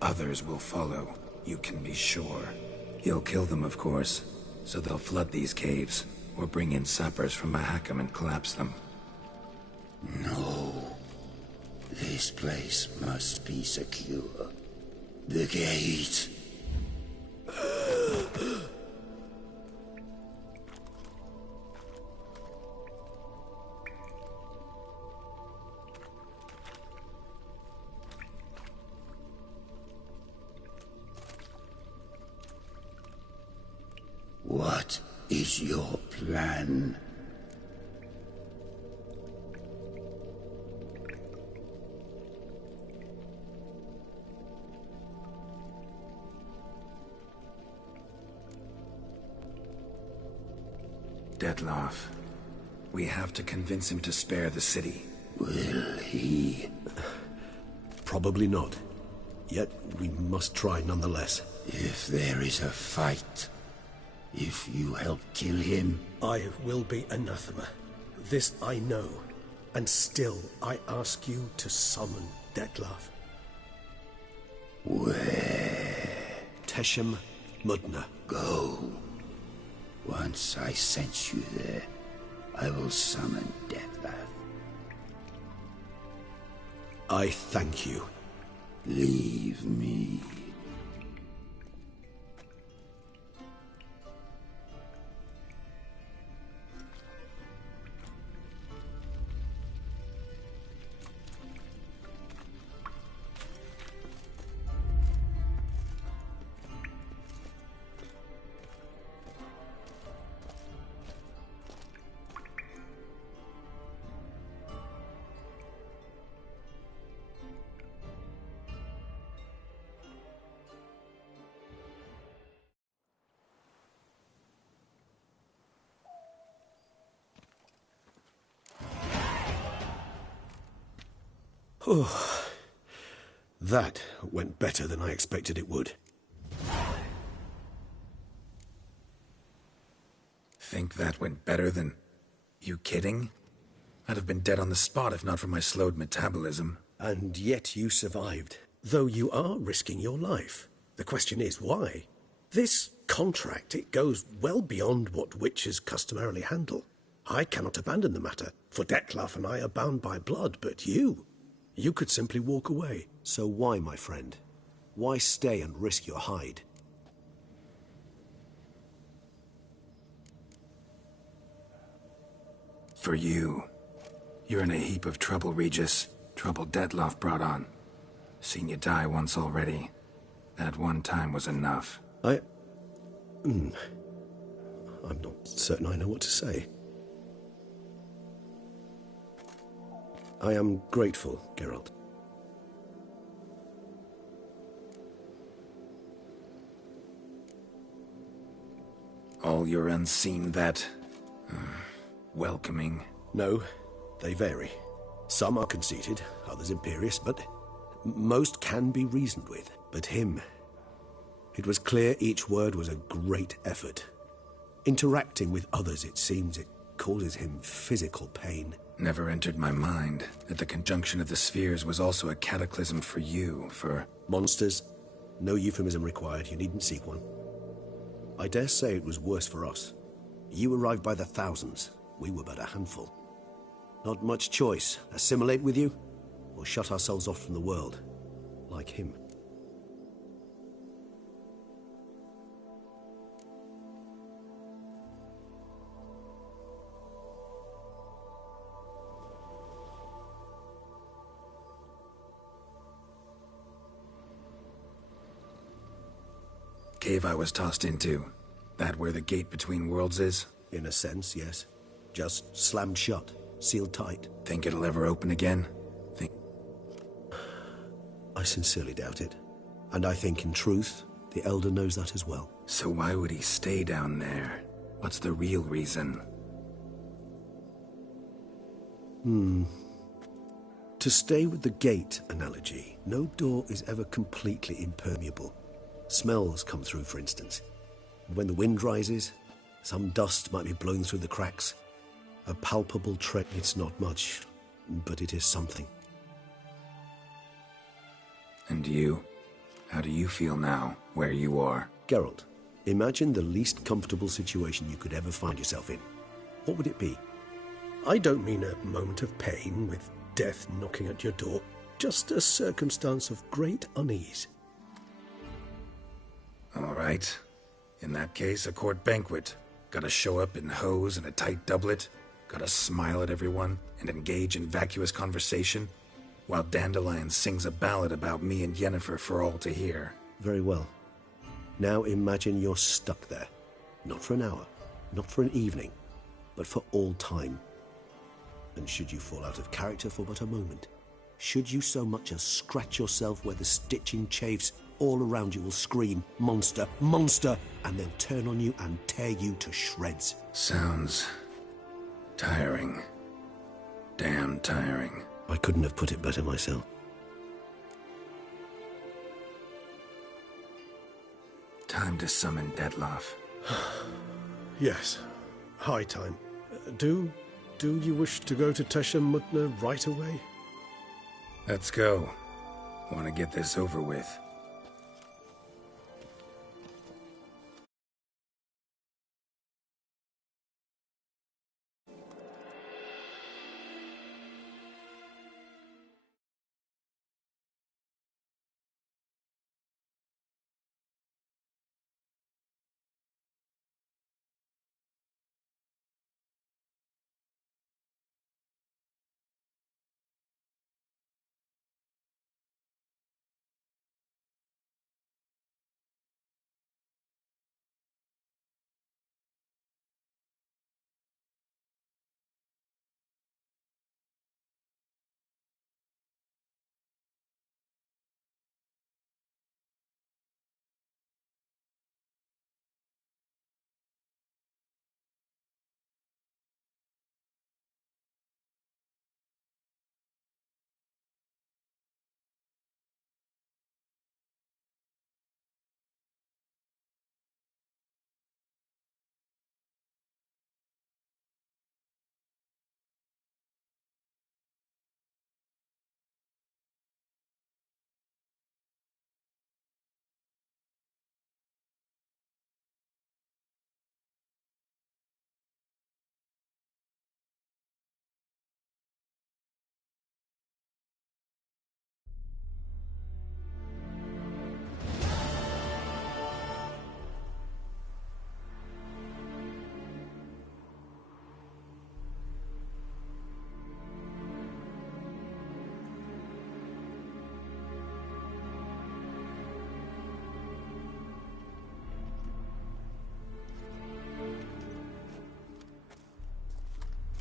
Others will follow, you can be sure. He'll kill them, of course, so they'll flood these caves, or bring in sappers from Mahakam and collapse them. No. This place must be secure. The gate. What is your plan? Detloff. We have to convince him to spare the city. Will he? Probably not. Yet we must try nonetheless. If there is a fight, if you help kill him... I will be anathema. This I know. And still I ask you to summon Detlaff. Where? Teshem Mudna. Go. Once I sense you there, I will summon Detlaff. I thank you. Leave me. Oh, that went better than I expected it would. Think that went better than... You kidding? I'd have been dead on the spot if not for my slowed metabolism. And yet you survived, though you are risking your life. The question is, why? This contract, it goes well beyond what witches customarily handle. I cannot abandon the matter, for Detlaff and I are bound by blood, but you could simply walk away. So why, my friend? Why stay and risk your hide? For you. You're in a heap of trouble, Regis. Trouble Detloff brought on. Seen you die once already. That one time was enough. I'm not certain I know what to say. I am grateful, Geralt. All your unseen that... welcoming. No, they vary. Some are conceited, others imperious, but most can be reasoned with. But him... It was clear each word was a great effort. Interacting with others, it seems, it causes him physical pain. Never entered my mind that the conjunction of the spheres was also a cataclysm for you, for... Monsters? No euphemism required, you needn't seek one. I dare say it was worse for us. You arrived by the thousands, we were but a handful. Not much choice, assimilate with you, or shut ourselves off from the world, like him. Cave I was tossed into. That where the gate between worlds is? In a sense, yes. Just slammed shut, sealed tight. Think it'll ever open again? I sincerely doubt it. And I think, in truth, the Elder knows that as well. So why would he stay down there? What's the real reason? To stay with the gate analogy, no door is ever completely impermeable. Smells come through, for instance. And when the wind rises, some dust might be blown through the cracks. A palpable trace. It's not much, but it is something. And you? How do you feel now, where you are? Geralt, imagine the least comfortable situation you could ever find yourself in. What would it be? I don't mean a moment of pain with death knocking at your door. Just a circumstance of great unease. right. In that case, a court banquet. Gotta show up in hose and a tight doublet. Gotta smile at everyone and engage in vacuous conversation, while Dandelion sings a ballad about me and Yennefer for all to hear. Very well. Now imagine you're stuck there. Not for an hour, not for an evening, but for all time. And should you fall out of character for but a moment, should you so much as scratch yourself where the stitching chafes, all around you will scream, "Monster, monster!" and then turn on you and tear you to shreds. Sounds tiring. Damn tiring. I couldn't have put it better myself. Time to summon Dettlaff. Yes, high time. Do you wish to go to Tesha Mutna right away? Let's go. Want to get this over with.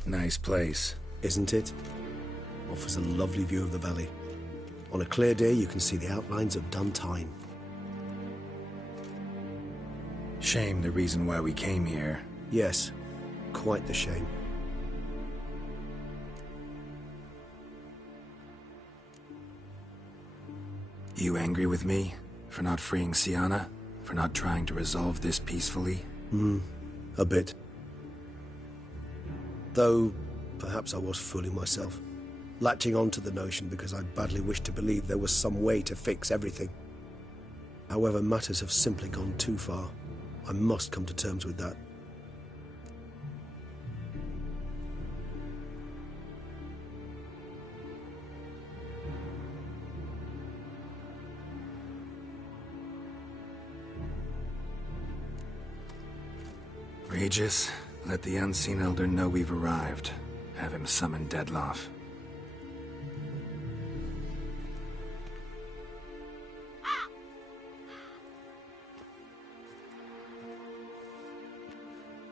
Nice place. Isn't it? Offers a lovely view of the valley. On a clear day, you can see the outlines of Duntine. Shame the reason why we came here. Yes, quite the shame. You angry with me? For not freeing Siana? For not trying to resolve this peacefully? A bit. Though, perhaps I was fooling myself. Latching on to the notion because I badly wished to believe there was some way to fix everything. However, matters have simply gone too far. I must come to terms with that. Regis, let the Unseen Elder know we've arrived. Have him summon Dettlaff.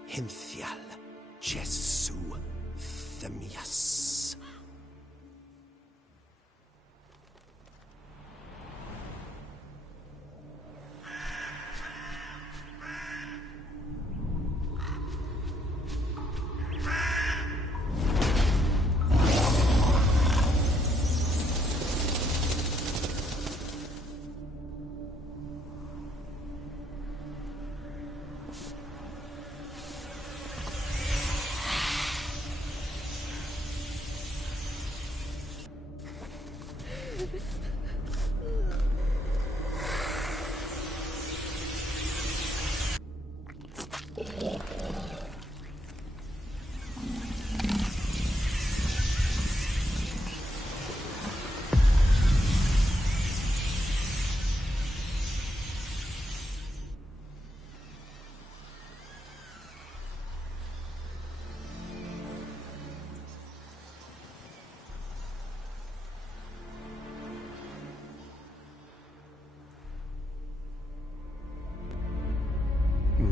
Hinthial Jesu Themias.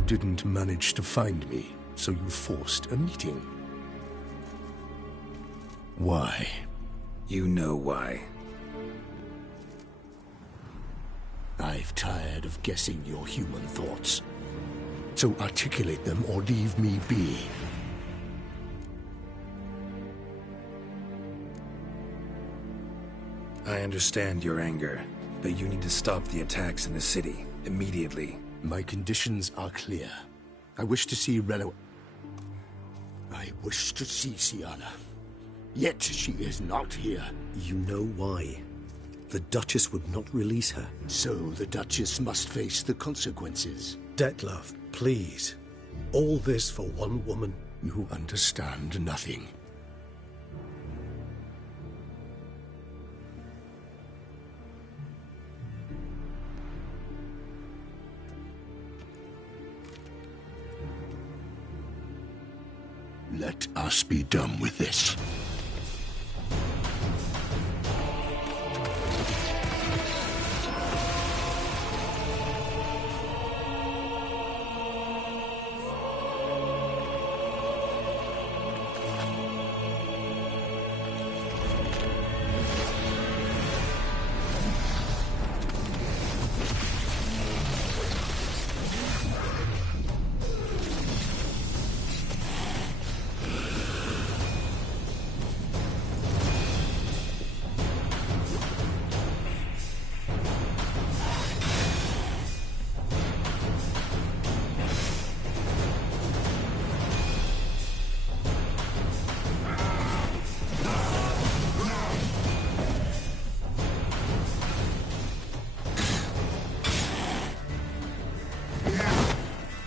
didn't manage to find me, so you forced a meeting. Why? You know why. I've tired of guessing your human thoughts. So articulate them or leave me be. I understand your anger, but you need to stop the attacks in the city, immediately. My conditions are clear. I wish to see Relo... I wish to see Siana. Yet she is not here. You know why. The Duchess would not release her. So the Duchess must face the consequences. Detlef, please. All this for one woman? You understand nothing. Let us be done with this.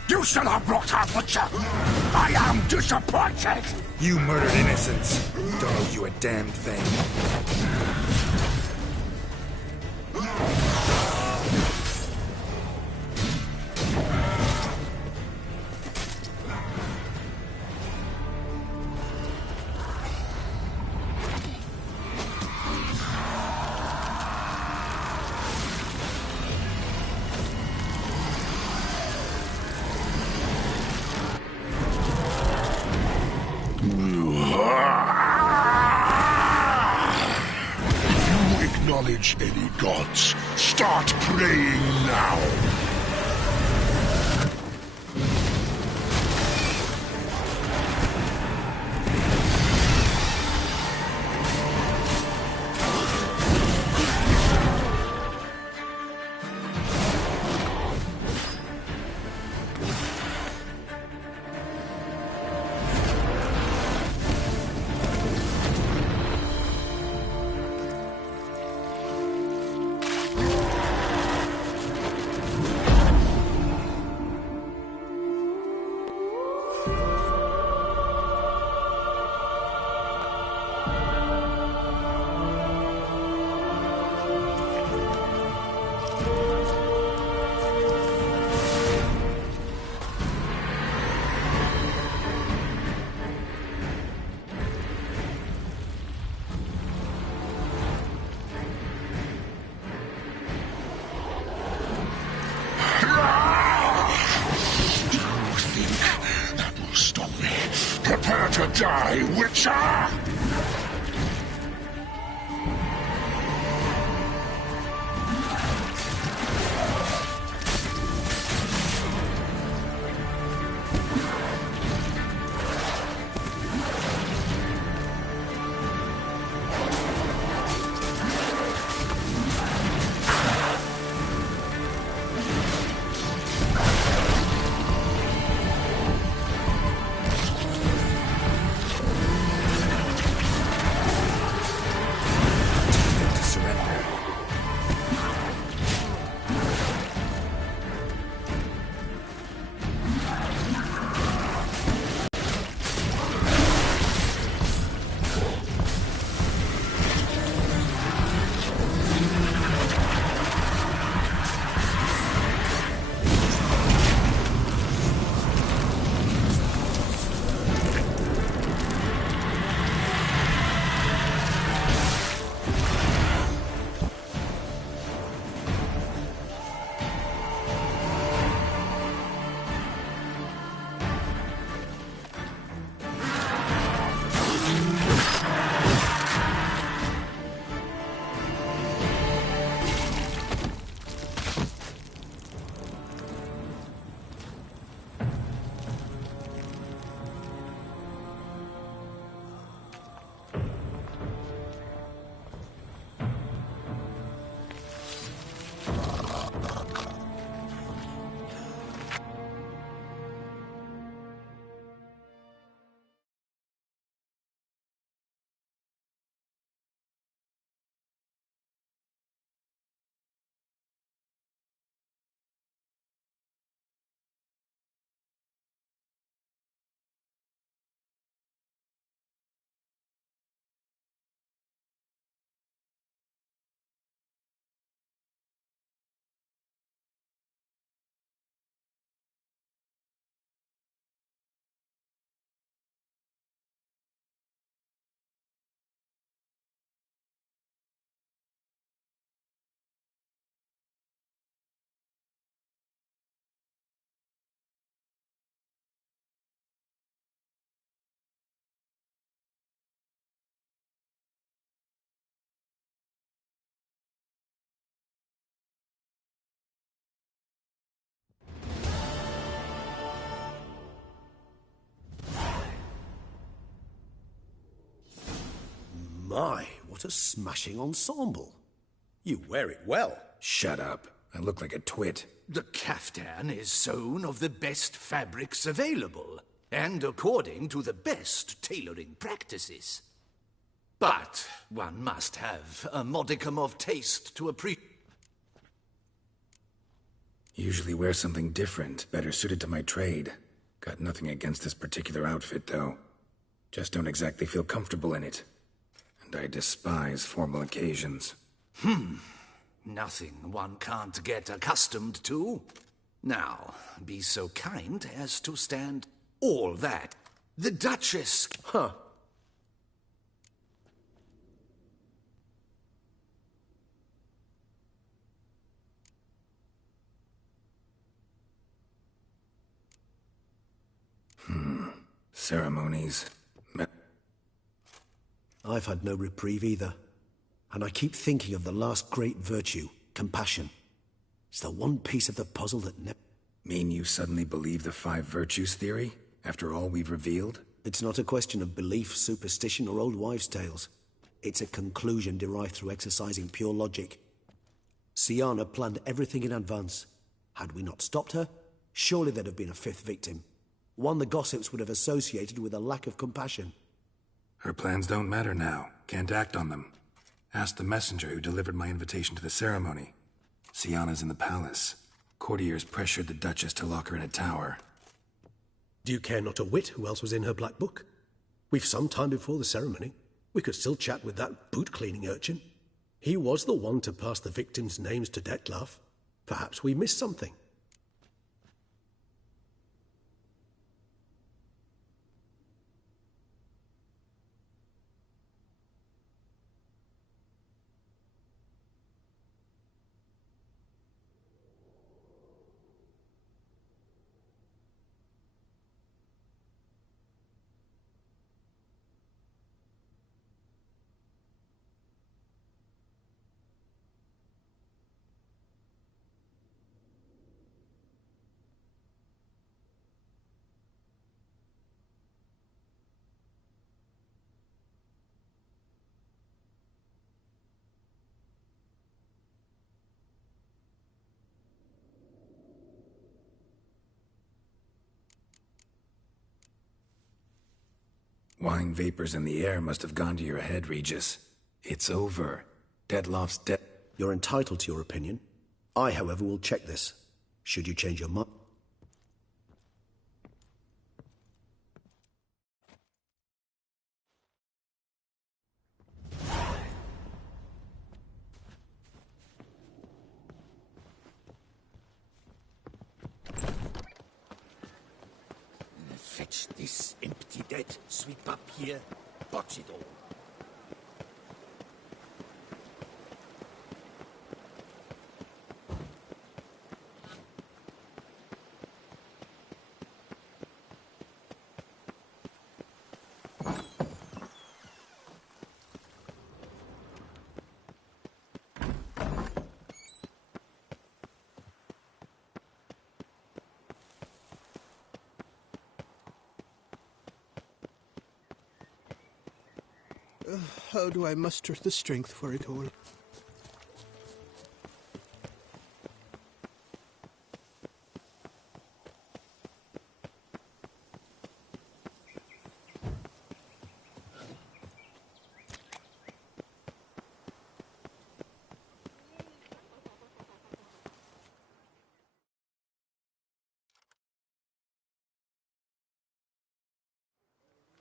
You should have brought her, Butcher! I am disappointed! You murdered innocents. Don't owe you a damned thing. Acknowledge any gods. Start praying now. Prepare to die, Witcher! My, what a smashing ensemble. You wear it well. Shut up. I look like a twit. The caftan is sewn of the best fabrics available, and according to the best tailoring practices. But one must have a modicum of taste to appreciate. Usually wear something different, better suited to my trade. Got nothing against this particular outfit, though. Just don't exactly feel comfortable in it. And I despise formal occasions. Nothing one can't get accustomed to. Now, be so kind as to stand all that. The Duchess... Huh. Ceremonies. I've had no reprieve either. And I keep thinking of the last great virtue, compassion. It's the one piece of the puzzle that Mean you suddenly believe the 5 virtues theory, after all we've revealed? It's not a question of belief, superstition, or old wives' tales. It's a conclusion derived through exercising pure logic. Siana planned everything in advance. Had we not stopped her, surely there'd have been a 5th victim. One the gossips would have associated with a lack of compassion. Her plans don't matter now. Can't act on them. Ask the messenger who delivered my invitation to the ceremony. Siana's in the palace. Courtiers pressured the Duchess to lock her in a tower. Do you care not a whit who else was in her black book? We've some time before the ceremony. We could still chat with that boot-cleaning urchin. He was the one to pass the victims' names to Detlef. Perhaps we missed something. Wine vapors in the air must have gone to your head, Regis. It's over. Detlef's dead. You're entitled to your opinion. I, however, will check this. Should you change your mind... Fetch this empty dead, sweep up here, botch it all. How do I muster the strength for it all?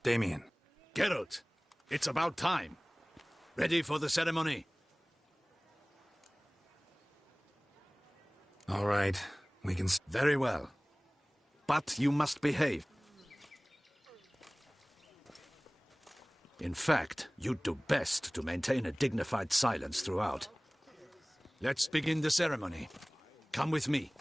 Damien. Geralt, it's about time. Ready for the ceremony? All right, we can... Very well. But you must behave. In fact, you'd do best to maintain a dignified silence throughout. Let's begin the ceremony. Come with me.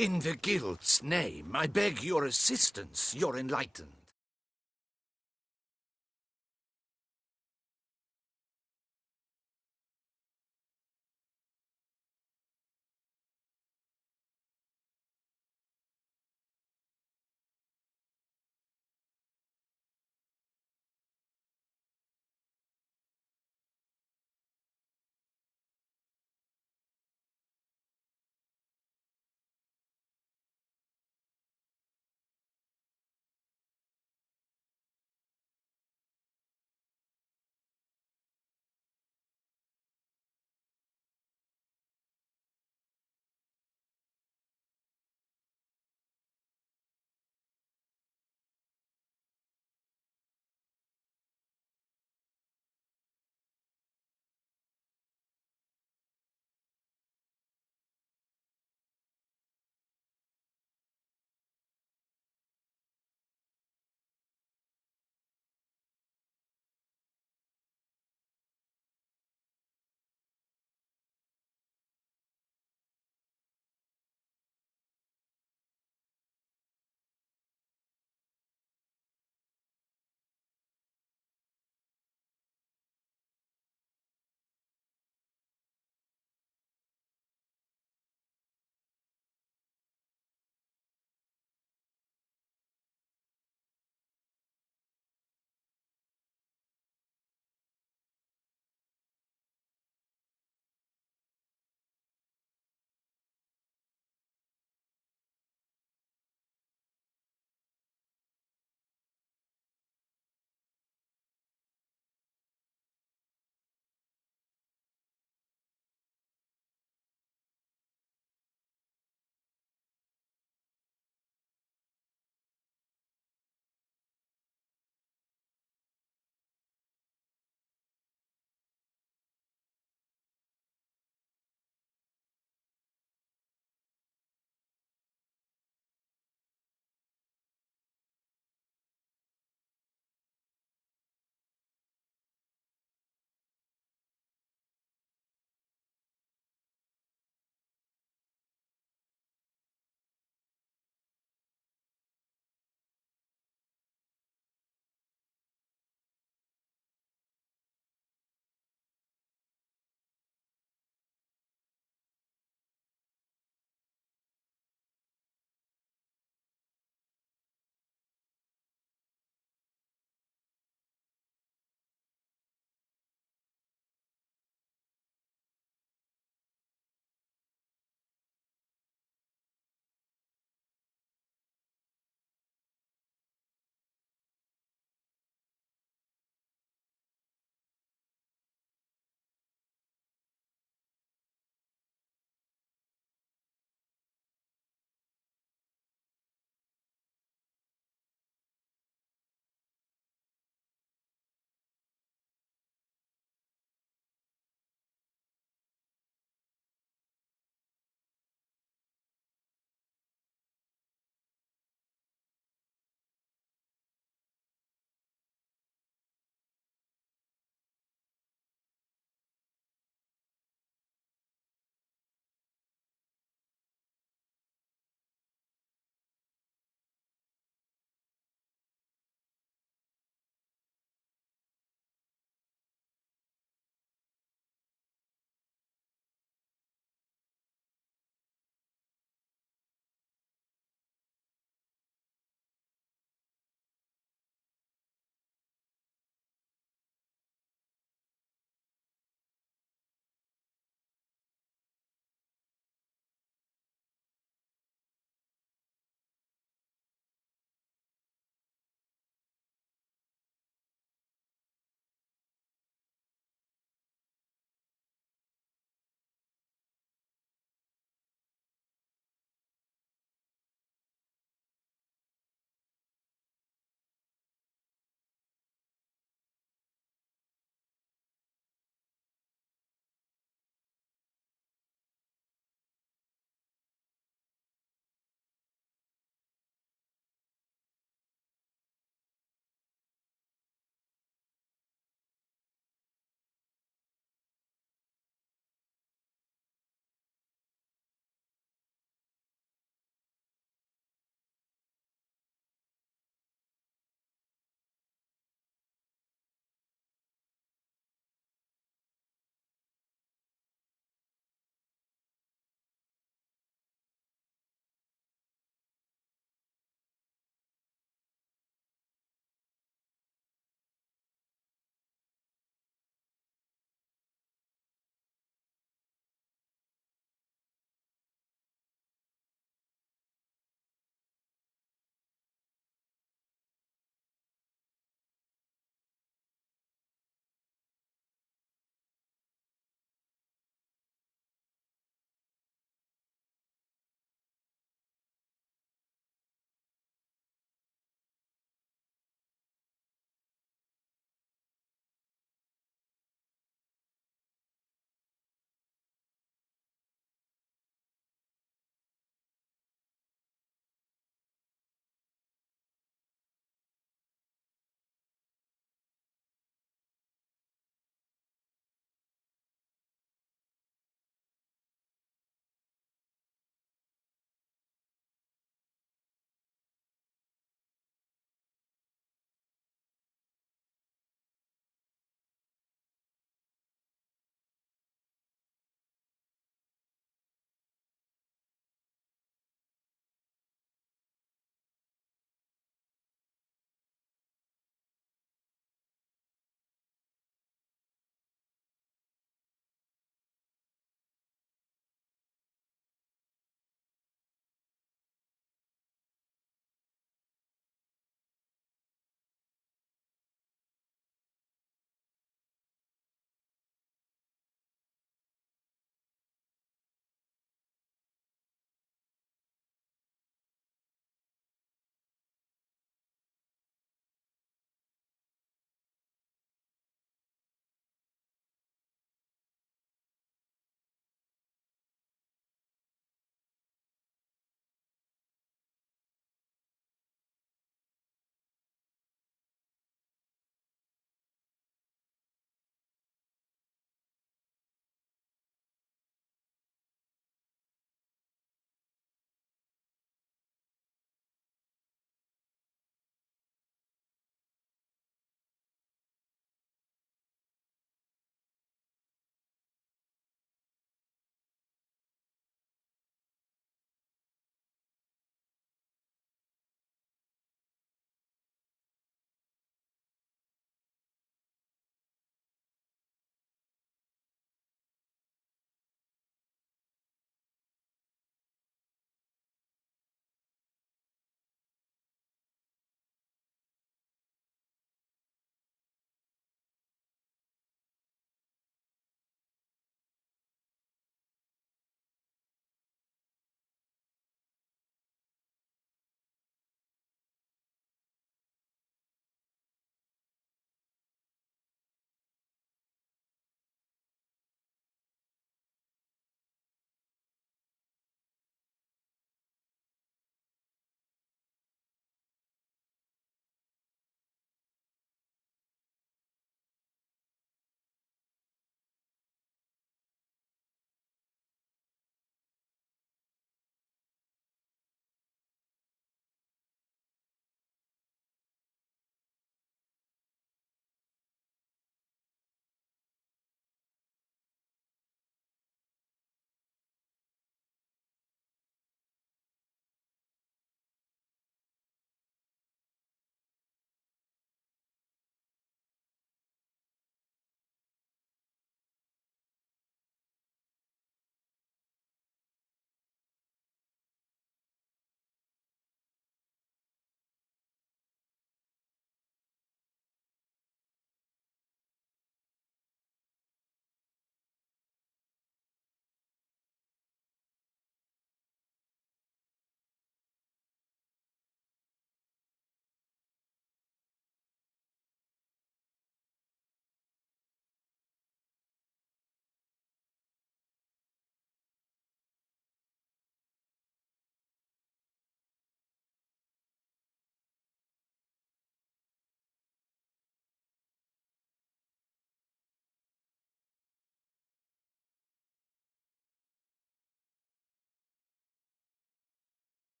In the guild's name, I beg your assistance, your enlightened.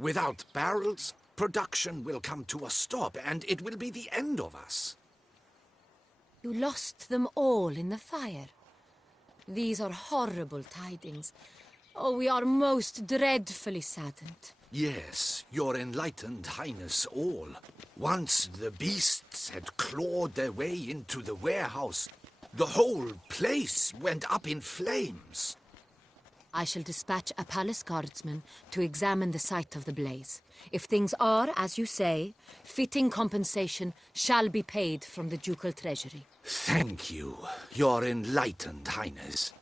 Without barrels, production will come to a stop, and it will be the end of us. You lost them all in the fire. These are horrible tidings. Oh, we are most dreadfully saddened. Yes, your enlightened highness all. Once the beasts had clawed their way into the warehouse, the whole place went up in flames. I shall dispatch a palace guardsman to examine the site of the blaze. If things are, as you say, fitting compensation shall be paid from the ducal treasury. Thank you, your enlightened highness.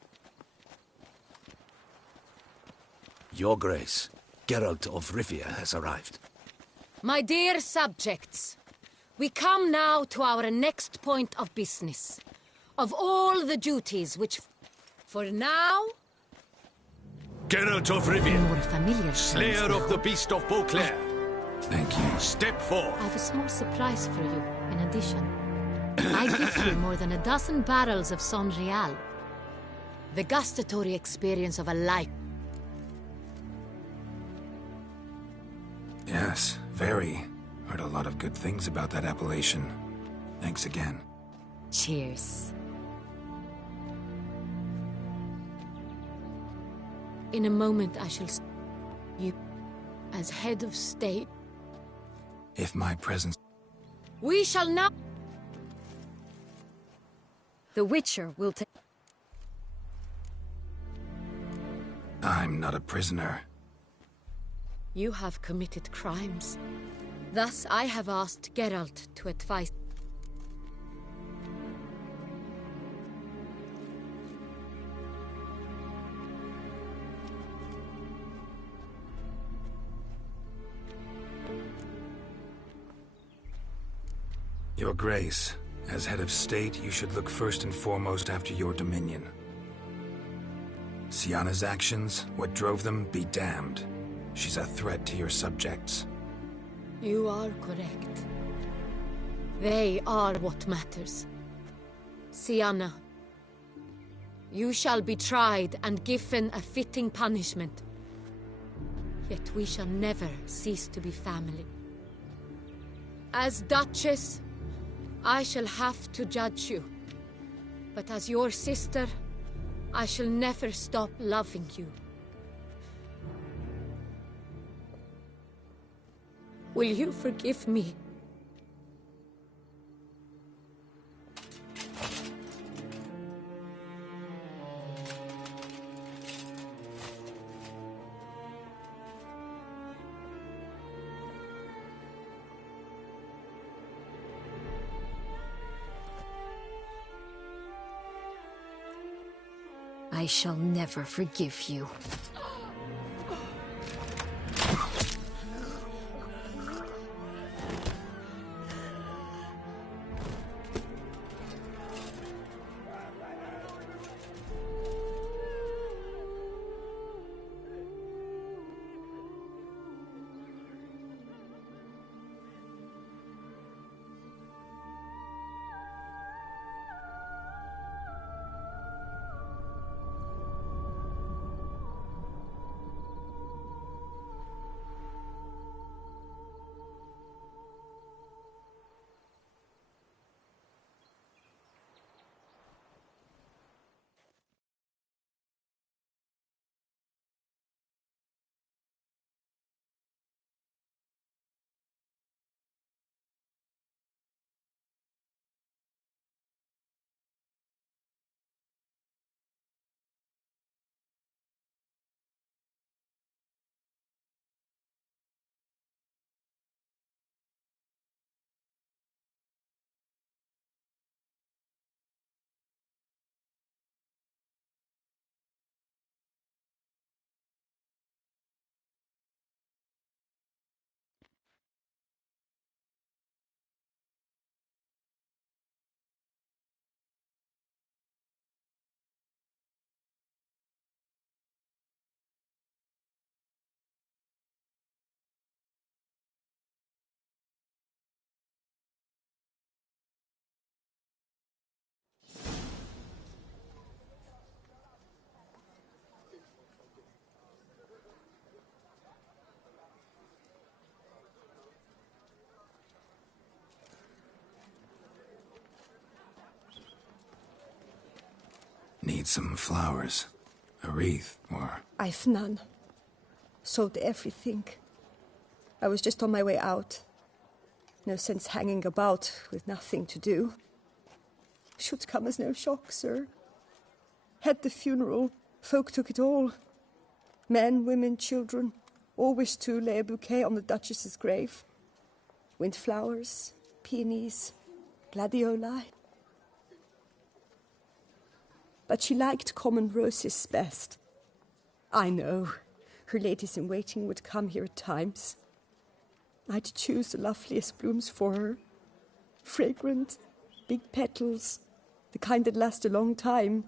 Your Grace, Geralt of Rivia has arrived. My dear subjects, we come now to our next point of business. Of all the duties which, for now... Geralt of Rivia, more familiar Slayer of the Beast of Beauclair. Thank you. Step forth. I have a small surprise for you, in addition. I give you more than a dozen barrels of Son Real. The gustatory experience of a life. Yes, very. Heard a lot of good things about that appellation. Thanks again. Cheers. In a moment I shall you as head of state. If my presence... We shall now... The Witcher will take... I'm not a prisoner. You have committed crimes. Thus I have asked Geralt to advise... Your Grace, as head of state, you should look first and foremost after your dominion. Sienna's actions, what drove them, be damned. She's a threat to your subjects. You are correct. They are what matters. Sienna, you shall be tried and given a fitting punishment. Yet we shall never cease to be family. As Duchess, I shall have to judge you. But as your sister, I shall never stop loving you. Will you forgive me? I shall never forgive you. need some flowers. A wreath, or... I've none. Sold everything. I was just on my way out. No sense hanging about with nothing to do. Should come as no shock, sir. Had the funeral, folk took it all. Men, women, children, all wished to lay a bouquet on the Duchess's grave. Windflowers, peonies, gladioli. But she liked common roses best. I know, her ladies-in-waiting would come here at times. I'd choose the loveliest blooms for her. Fragrant, big petals, the kind that last a long time.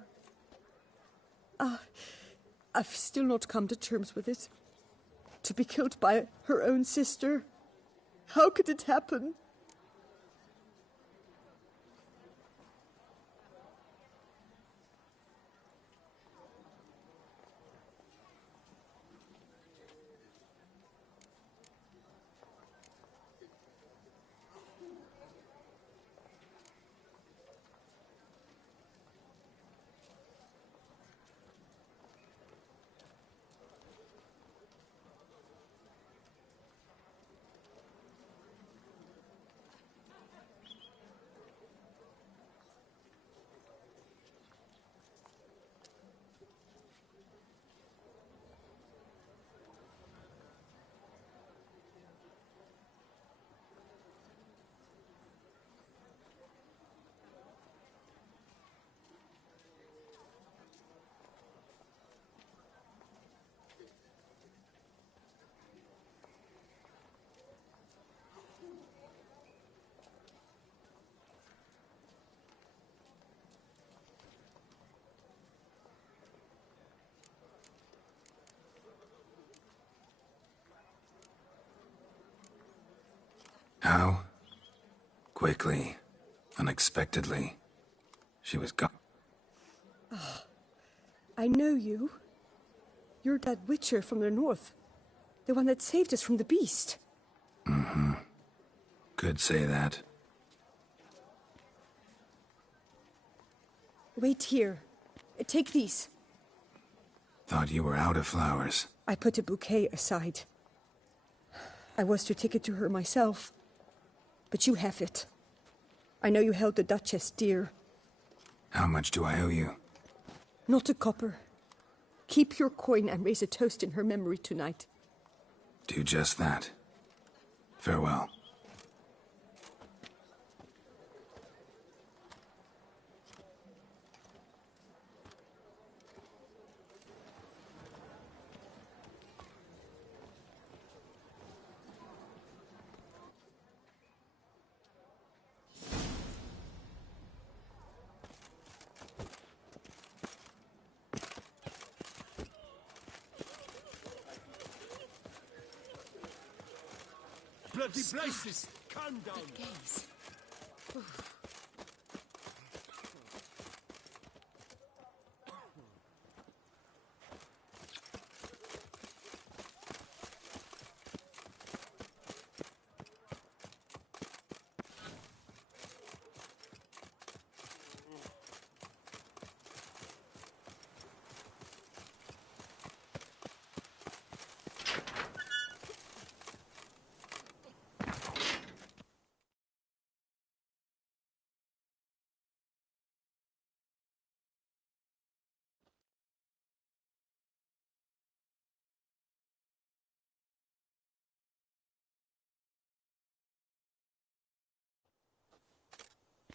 I've still not come to terms with it. To be killed by her own sister. How could it happen? How? Quickly, unexpectedly, she was gone. Oh, I know you. You're that witcher from the north. The one that saved us from the beast. Mm-hmm. Could say that. Wait here. Take these. Thought you were out of flowers. I put a bouquet aside. I was to take it to her myself. But you have it. I know you held the Duchess dear. How much do I owe you? Not a copper. Keep your coin and raise a toast in her memory tonight. Do just that. Farewell. Bloody places! Calm down! Gaze.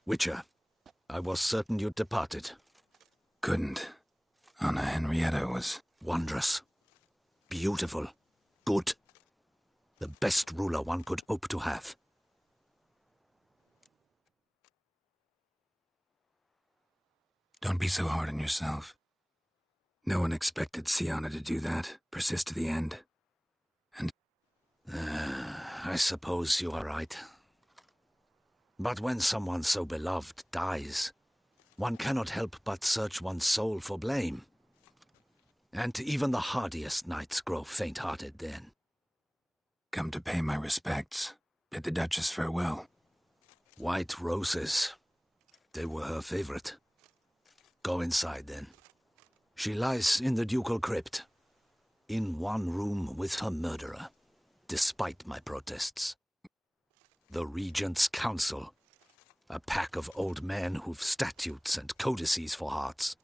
Witcher, I was certain you'd departed. Couldn't. Anna Henrietta was... Wondrous. Beautiful. Good. The best ruler one could hope to have. Don't be so hard on yourself. No one expected Siana to do that, persist to the end. And... I suppose you are right. But when someone so beloved dies, one cannot help but search one's soul for blame. And even the hardiest knights grow faint-hearted then. Come to pay my respects. Bid the Duchess farewell. White roses. They were her favorite. Go inside then. She lies in the ducal crypt, in one room with her murderer, despite my protests. The Regent's Council, a pack of old men who've statutes and codices for hearts.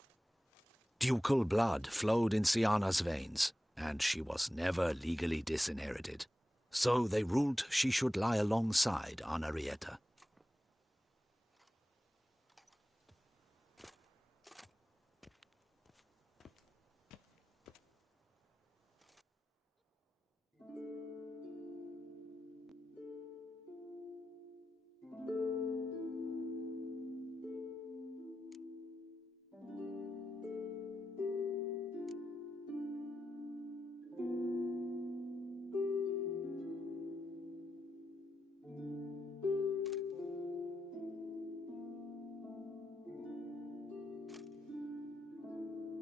Ducal blood flowed in Syanna's veins, and she was never legally disinherited. So they ruled she should lie alongside Anarietta.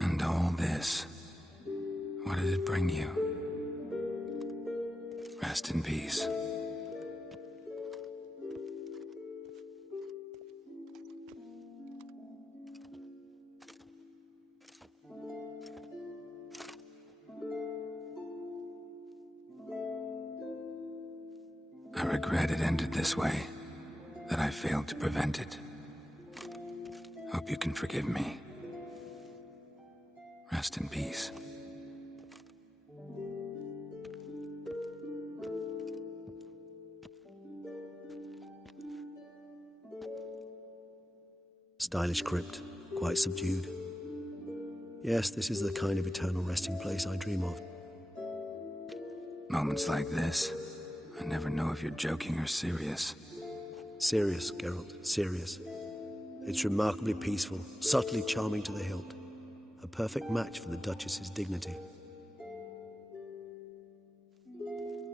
And all this, what did it bring you? Rest in peace. I regret it ended this way, that I failed to prevent it. Hope you can forgive me. Rest in peace. Stylish crypt, quite subdued. Yes, this is the kind of eternal resting place I dream of. Moments like this, I never know if you're joking or serious. Serious, Geralt, serious. It's remarkably peaceful, subtly charming to the hilt. A perfect match for the Duchess's dignity.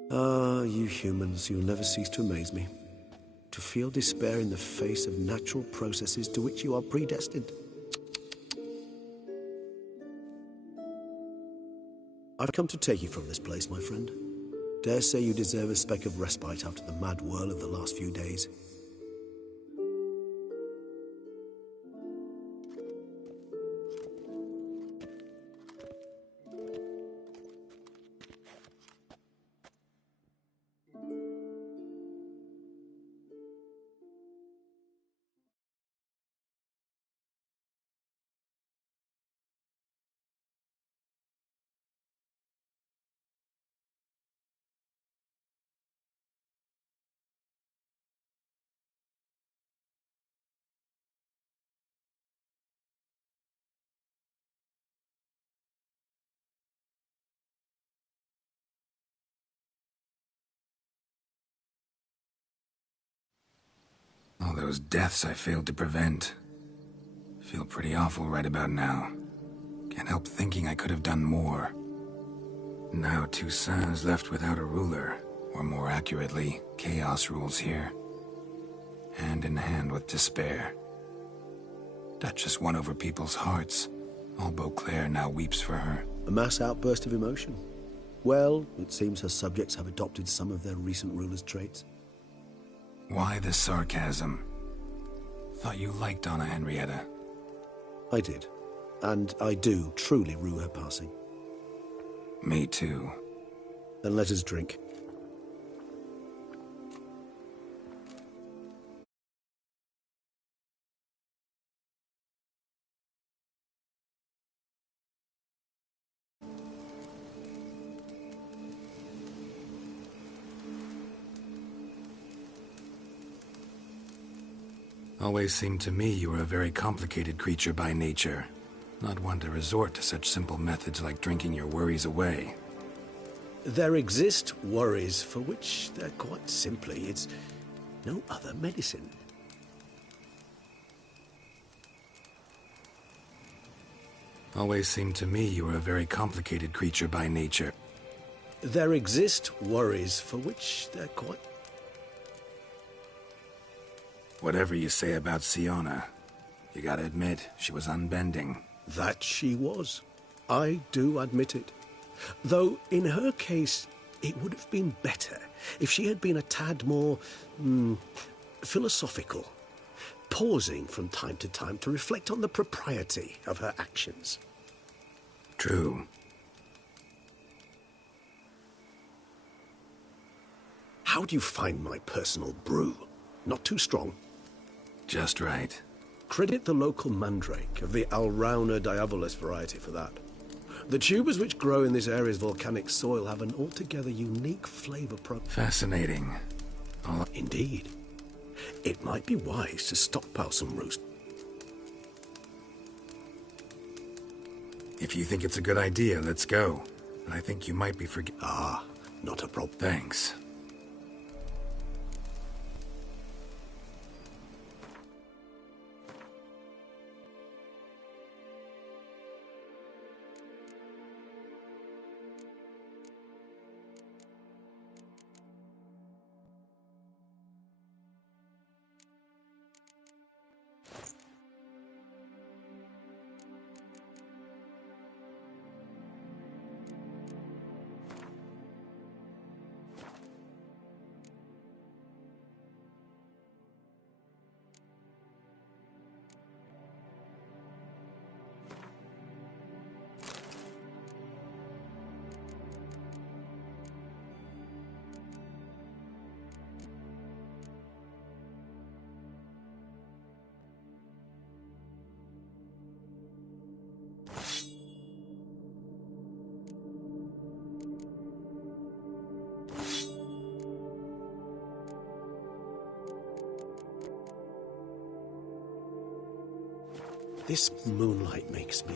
Ah, you humans, you'll never cease to amaze me. To feel despair in the face of natural processes to which you are predestined. I've come to take you from this place, my friend. Dare say you deserve a speck of respite after the mad whirl of the last few days. All those deaths I failed to prevent. Feel pretty awful right about now. Can't help thinking I could have done more. Now Toussaint's left without a ruler, or more accurately, chaos rules here. Hand in hand with despair. Duchess won over people's hearts. All Beauclair now weeps for her. A mass outburst of emotion. Well, it seems her subjects have adopted some of their recent ruler's traits. Why the sarcasm? Thought you liked Donna Henrietta. I did. And I do truly rue her passing. Me too. Then let us drink. Always seemed to me you were a very complicated creature by nature. Not one to resort to such simple methods like drinking your worries away. There exist worries for which they're quite simply, it's no other medicine. Always seemed to me you were a very complicated creature by nature. There exist worries for which they're quite... Whatever you say about Syanna, you gotta admit, she was unbending. That she was. I do admit it. Though, in her case, it would have been better if she had been a tad more... philosophical. Pausing from time to time to reflect on the propriety of her actions. True. How do you find my personal brew? Not too strong? Just right. Credit the local mandrake of the Alrauna diabolus variety for that. The tubers which grow in this area's volcanic soil have an altogether unique flavor Fascinating. Indeed. It might be wise to stockpile some roost. If you think it's a good idea, let's go. But I think you might be not a problem. Thanks. This moonlight makes me...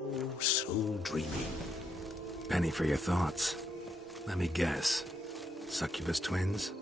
Oh, so dreamy. Penny for your thoughts. Let me guess. Succubus twins?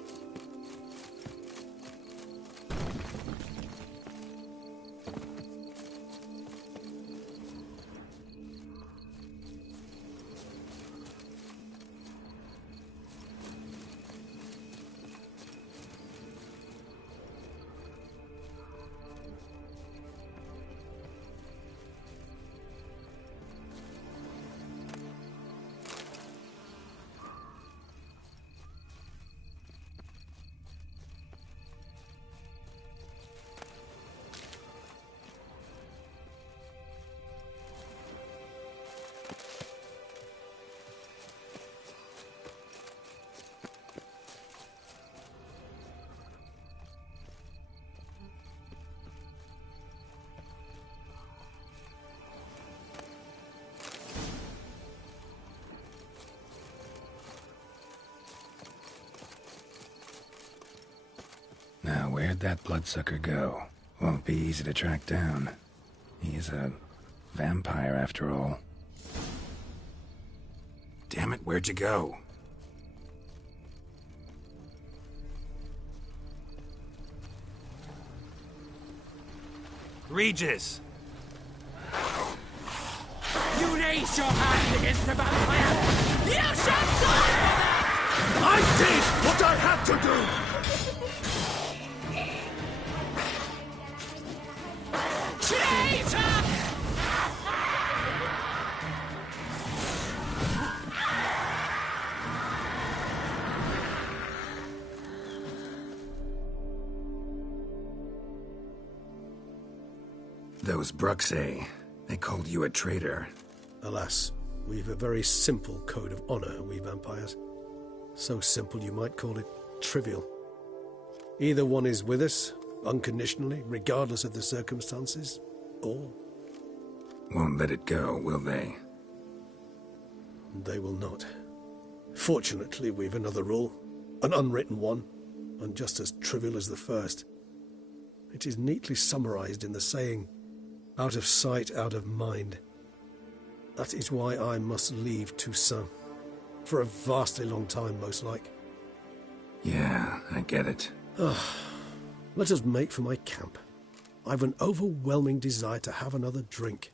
Now, where'd that bloodsucker go? Won't be easy to track down. He's a vampire, after all. Damn it, where'd you go? Regis! You raise your hand against the vampire! You shall die for that! I did what I had to do! Those Bruxay, they called you a traitor. Alas, we've a very simple code of honor, we vampires. So simple you might call it trivial. Either one is with us, unconditionally, regardless of the circumstances, or... Won't let it go, will they? They will not. Fortunately, we've another rule, an unwritten one, and just as trivial as the first. It is neatly summarized in the saying, out of sight, out of mind. That is why I must leave Toussaint. For a vastly long time, most like. Yeah, I get it. Let us make for my camp. I've an overwhelming desire to have another drink.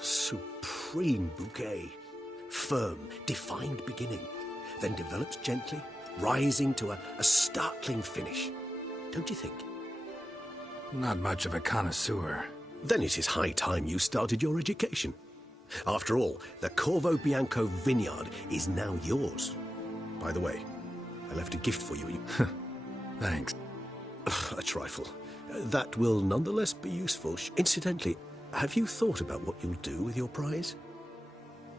Supreme bouquet. Firm, defined beginning, then develops gently, rising to a startling finish. Don't you think? Not much of a connoisseur. Then it is high time you started your education. After all, the Corvo Bianco vineyard is now yours. By the way, I left a gift for you. Thanks. A trifle. That will nonetheless be useful. Incidentally, have you thought about what you'll do with your prize?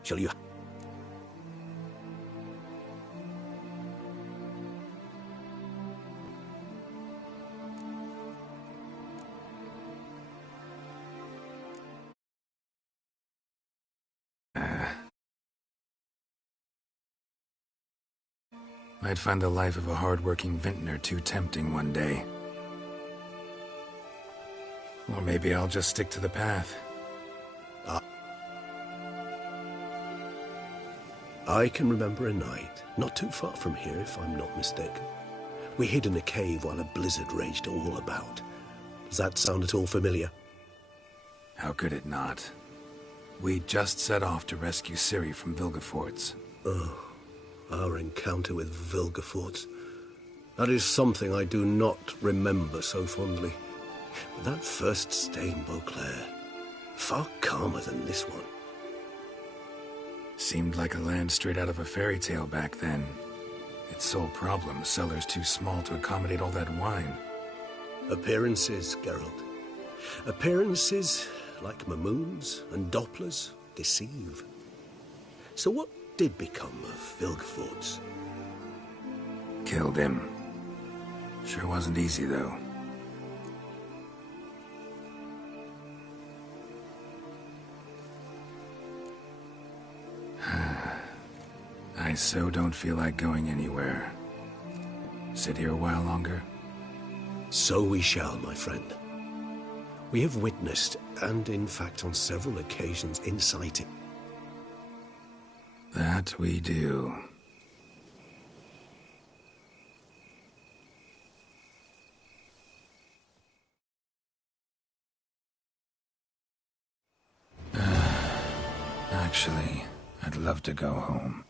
Shall you... Might find the life of a hard-working vintner too tempting one day. Or maybe I'll just stick to the path. I can remember a night, not too far from here if I'm not mistaken. We hid in a cave while a blizzard raged all about. Does that sound at all familiar? How could it not? We just set off to rescue Ciri from Vilgefortz. Oh, our encounter with Vilgefortz. That is something I do not remember so fondly. But that first stay in Beauclair, far calmer than this one. Seemed like a land straight out of a fairy tale back then. Its sole problem, cellars too small to accommodate all that wine. Appearances, Geralt. Appearances, like Mamoons and Dopplers, deceive. So what did become of Vilgefortz? Killed him. Sure wasn't easy, though. I so don't feel like going anywhere. Sit here a while longer? So we shall, my friend. We have witnessed, and in fact on several occasions incited. That we do. Actually, I'd love to go home.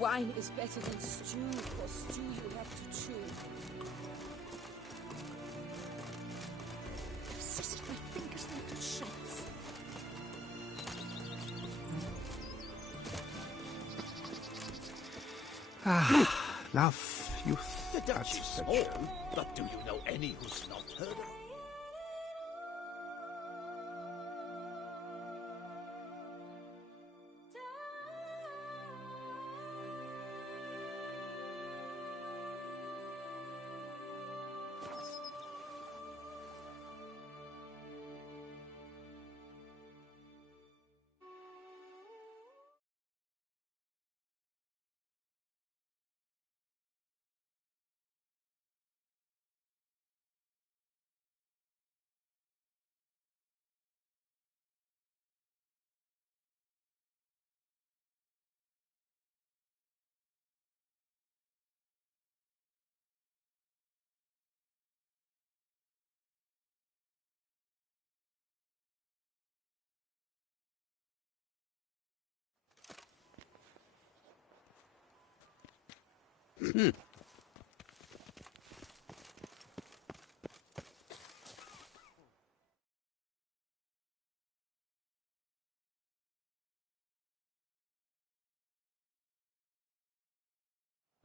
Wine is better than stew. For stew you have to chew. Persist my fingers into shreds. Love, youth. The Dutch is small, but do you know any who's not heard of?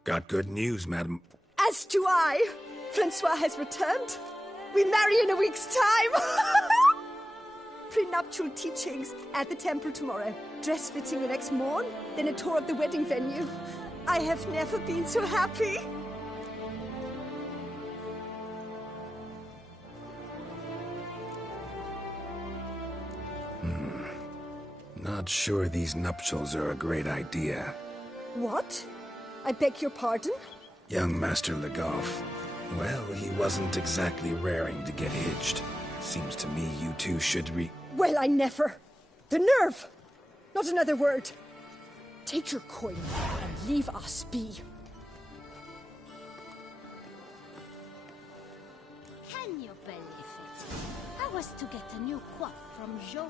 Got good news, madam. As do I. Francois has returned. We marry in a week's time. Prenuptial teachings at the temple tomorrow. Dress fitting the next morn. Then a tour of the wedding venue. I have never been so happy. Not sure these nuptials are a great idea. What? I beg your pardon? Young Master Legoff. Well, he wasn't exactly raring to get hitched. Seems to me you two should Well, I never. The nerve! Not another word. Take your coin and leave us be. Can you believe it? I was to get a new coif from Jolie.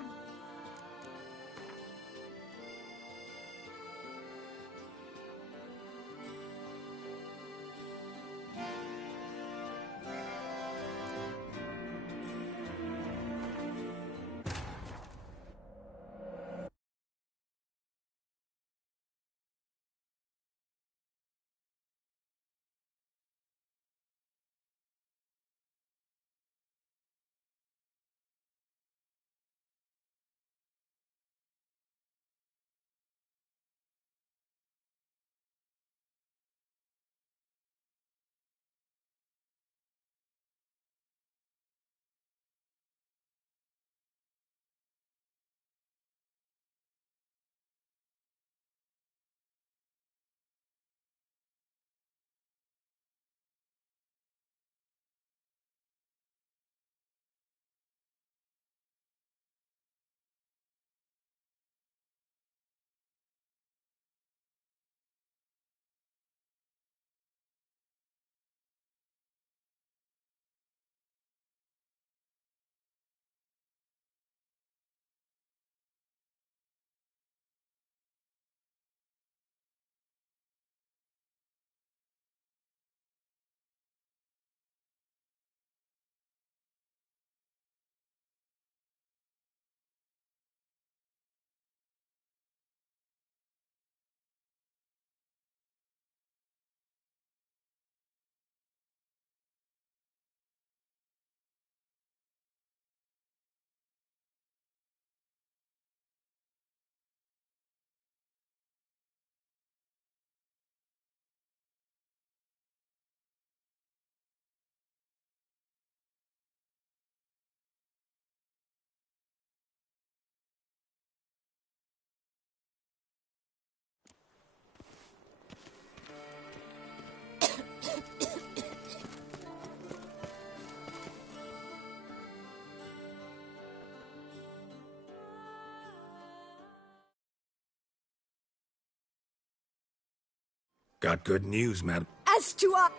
Got good news, madam. As do I.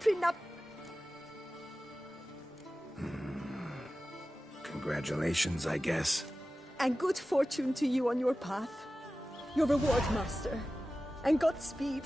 Prenup. Congratulations, I guess. And good fortune to you on your path. Your reward, Master. and Godspeed.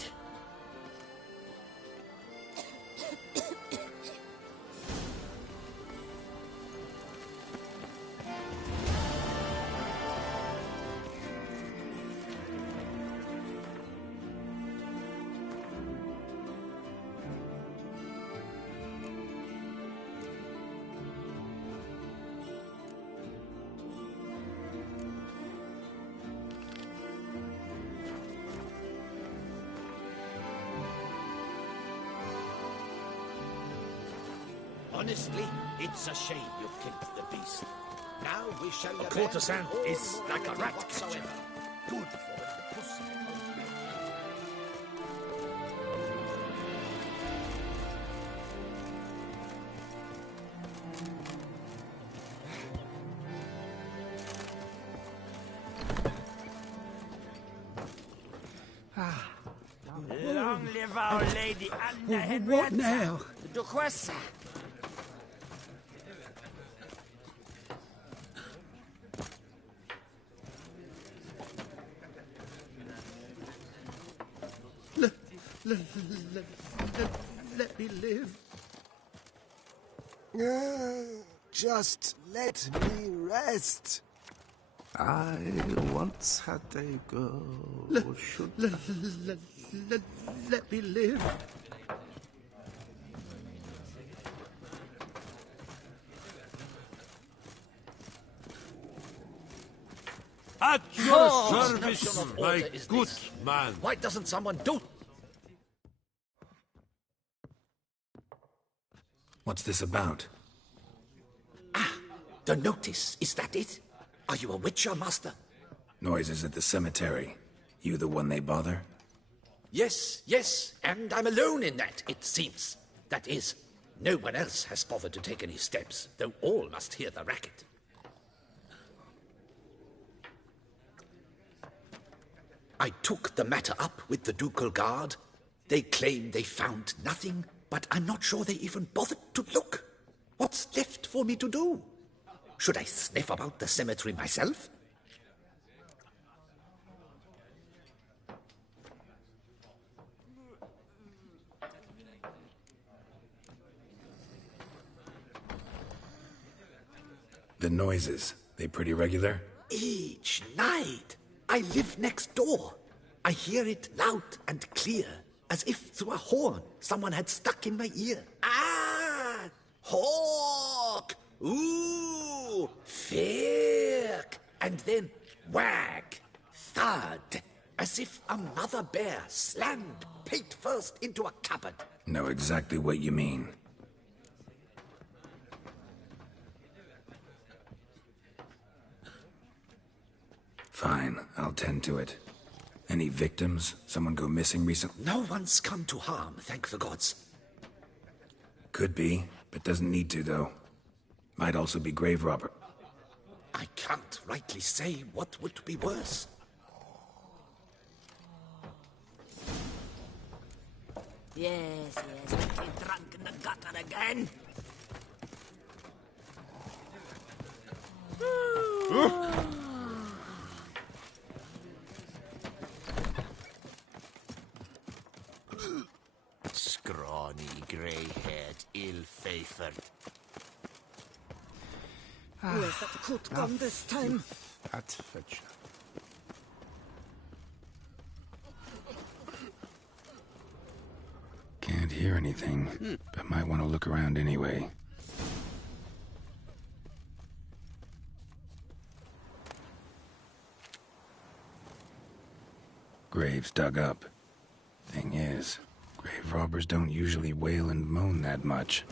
Honestly, it's a shame you killed the beast. Now we shall... A courtesan is like a rat whatsoever. Good for the pussy. Long live our lady Anna Henrietta. What now? Duquesa. Let me live. Just let me rest. I once had a girl. Let me live. At your service, my good man. Why doesn't someone do... What's this about? The notice, is that it? Are you a witcher, master? Noises at the cemetery. You the one they bother? Yes, yes, and I'm alone in that, it seems. That is, no one else has bothered to take any steps, though all must hear the racket. I took the matter up with the ducal guard. They claim they found nothing, but I'm not sure they even bothered to look. What's left for me to do? Should I sniff about the cemetery myself? The noises, they pretty regular? Each night. I live next door. I hear it loud and clear, as if through a horn someone had stuck in my ear. Ah! Hawk! Ooh! Firk! And then wag! Thud! As if a mother bear slammed pate first into a cupboard. Know exactly what you mean. Fine, I'll tend to it. Any victims? Someone go missing recently? No one's come to harm, thank the gods. Could be, but doesn't need to, though. Might also be grave robber. I can't rightly say what would be worse. Yes, getting drunk in the gutter again. Scrawny, grey-haired, ill-favored. Where's that coat gone this time? At fetch. Can't hear anything, but might want to look around anyway. Graves dug up. Thing is, grave robbers don't usually wail and moan that much.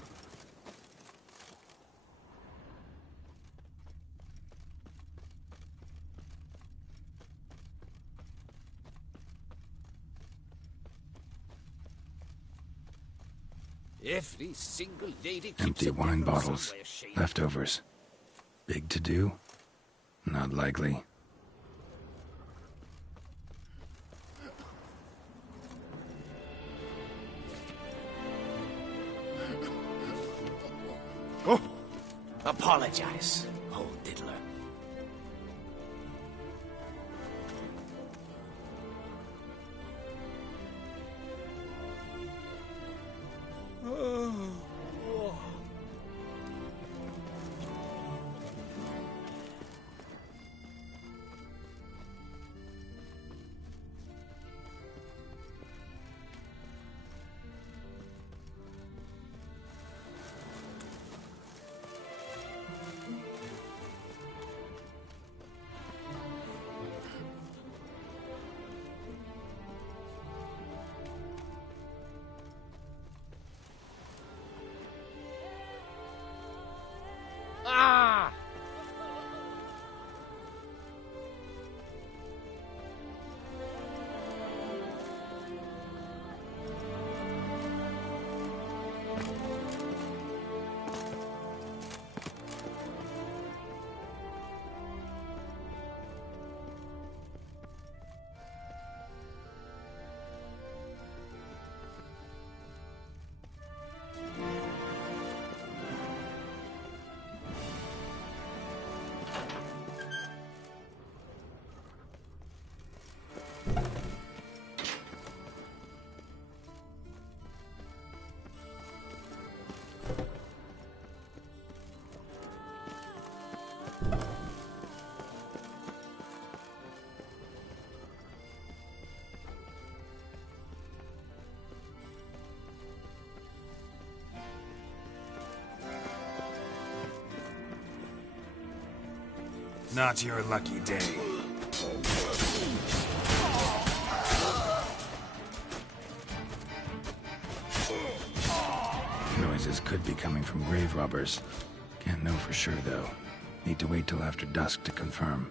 Every single lady keeps Empty a wine devil bottles. somewhere shaded. Leftovers. Big to do? Not likely. Oh! Apologize, old diddler. Not your lucky day. Noises could be coming from grave robbers. Can't know for sure, though. Need to wait till after dusk to confirm.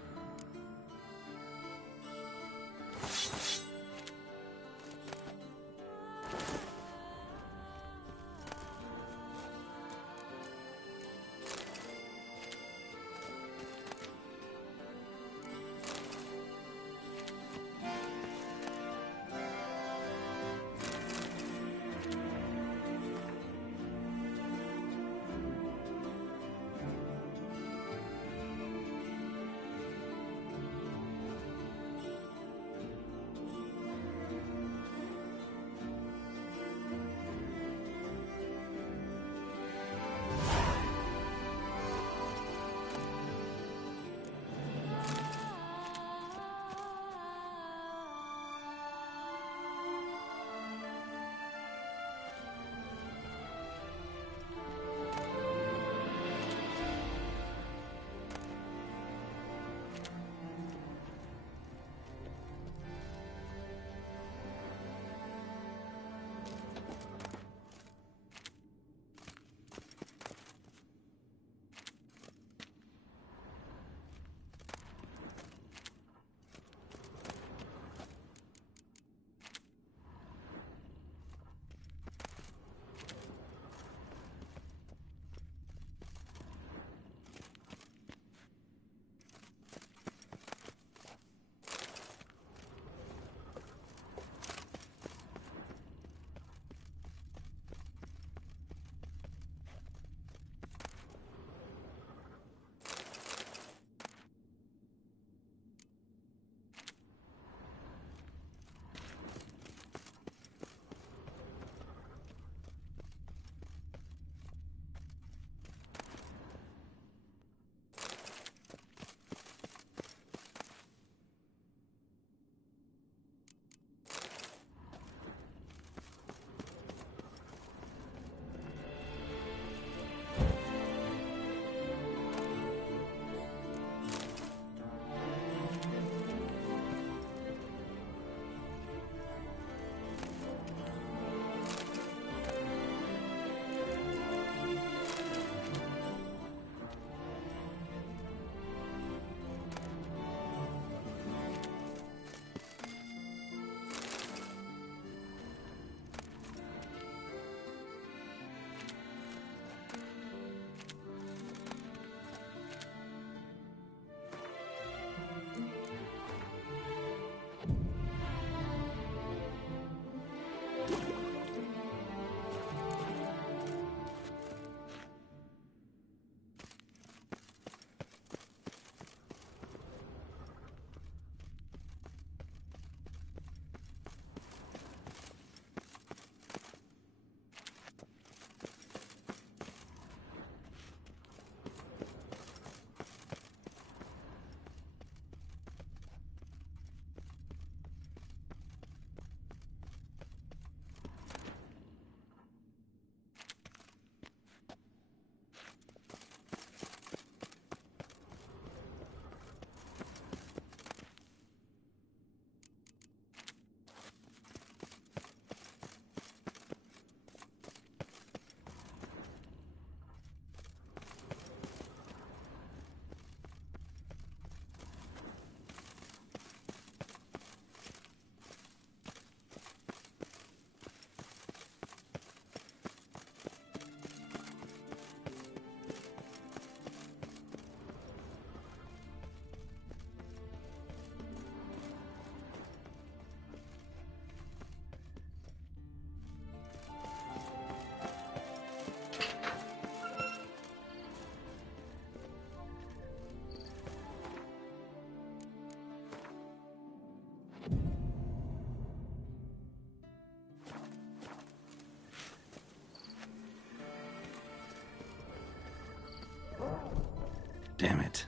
Damn it.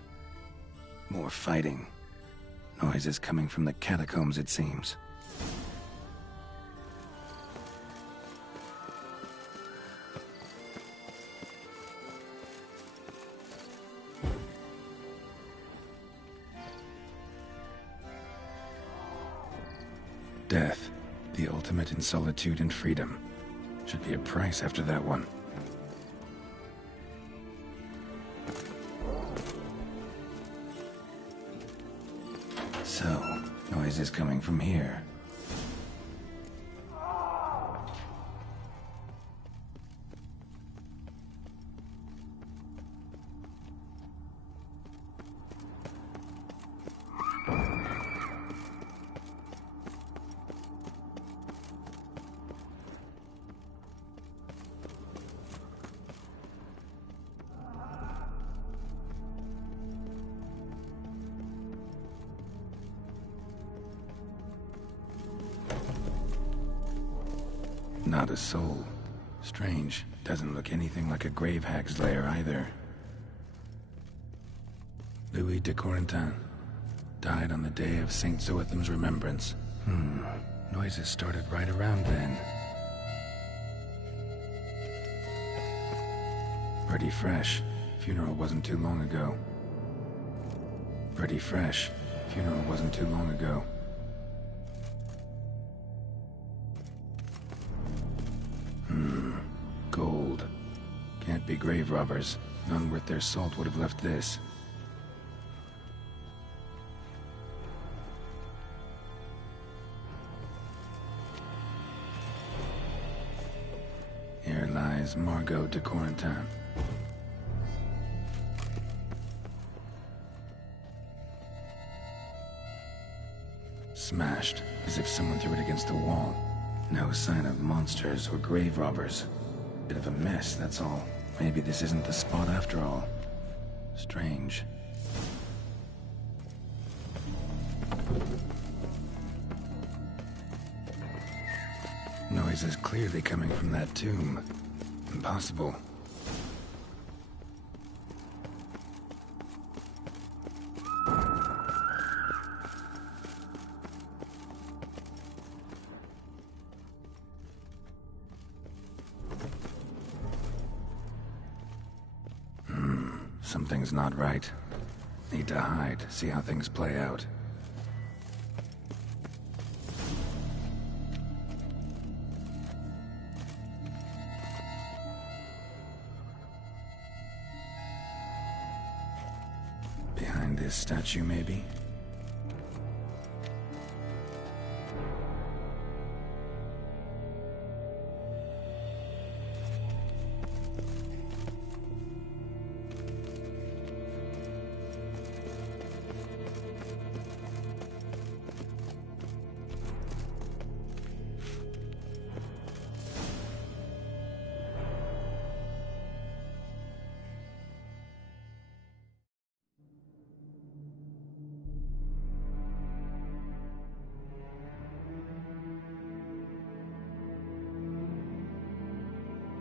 More fighting. Noises coming from the catacombs, it seems. Death, the ultimate in solitude and freedom. Should be a price after that one. So, noise is coming from here. Not a soul. Strange. Doesn't look anything like a grave hag's lair either. Louis de Corentin. Died on the day of Saint Zoetham's remembrance. Noises started right around then. Pretty fresh. Funeral wasn't too long ago. Pretty fresh. Funeral wasn't too long ago. Gold. Can't be grave robbers. None worth their salt would have left this. Here lies Margot de Corentin. Smashed, as if someone threw it against the wall. No sign of monsters or grave robbers. Bit of a mess, that's all. Maybe this isn't the spot after all. Strange. Noise is clearly coming from that tomb. Impossible. Something's not right. Need to hide, see how things play out. Behind this statue, maybe?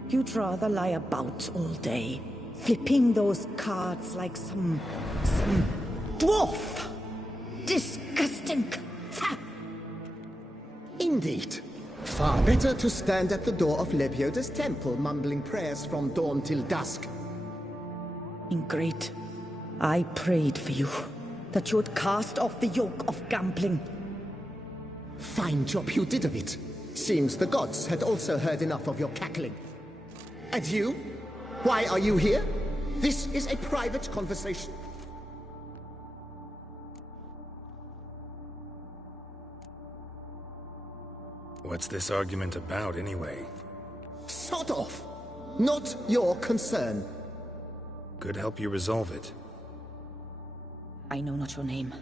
You'd rather lie about all day, flipping those cards like some dwarf. Disgusting. Indeed. Far better to stand at the door of Lebioda's temple, mumbling prayers from dawn till dusk. Great. I prayed for you, that you would cast off the yoke of gambling. Fine job you did of it. Seems the gods had also heard enough of your cackling. And you? Why are you here? This is a private conversation. What's this argument about, anyway? Sod off! Not your concern. Could help you resolve it. I know not your name,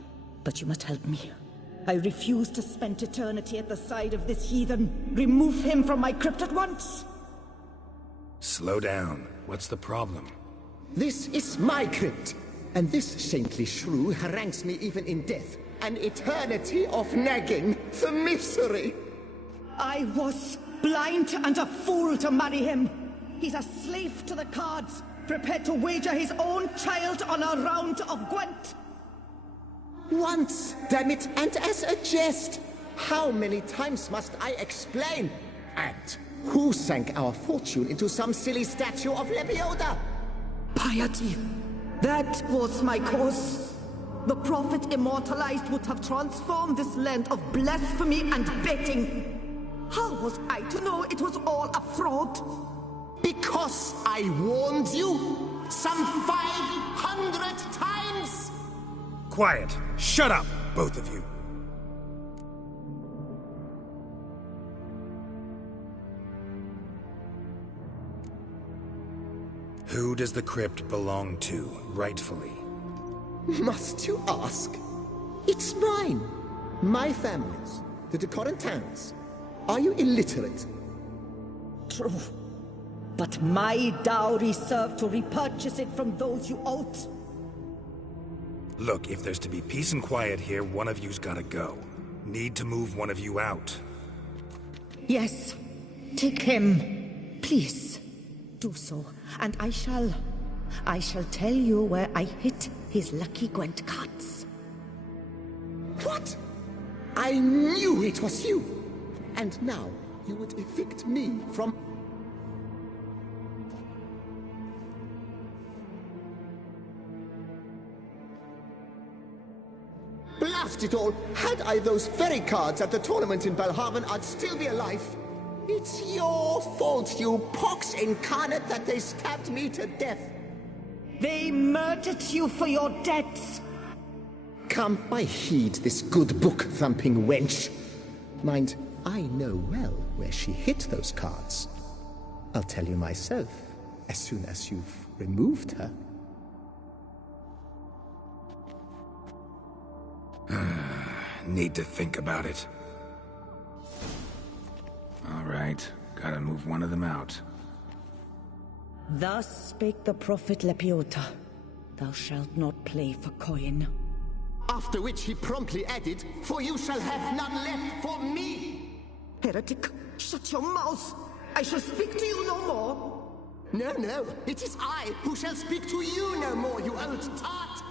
but you must help me. I refuse to spend eternity at the side of this heathen. Remove him from my crypt at once! Slow down. What's the problem? This is my crypt, and this saintly shrew harangues me even in death. An eternity of nagging, the misery! I was blind and a fool to marry him. He's a slave to the cards, prepared to wager his own child on a round of Gwent. Once, damn it, and as a jest! How many times must I explain? And who sank our fortune into some silly statue of Lebioda? Piety. That was my cause. the prophet immortalized would have transformed this land of blasphemy and betting. How was I to know it was all a fraud? Because I warned you some 500 times! Quiet! Shut up, both of you! Who does the crypt belong to, rightfully? Must you ask? It's mine. My family's. The de Corentins. Are you illiterate? True. But my dowry served to repurchase it from those you owed. Look, if there's to be peace and quiet here, one of you's gotta go. Need to move one of you out. Yes. Take him. Please. Do so. And I shall tell you where I hid his lucky Gwent cards. What? I knew it was you! And now you would evict me from... Blast it all! Had I those very cards at the tournament in Belhaven, I'd still be alive. It's your fault, you pox incarnate, that they stabbed me to death. They murdered you for your debts. Come, I heed this good book-thumping wench. Mind, I know well where she hid those cards. I'll tell you myself, as soon as you've removed her. Need to think about it. All right, gotta move one of them out. Thus spake the prophet Lepiota. Thou shalt not play for coin. After which he promptly added, "For you shall have none left for me!" Heretic, shut your mouth! I shall speak to you no more! No, it is I who shall speak to you no more, you old tart!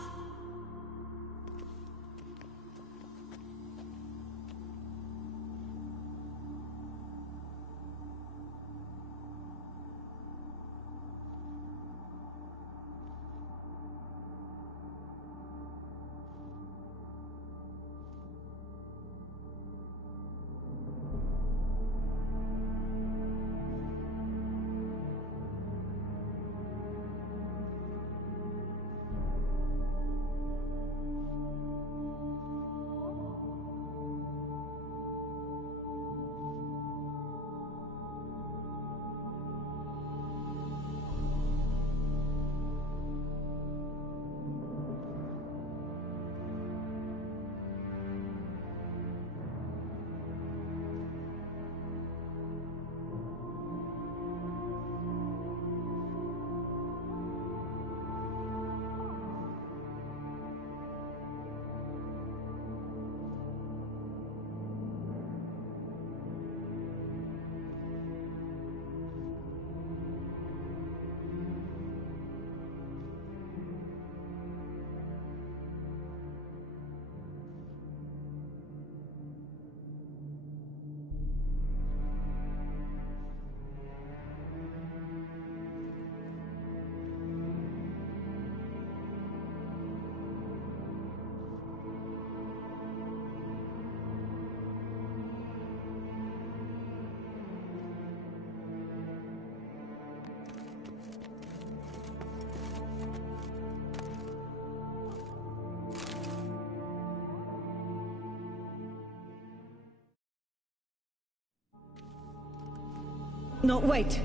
No, wait.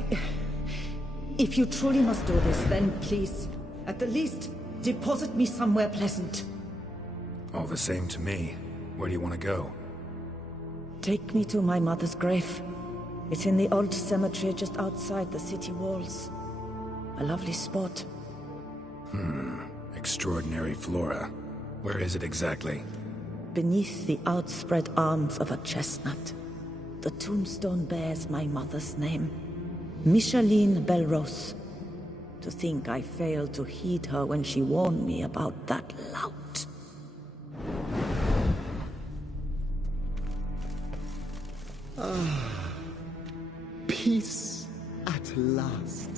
If you truly must do this, then please, at the least, deposit me somewhere pleasant. All the same to me. Where do you want to go? Take me to my mother's grave. It's in the old cemetery just outside the city walls. A lovely spot. Extraordinary flora. Where is it exactly? Beneath the outspread arms of a chestnut. The tombstone bears my mother's name. Micheline Belrose. To think I failed to heed her when she warned me about that lout. Peace at last.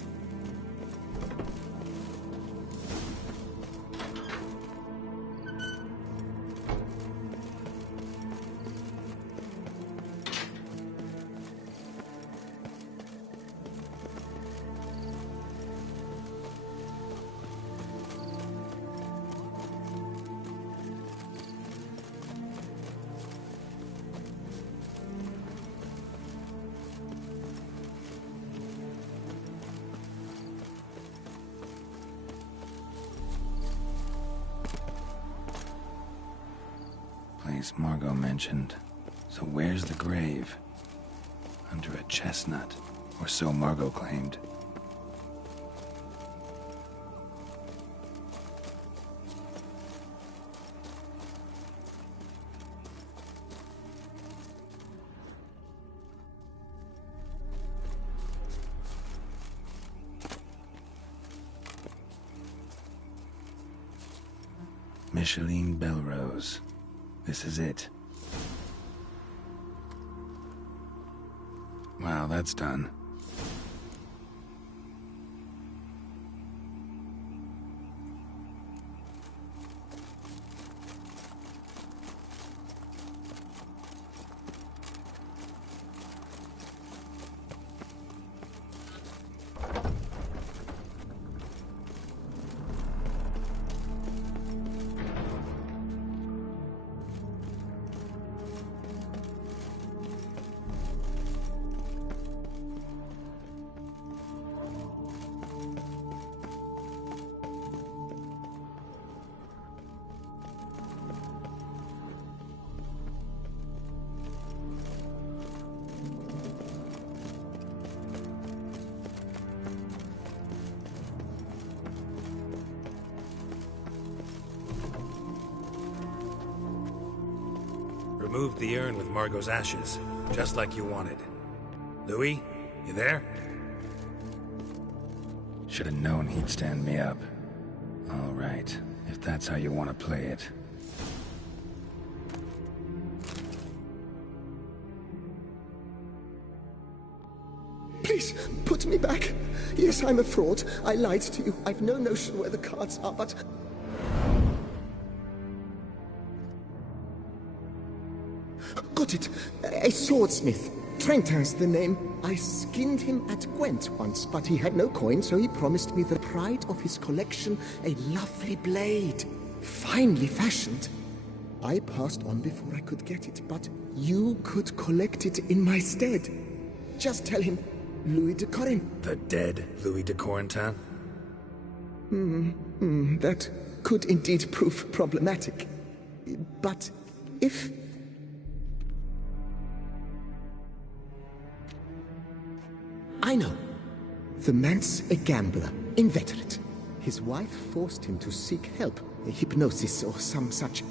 place Margot mentioned. So where's the grave? Under a chestnut, or so Margot claimed. Micheline Belrose. This is it. Wow, that's done. Removed the urn with Margot's ashes, just like you wanted. Louis, you there? Should have known he'd stand me up. All right, if that's how you want to play it. Please, put me back. Yes, I'm a fraud. I lied to you. I've no notion where the cards are, but... Got it. A swordsmith. Trentin's the name. I skinned him at Gwent once, but he had no coin, so he promised me the pride of his collection, a lovely blade. Finely fashioned. I passed on before I could get it, but you could collect it in my stead. Just tell him, Louis de Corin. The dead Louis de Corentin? That could indeed prove problematic. But if... I know. The man's a gambler, inveterate. His wife forced him to seek help, a hypnosis or some such.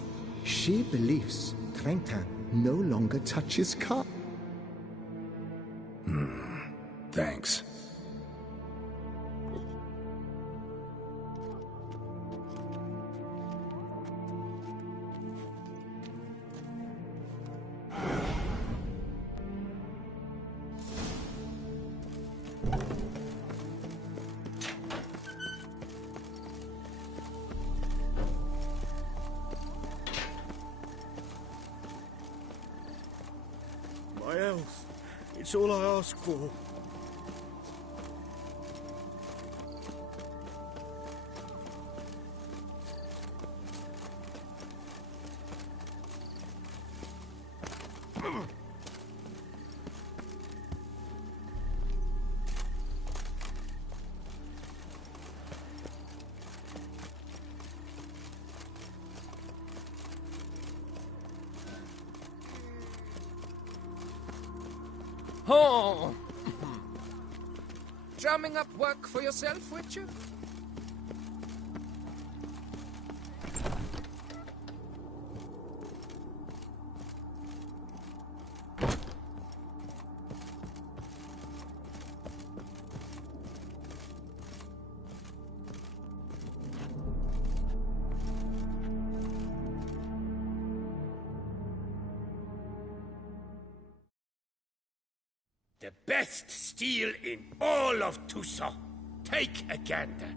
She believes Trentin no longer touches cards. Thanks. My health. It's all I ask for. Oh! Drumming up work for yourself, Witcher? The best steel in all of Tucson. Take a gander.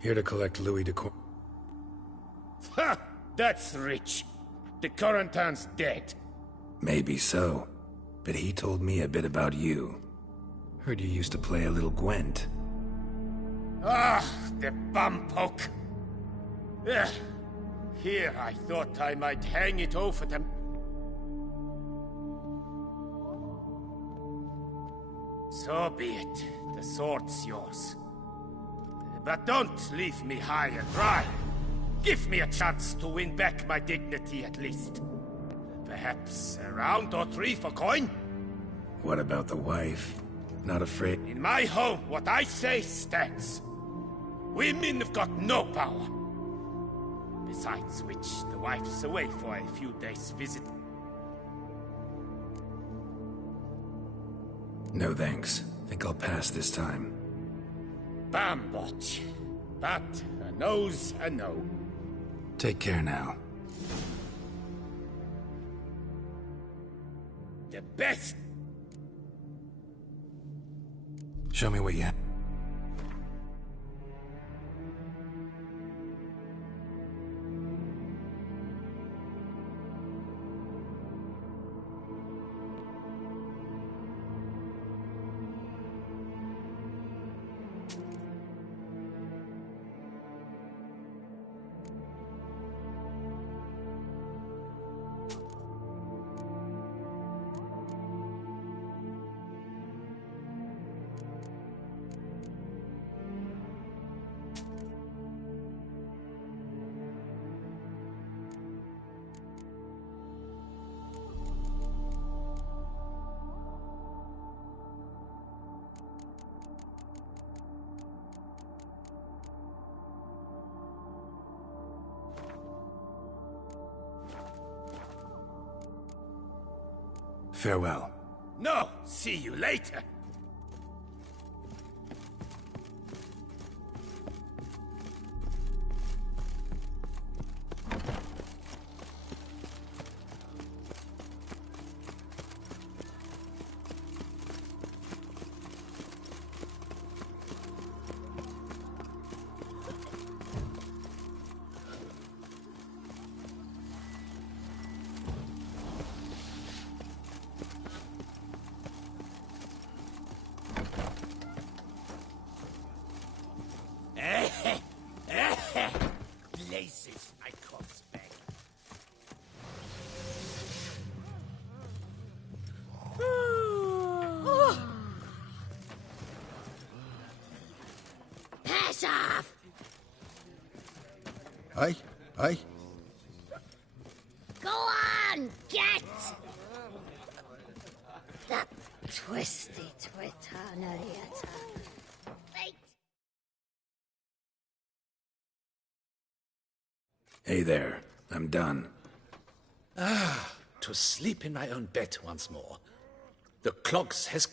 Here to collect Louis de Cor... Ha! That's rich. The Corentin's dead. Maybe so, but he told me a bit about you. Heard you used to play a little Gwent. Ah, the bumpoke. Here I thought I might hang it over them. So be it. The sword's yours. But don't leave me high and dry. Give me a chance to win back my dignity at least. Perhaps a round or three for coin? What about the wife? Not afraid? In my home, what I say stands. Women have got no power. Besides which, the wife's away for a few days' visit. No thanks. Think I'll pass this time. Bambot. But a no's a no. Take care now. The best. Show me what you have. Farewell. No, see you later. Blazes, I cross back. Pass off! Aye, aye. Go on, get! That twisty twittanariata. Wait! Hey there. I'm done. To sleep in my own bed once more. The clogs has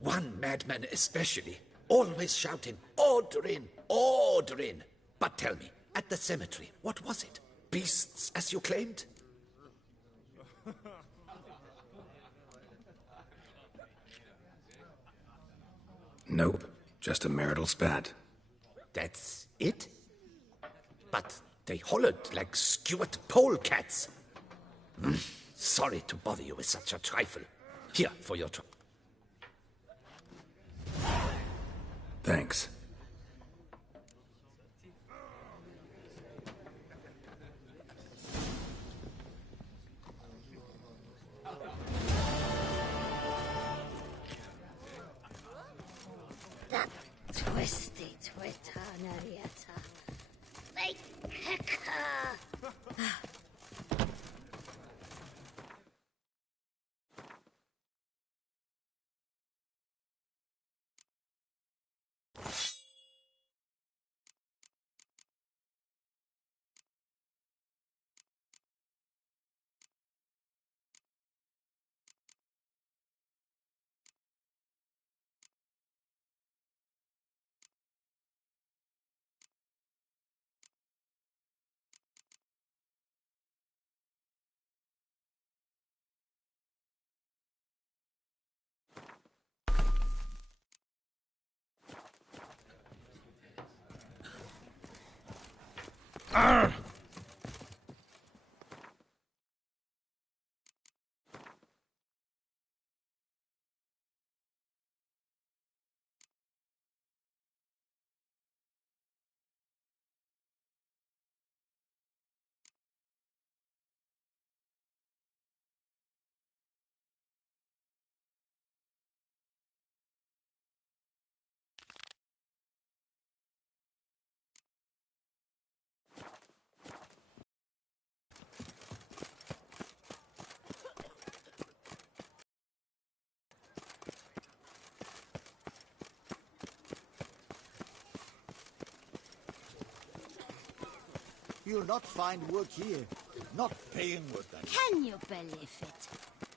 one madman especially, always shouting, "Order in! Order in!" But tell me, at the cemetery, what was it? Beasts, as you claimed? Nope. Just a marital spat. That's it? But they hollered like skewered polecats. Sorry to bother you with such a trifle. Here, for your trouble. Thanks. That twisty twittanariata. Wait, hecker! You'll not find work here. Not paying work, that is. Can you believe it?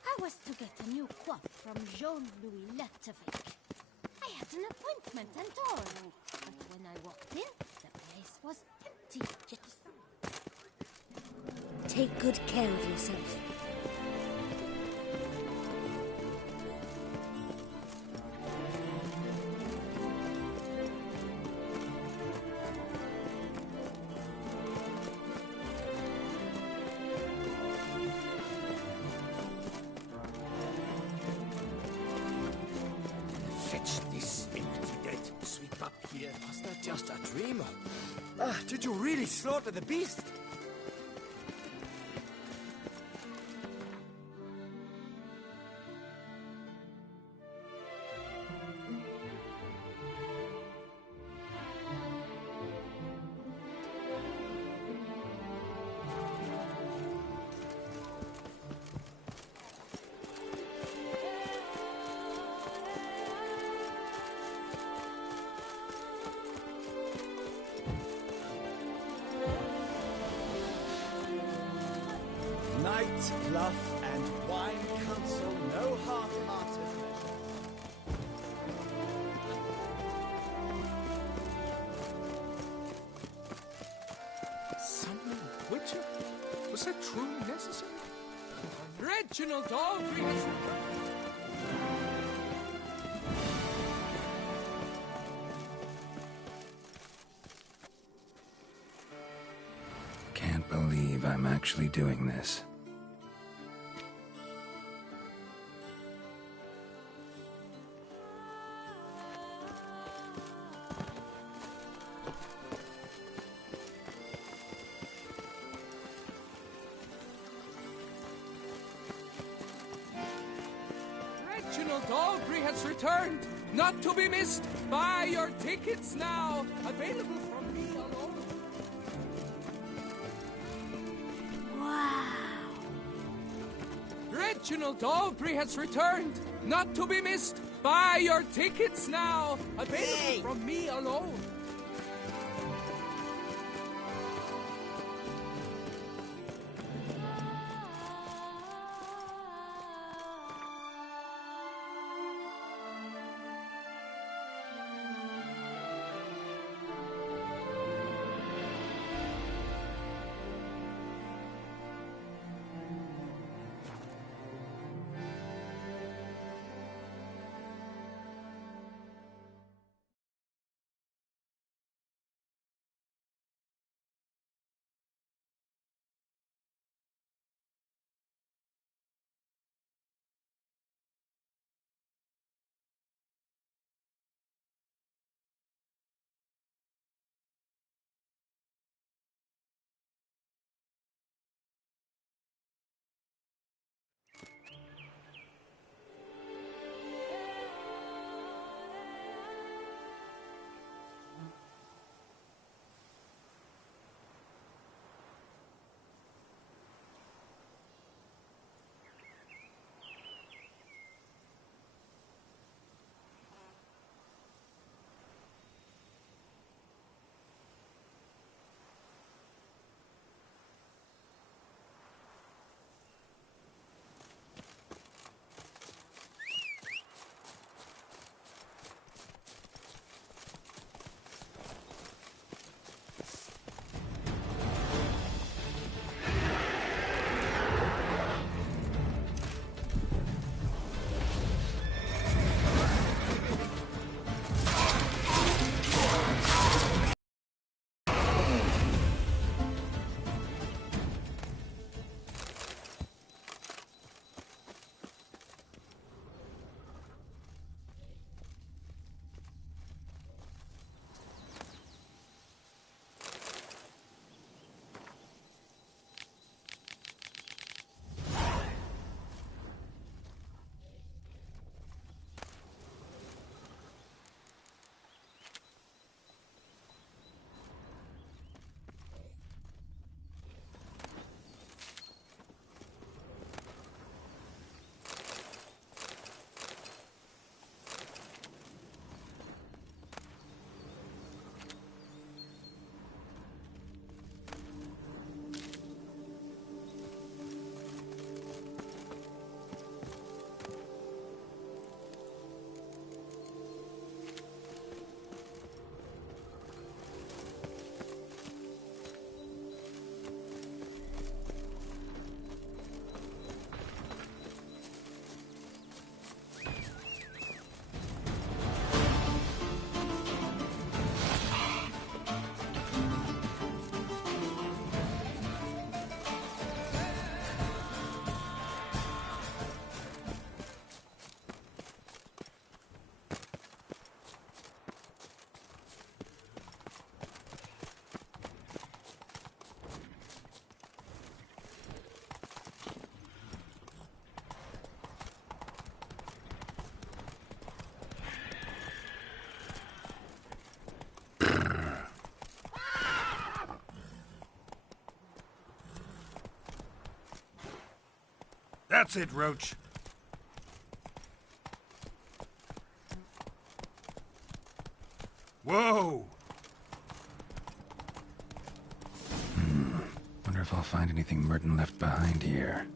I was to get a new coif from Jean-Louis Letovic. I had an appointment and all. But when I walked in, the place was empty. Take good care of yourself. Fetch this empty dead. Sweep up here. Was that just a dream? Did you really slaughter the beast? Night, bluff, and wine counsel no half-hearted measure. Summon Witcher? Was that truly necessary? Reginald Aubrey has returned. Can't believe I'm actually doing this. Reginald Aubrey has returned, not to be missed. Buy your tickets now. Available from me alone. Wow. Reginald Aubrey has returned, not to be missed. Buy your tickets now. Available from me alone. That's it, Roach. Whoa! Wonder if I'll find anything Merton left behind here.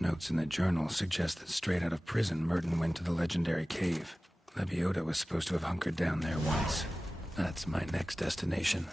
Notes in the journal suggest that straight out of prison, Merton went to the legendary cave. Lebioda was supposed to have hunkered down there once. That's my next destination.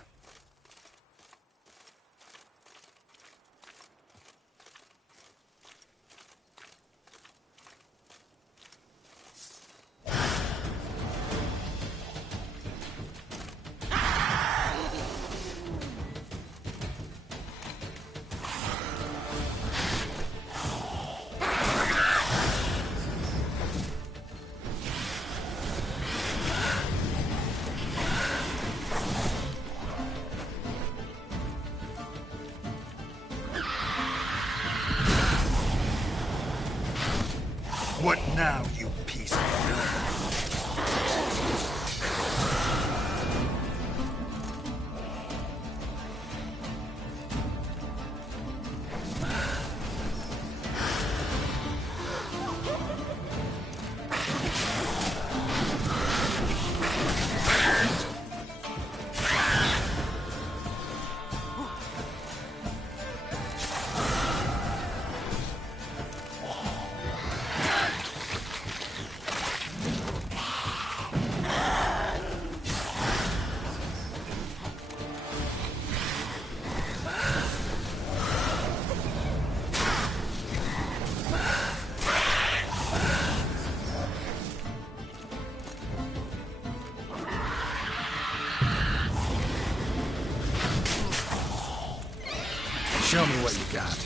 What now, you piece of filth? Show me what you got.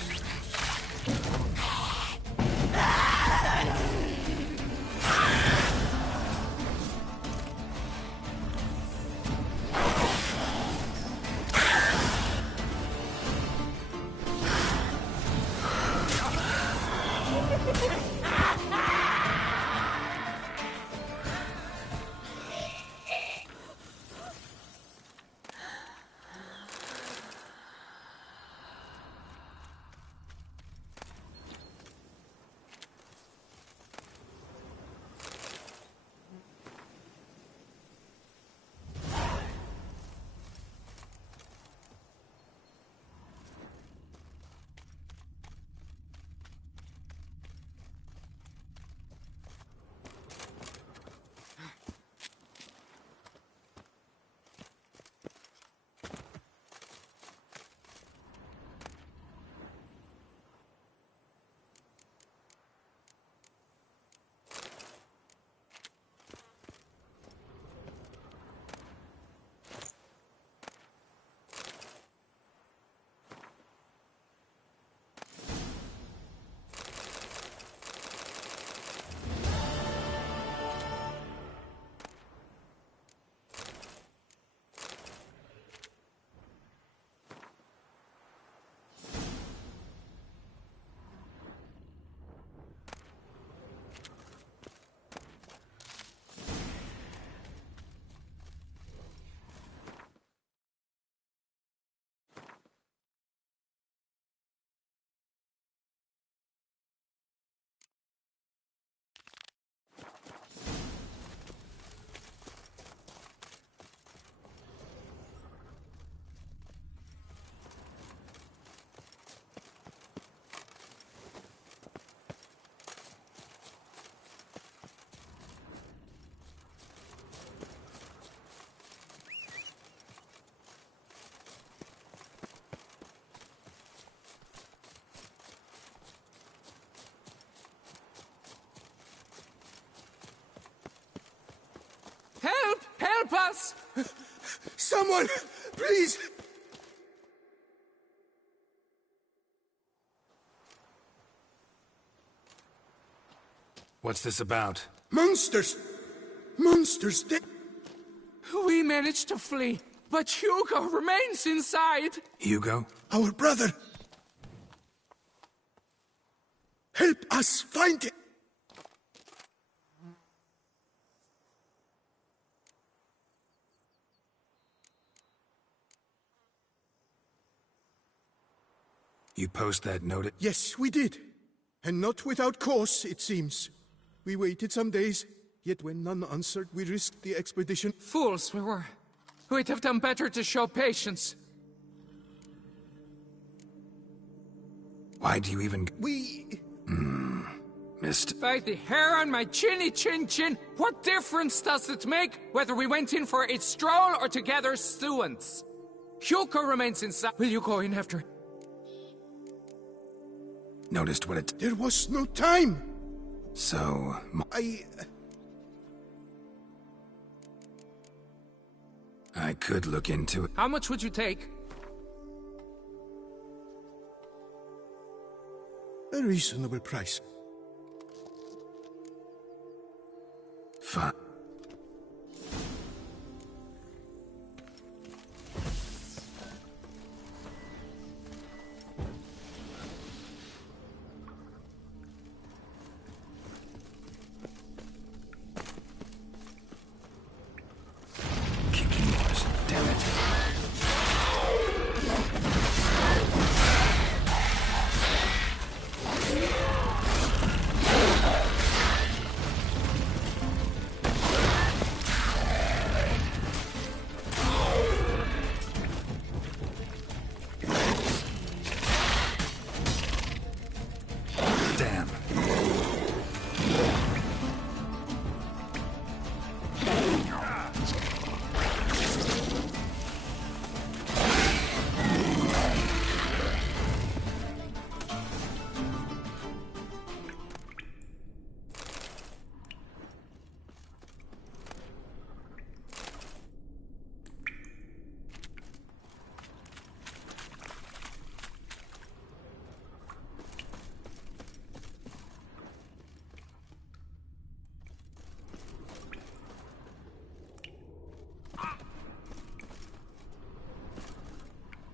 Help! Help us! Someone, please! What's this about? Monsters! Monsters! We managed to flee, but Hugo remains inside! Hugo? Our brother! Help us find it! You post that note? Yes, we did. And not without cause, it seems. We waited some days, yet when none answered, we risked the expedition. Fools we were. We'd have done better to show patience. Why do you even... We... Missed. By the hair on my chinny chin chin, what difference does it make whether we went in for a stroll or to gather students? Hugo remains inside. Will you go in after? Noticed what it... There was no time! So... I could look into it. How much would you take? A reasonable price. Fine.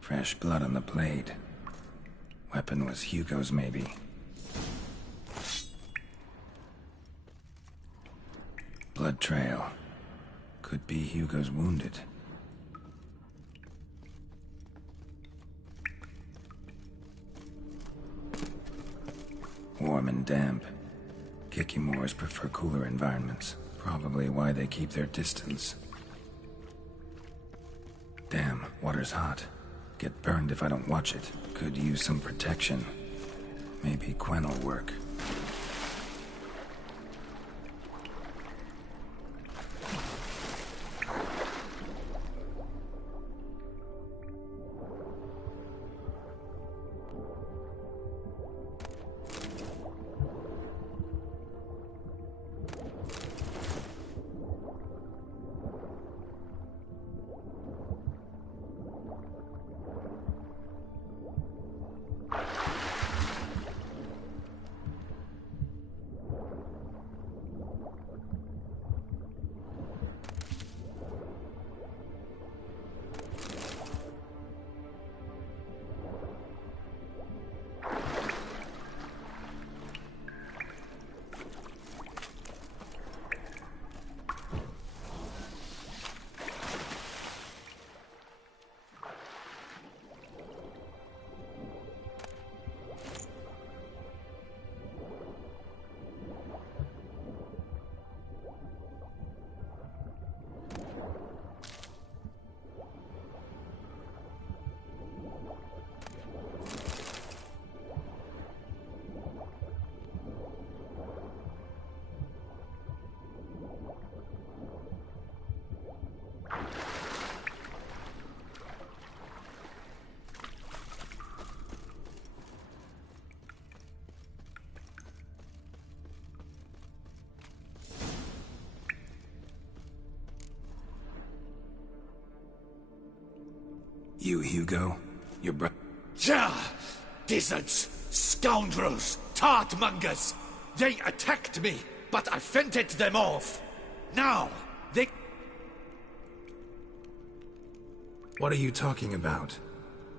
Fresh blood on the blade. Weapon was Hugo's, maybe. Blood trail. Could be Hugo's wounded. Warm and damp. Kikimores prefer cooler environments. Probably why they keep their distance. Damn, water's hot. Get burned if I don't watch it. Could use some protection. Maybe Quen will work. You, Hugo? Your bro- Ja! Dizzards! Scoundrels! Tartmongers! They attacked me! but I fended them off. Now, they... What are you talking about?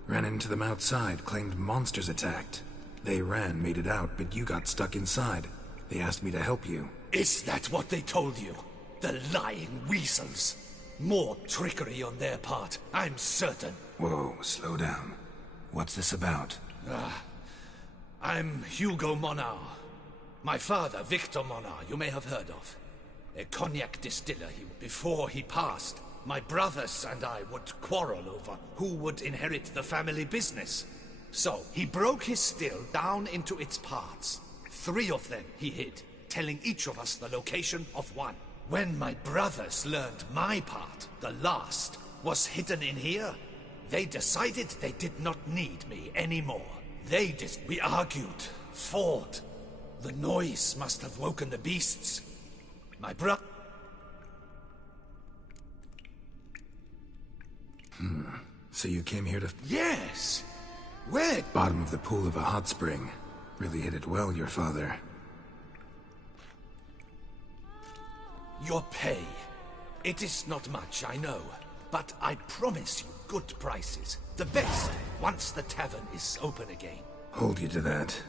Ran into them outside, claimed monsters attacked. They ran, made it out, but you got stuck inside. They asked me to help you. Is that what they told you? The lying weasels. More trickery on their part, I'm certain. Whoa, slow down. What's this about? I'm Hugo Monar. My father, Victor Monar, you may have heard of. A cognac distiller. Before he passed, my brothers and I would quarrel over who would inherit the family business. So, he broke his still down into its parts. 3 of them he hid, telling each of us the location of one. When my brothers learned my part, the last, was hidden in here, they decided they did not need me anymore. We argued, fought. The noise must have woken the beasts. My So you came here to... Yes! Where? Bottom of the pool of a hot spring. Really hit it well, your father. Your pay. It is not much, I know. But I promise you good prices. The best, once the tavern is open again. Hold you to that.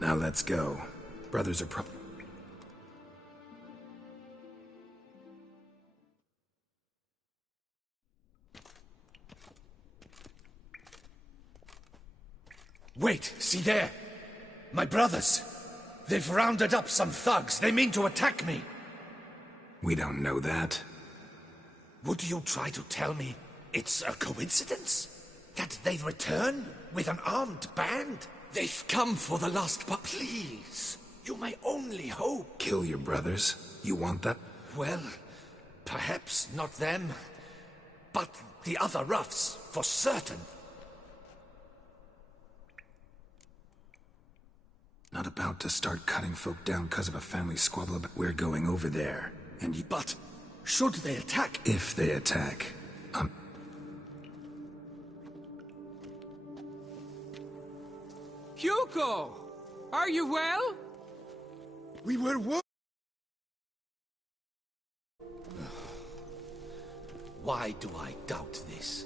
Now let's go. Brothers are Wait, see there! My brothers! They've rounded up some thugs. They mean to attack me. We don't know that. Would you try to tell me it's a coincidence? That they return with an armed band? They've come for the last but please, you may only hope. Kill your brothers? You want that? Well, perhaps not them, but the other roughs, for certain. Not about to start cutting folk down because of a family squabble, but we're going over there. And you... But should they attack? If they attack, Hugo! Are you well? We were Why do I doubt this?